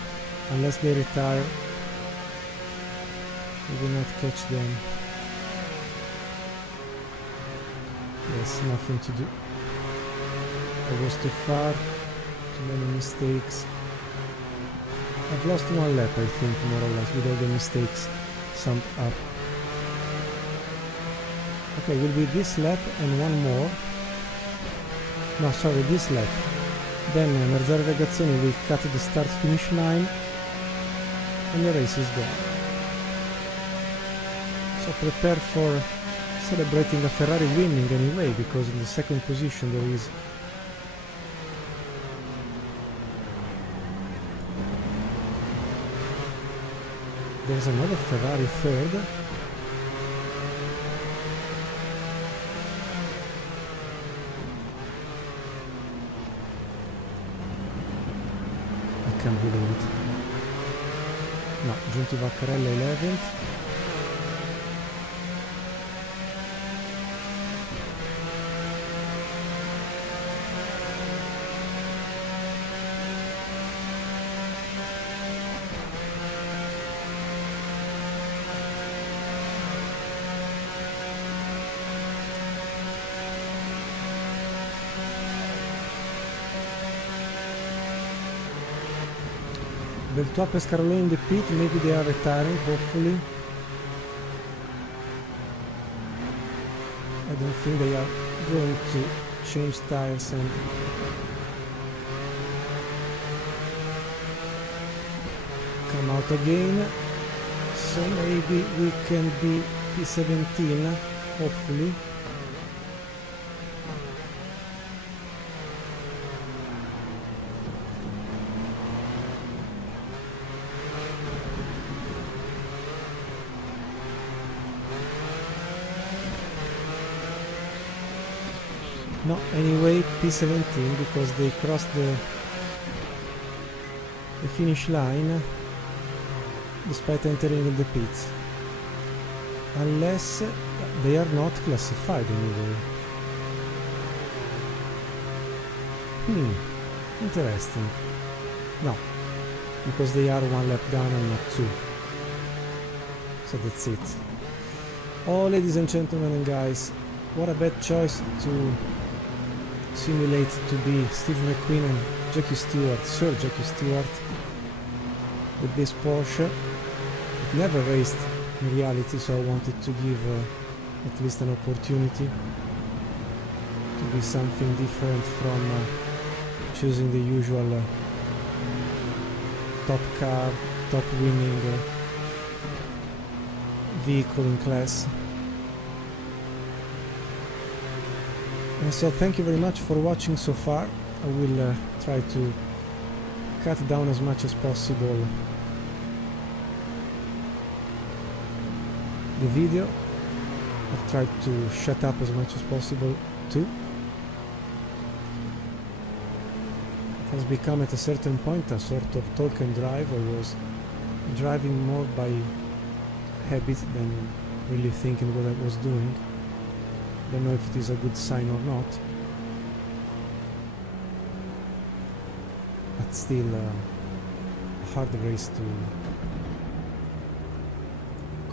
unless they retire. We will not catch them. Yes, nothing to do. I was too far, too many mistakes. I've lost one lap, I think, more or less, with all the mistakes summed up. Okay, will be this lap and one more. No, sorry, this lap. Then Merzera Regazzoni will cut the start-finish line and the race is gone. So prepare for celebrating a Ferrari winning anyway, because in the second position there is there's another Ferrari third. I can't believe it. No, Giunti Vaccarella 11th. Beltois Pescarolo in the pit, maybe they are retiring, hopefully. I don't think they are going to change tires and come out again. So maybe we can be P17, hopefully. No, anyway, P17 because they crossed the finish line despite entering in the pits. Unless they are not classified anyway. Interesting. No, because they are one lap down and not two. So that's it. Oh, ladies and gentlemen and guys, what a bad choice to simulate to be Steve McQueen and Jackie Stewart, Sir Jackie Stewart, with this Porsche. It never raced in reality, so I wanted to give at least an opportunity to be something different from choosing the usual top car, top winning vehicle in class. And so thank you very much for watching so far. I will try to cut down as much as possible the video. I've tried to shut up as much as possible too. It has become at a certain point a sort of talk and drive. I was driving more by habit than really thinking what I was doing. Don't know if it is a good sign or not, but still a hard race to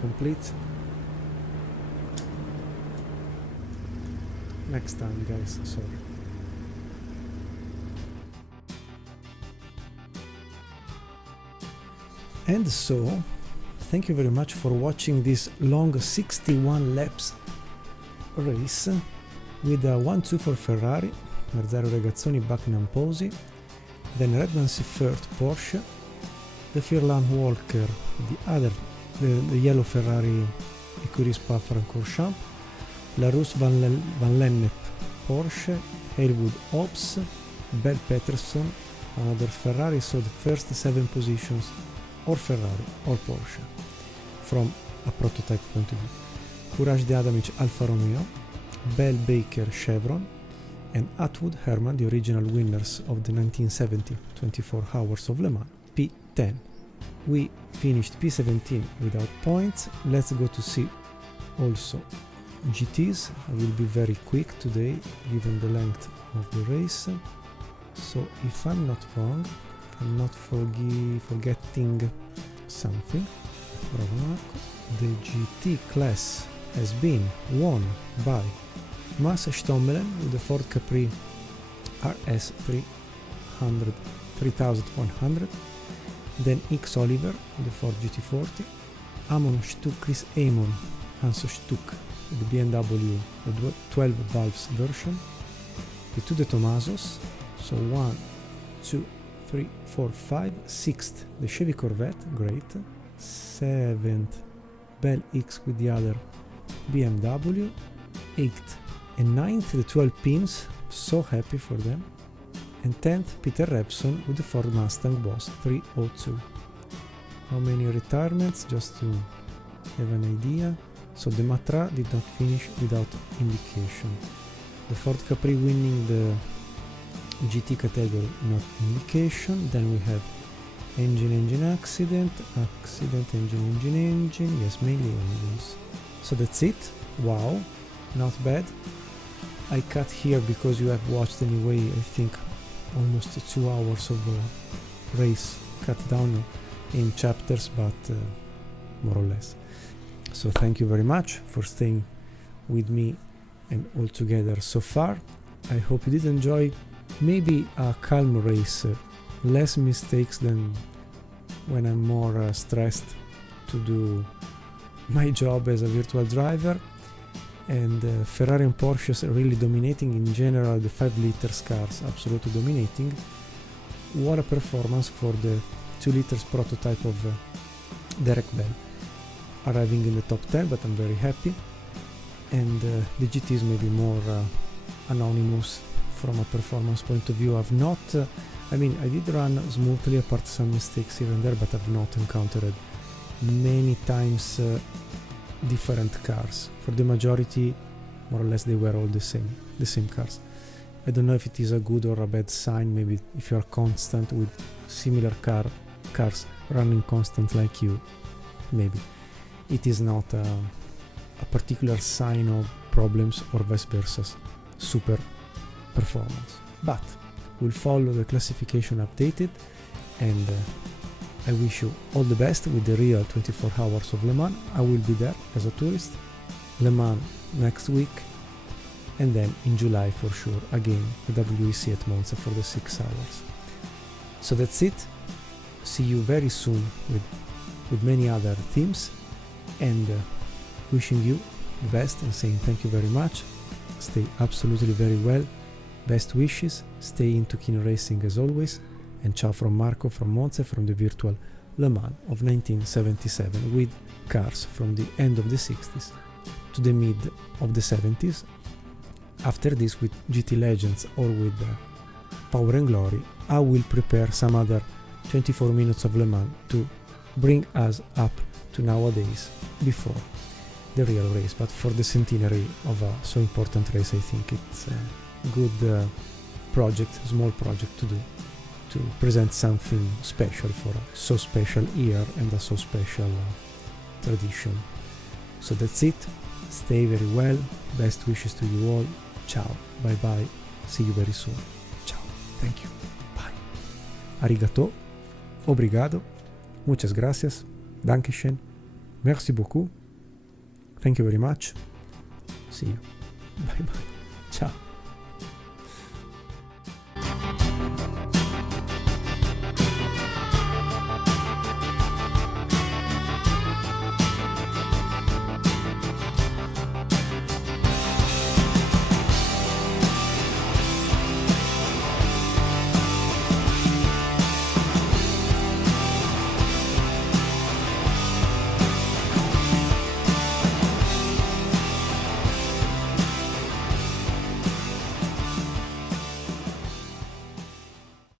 complete. Next time, guys, sorry. And so, thank you very much for watching this long 61 laps race with a 1-2 for Ferrari, Marzaro Regazzoni, Bucknam Posey, then Redman's third Porsche, the Furlan Walker, the yellow Ferrari Ecurie Spa-Francorchamps, Larousse Van Lennep Porsche, Halewood Ops, Bell Peterson, another Ferrari, so the first 7 positions or Ferrari or Porsche from a prototype point of view. Courage de Adamic Alfa Romeo, Bell Baker Chevron, and Atwood Herman, the original winners of the 1970 24 Hours of Le Mans, P10. We finished P17 without points. Let's go to see also GTs. I will be very quick today given the length of the race. So if I'm not wrong, if I'm not forgetting something, the GT class has been won by Mas Stommelen with the Ford Capri RS 3100, then X Oliver with the Ford GT40, Amon Stuck, Chris Amon, Hans Stuck with the BMW the 12 valves version, the two De Tomasos, so 1, 2, 3, 4, 5, 6th the Chevy Corvette, great, 7th Bell X with the other BMW, 8th and 9th the 12 pins, so happy for them, and 10th Peter Rebson with the Ford Mustang Boss 302. How many retirements, just to have an idea? So the Matra did not finish without indication. The Ford Capri winning the GT category, not indication. Then we have engine accident, engine, yes, mainly engines. So that's it. Wow, not bad. I cut here because you have watched anyway, I think, almost 2 hours of race cut down in chapters, but more or less. So thank you very much for staying with me and all together so far. I hope you did enjoy maybe a calm race, less mistakes than when I'm more stressed to do my job as a virtual driver, and Ferrari and Porsches are really dominating in general. The 5 liters cars absolutely dominating. What a performance for the 2 liters prototype of Derek Bell, arriving in the top 10, but I'm very happy. And the GTs maybe more anonymous from a performance point of view. I've not, I mean, I did run smoothly apart some mistakes here and there, but I've not encountered many times different cars. For the majority, more or less, they were all the same cars. I don't know if it is a good or a bad sign. Maybe if you are constant with similar cars running constant like you, maybe it is not a particular sign of problems or vice versa, super performance. But we'll follow the classification updated, and I wish you all the best with the real 24 hours of Le Mans. I will be there as a tourist. Le Mans next week, and then in July for sure again the WEC at Monza for the 6 hours. So that's it. See you very soon with many other themes, and wishing you the best and saying thank you very much. Stay absolutely very well. Best wishes. Stay into keen racing as always. And ciao from Marco from Monza, from the virtual Le Mans of 1977, with cars from the end of the 60s to the mid of the 70s. After this, with GT Legends or with Power and Glory, I will prepare some other 24 minutes of Le Mans to bring us up to nowadays before the real race. But for the centenary of a so important race, I think it's a good project, small project to do, to present something special for a so special year and a so special tradition. So that's it. Stay very well. Best wishes to you all. Ciao. Bye bye. See you very soon. Ciao. Thank you. Bye. Arigato. Obrigado. Muchas gracias. Dankeschön. Merci beaucoup. Thank you very much. See you. Bye bye. Ciao.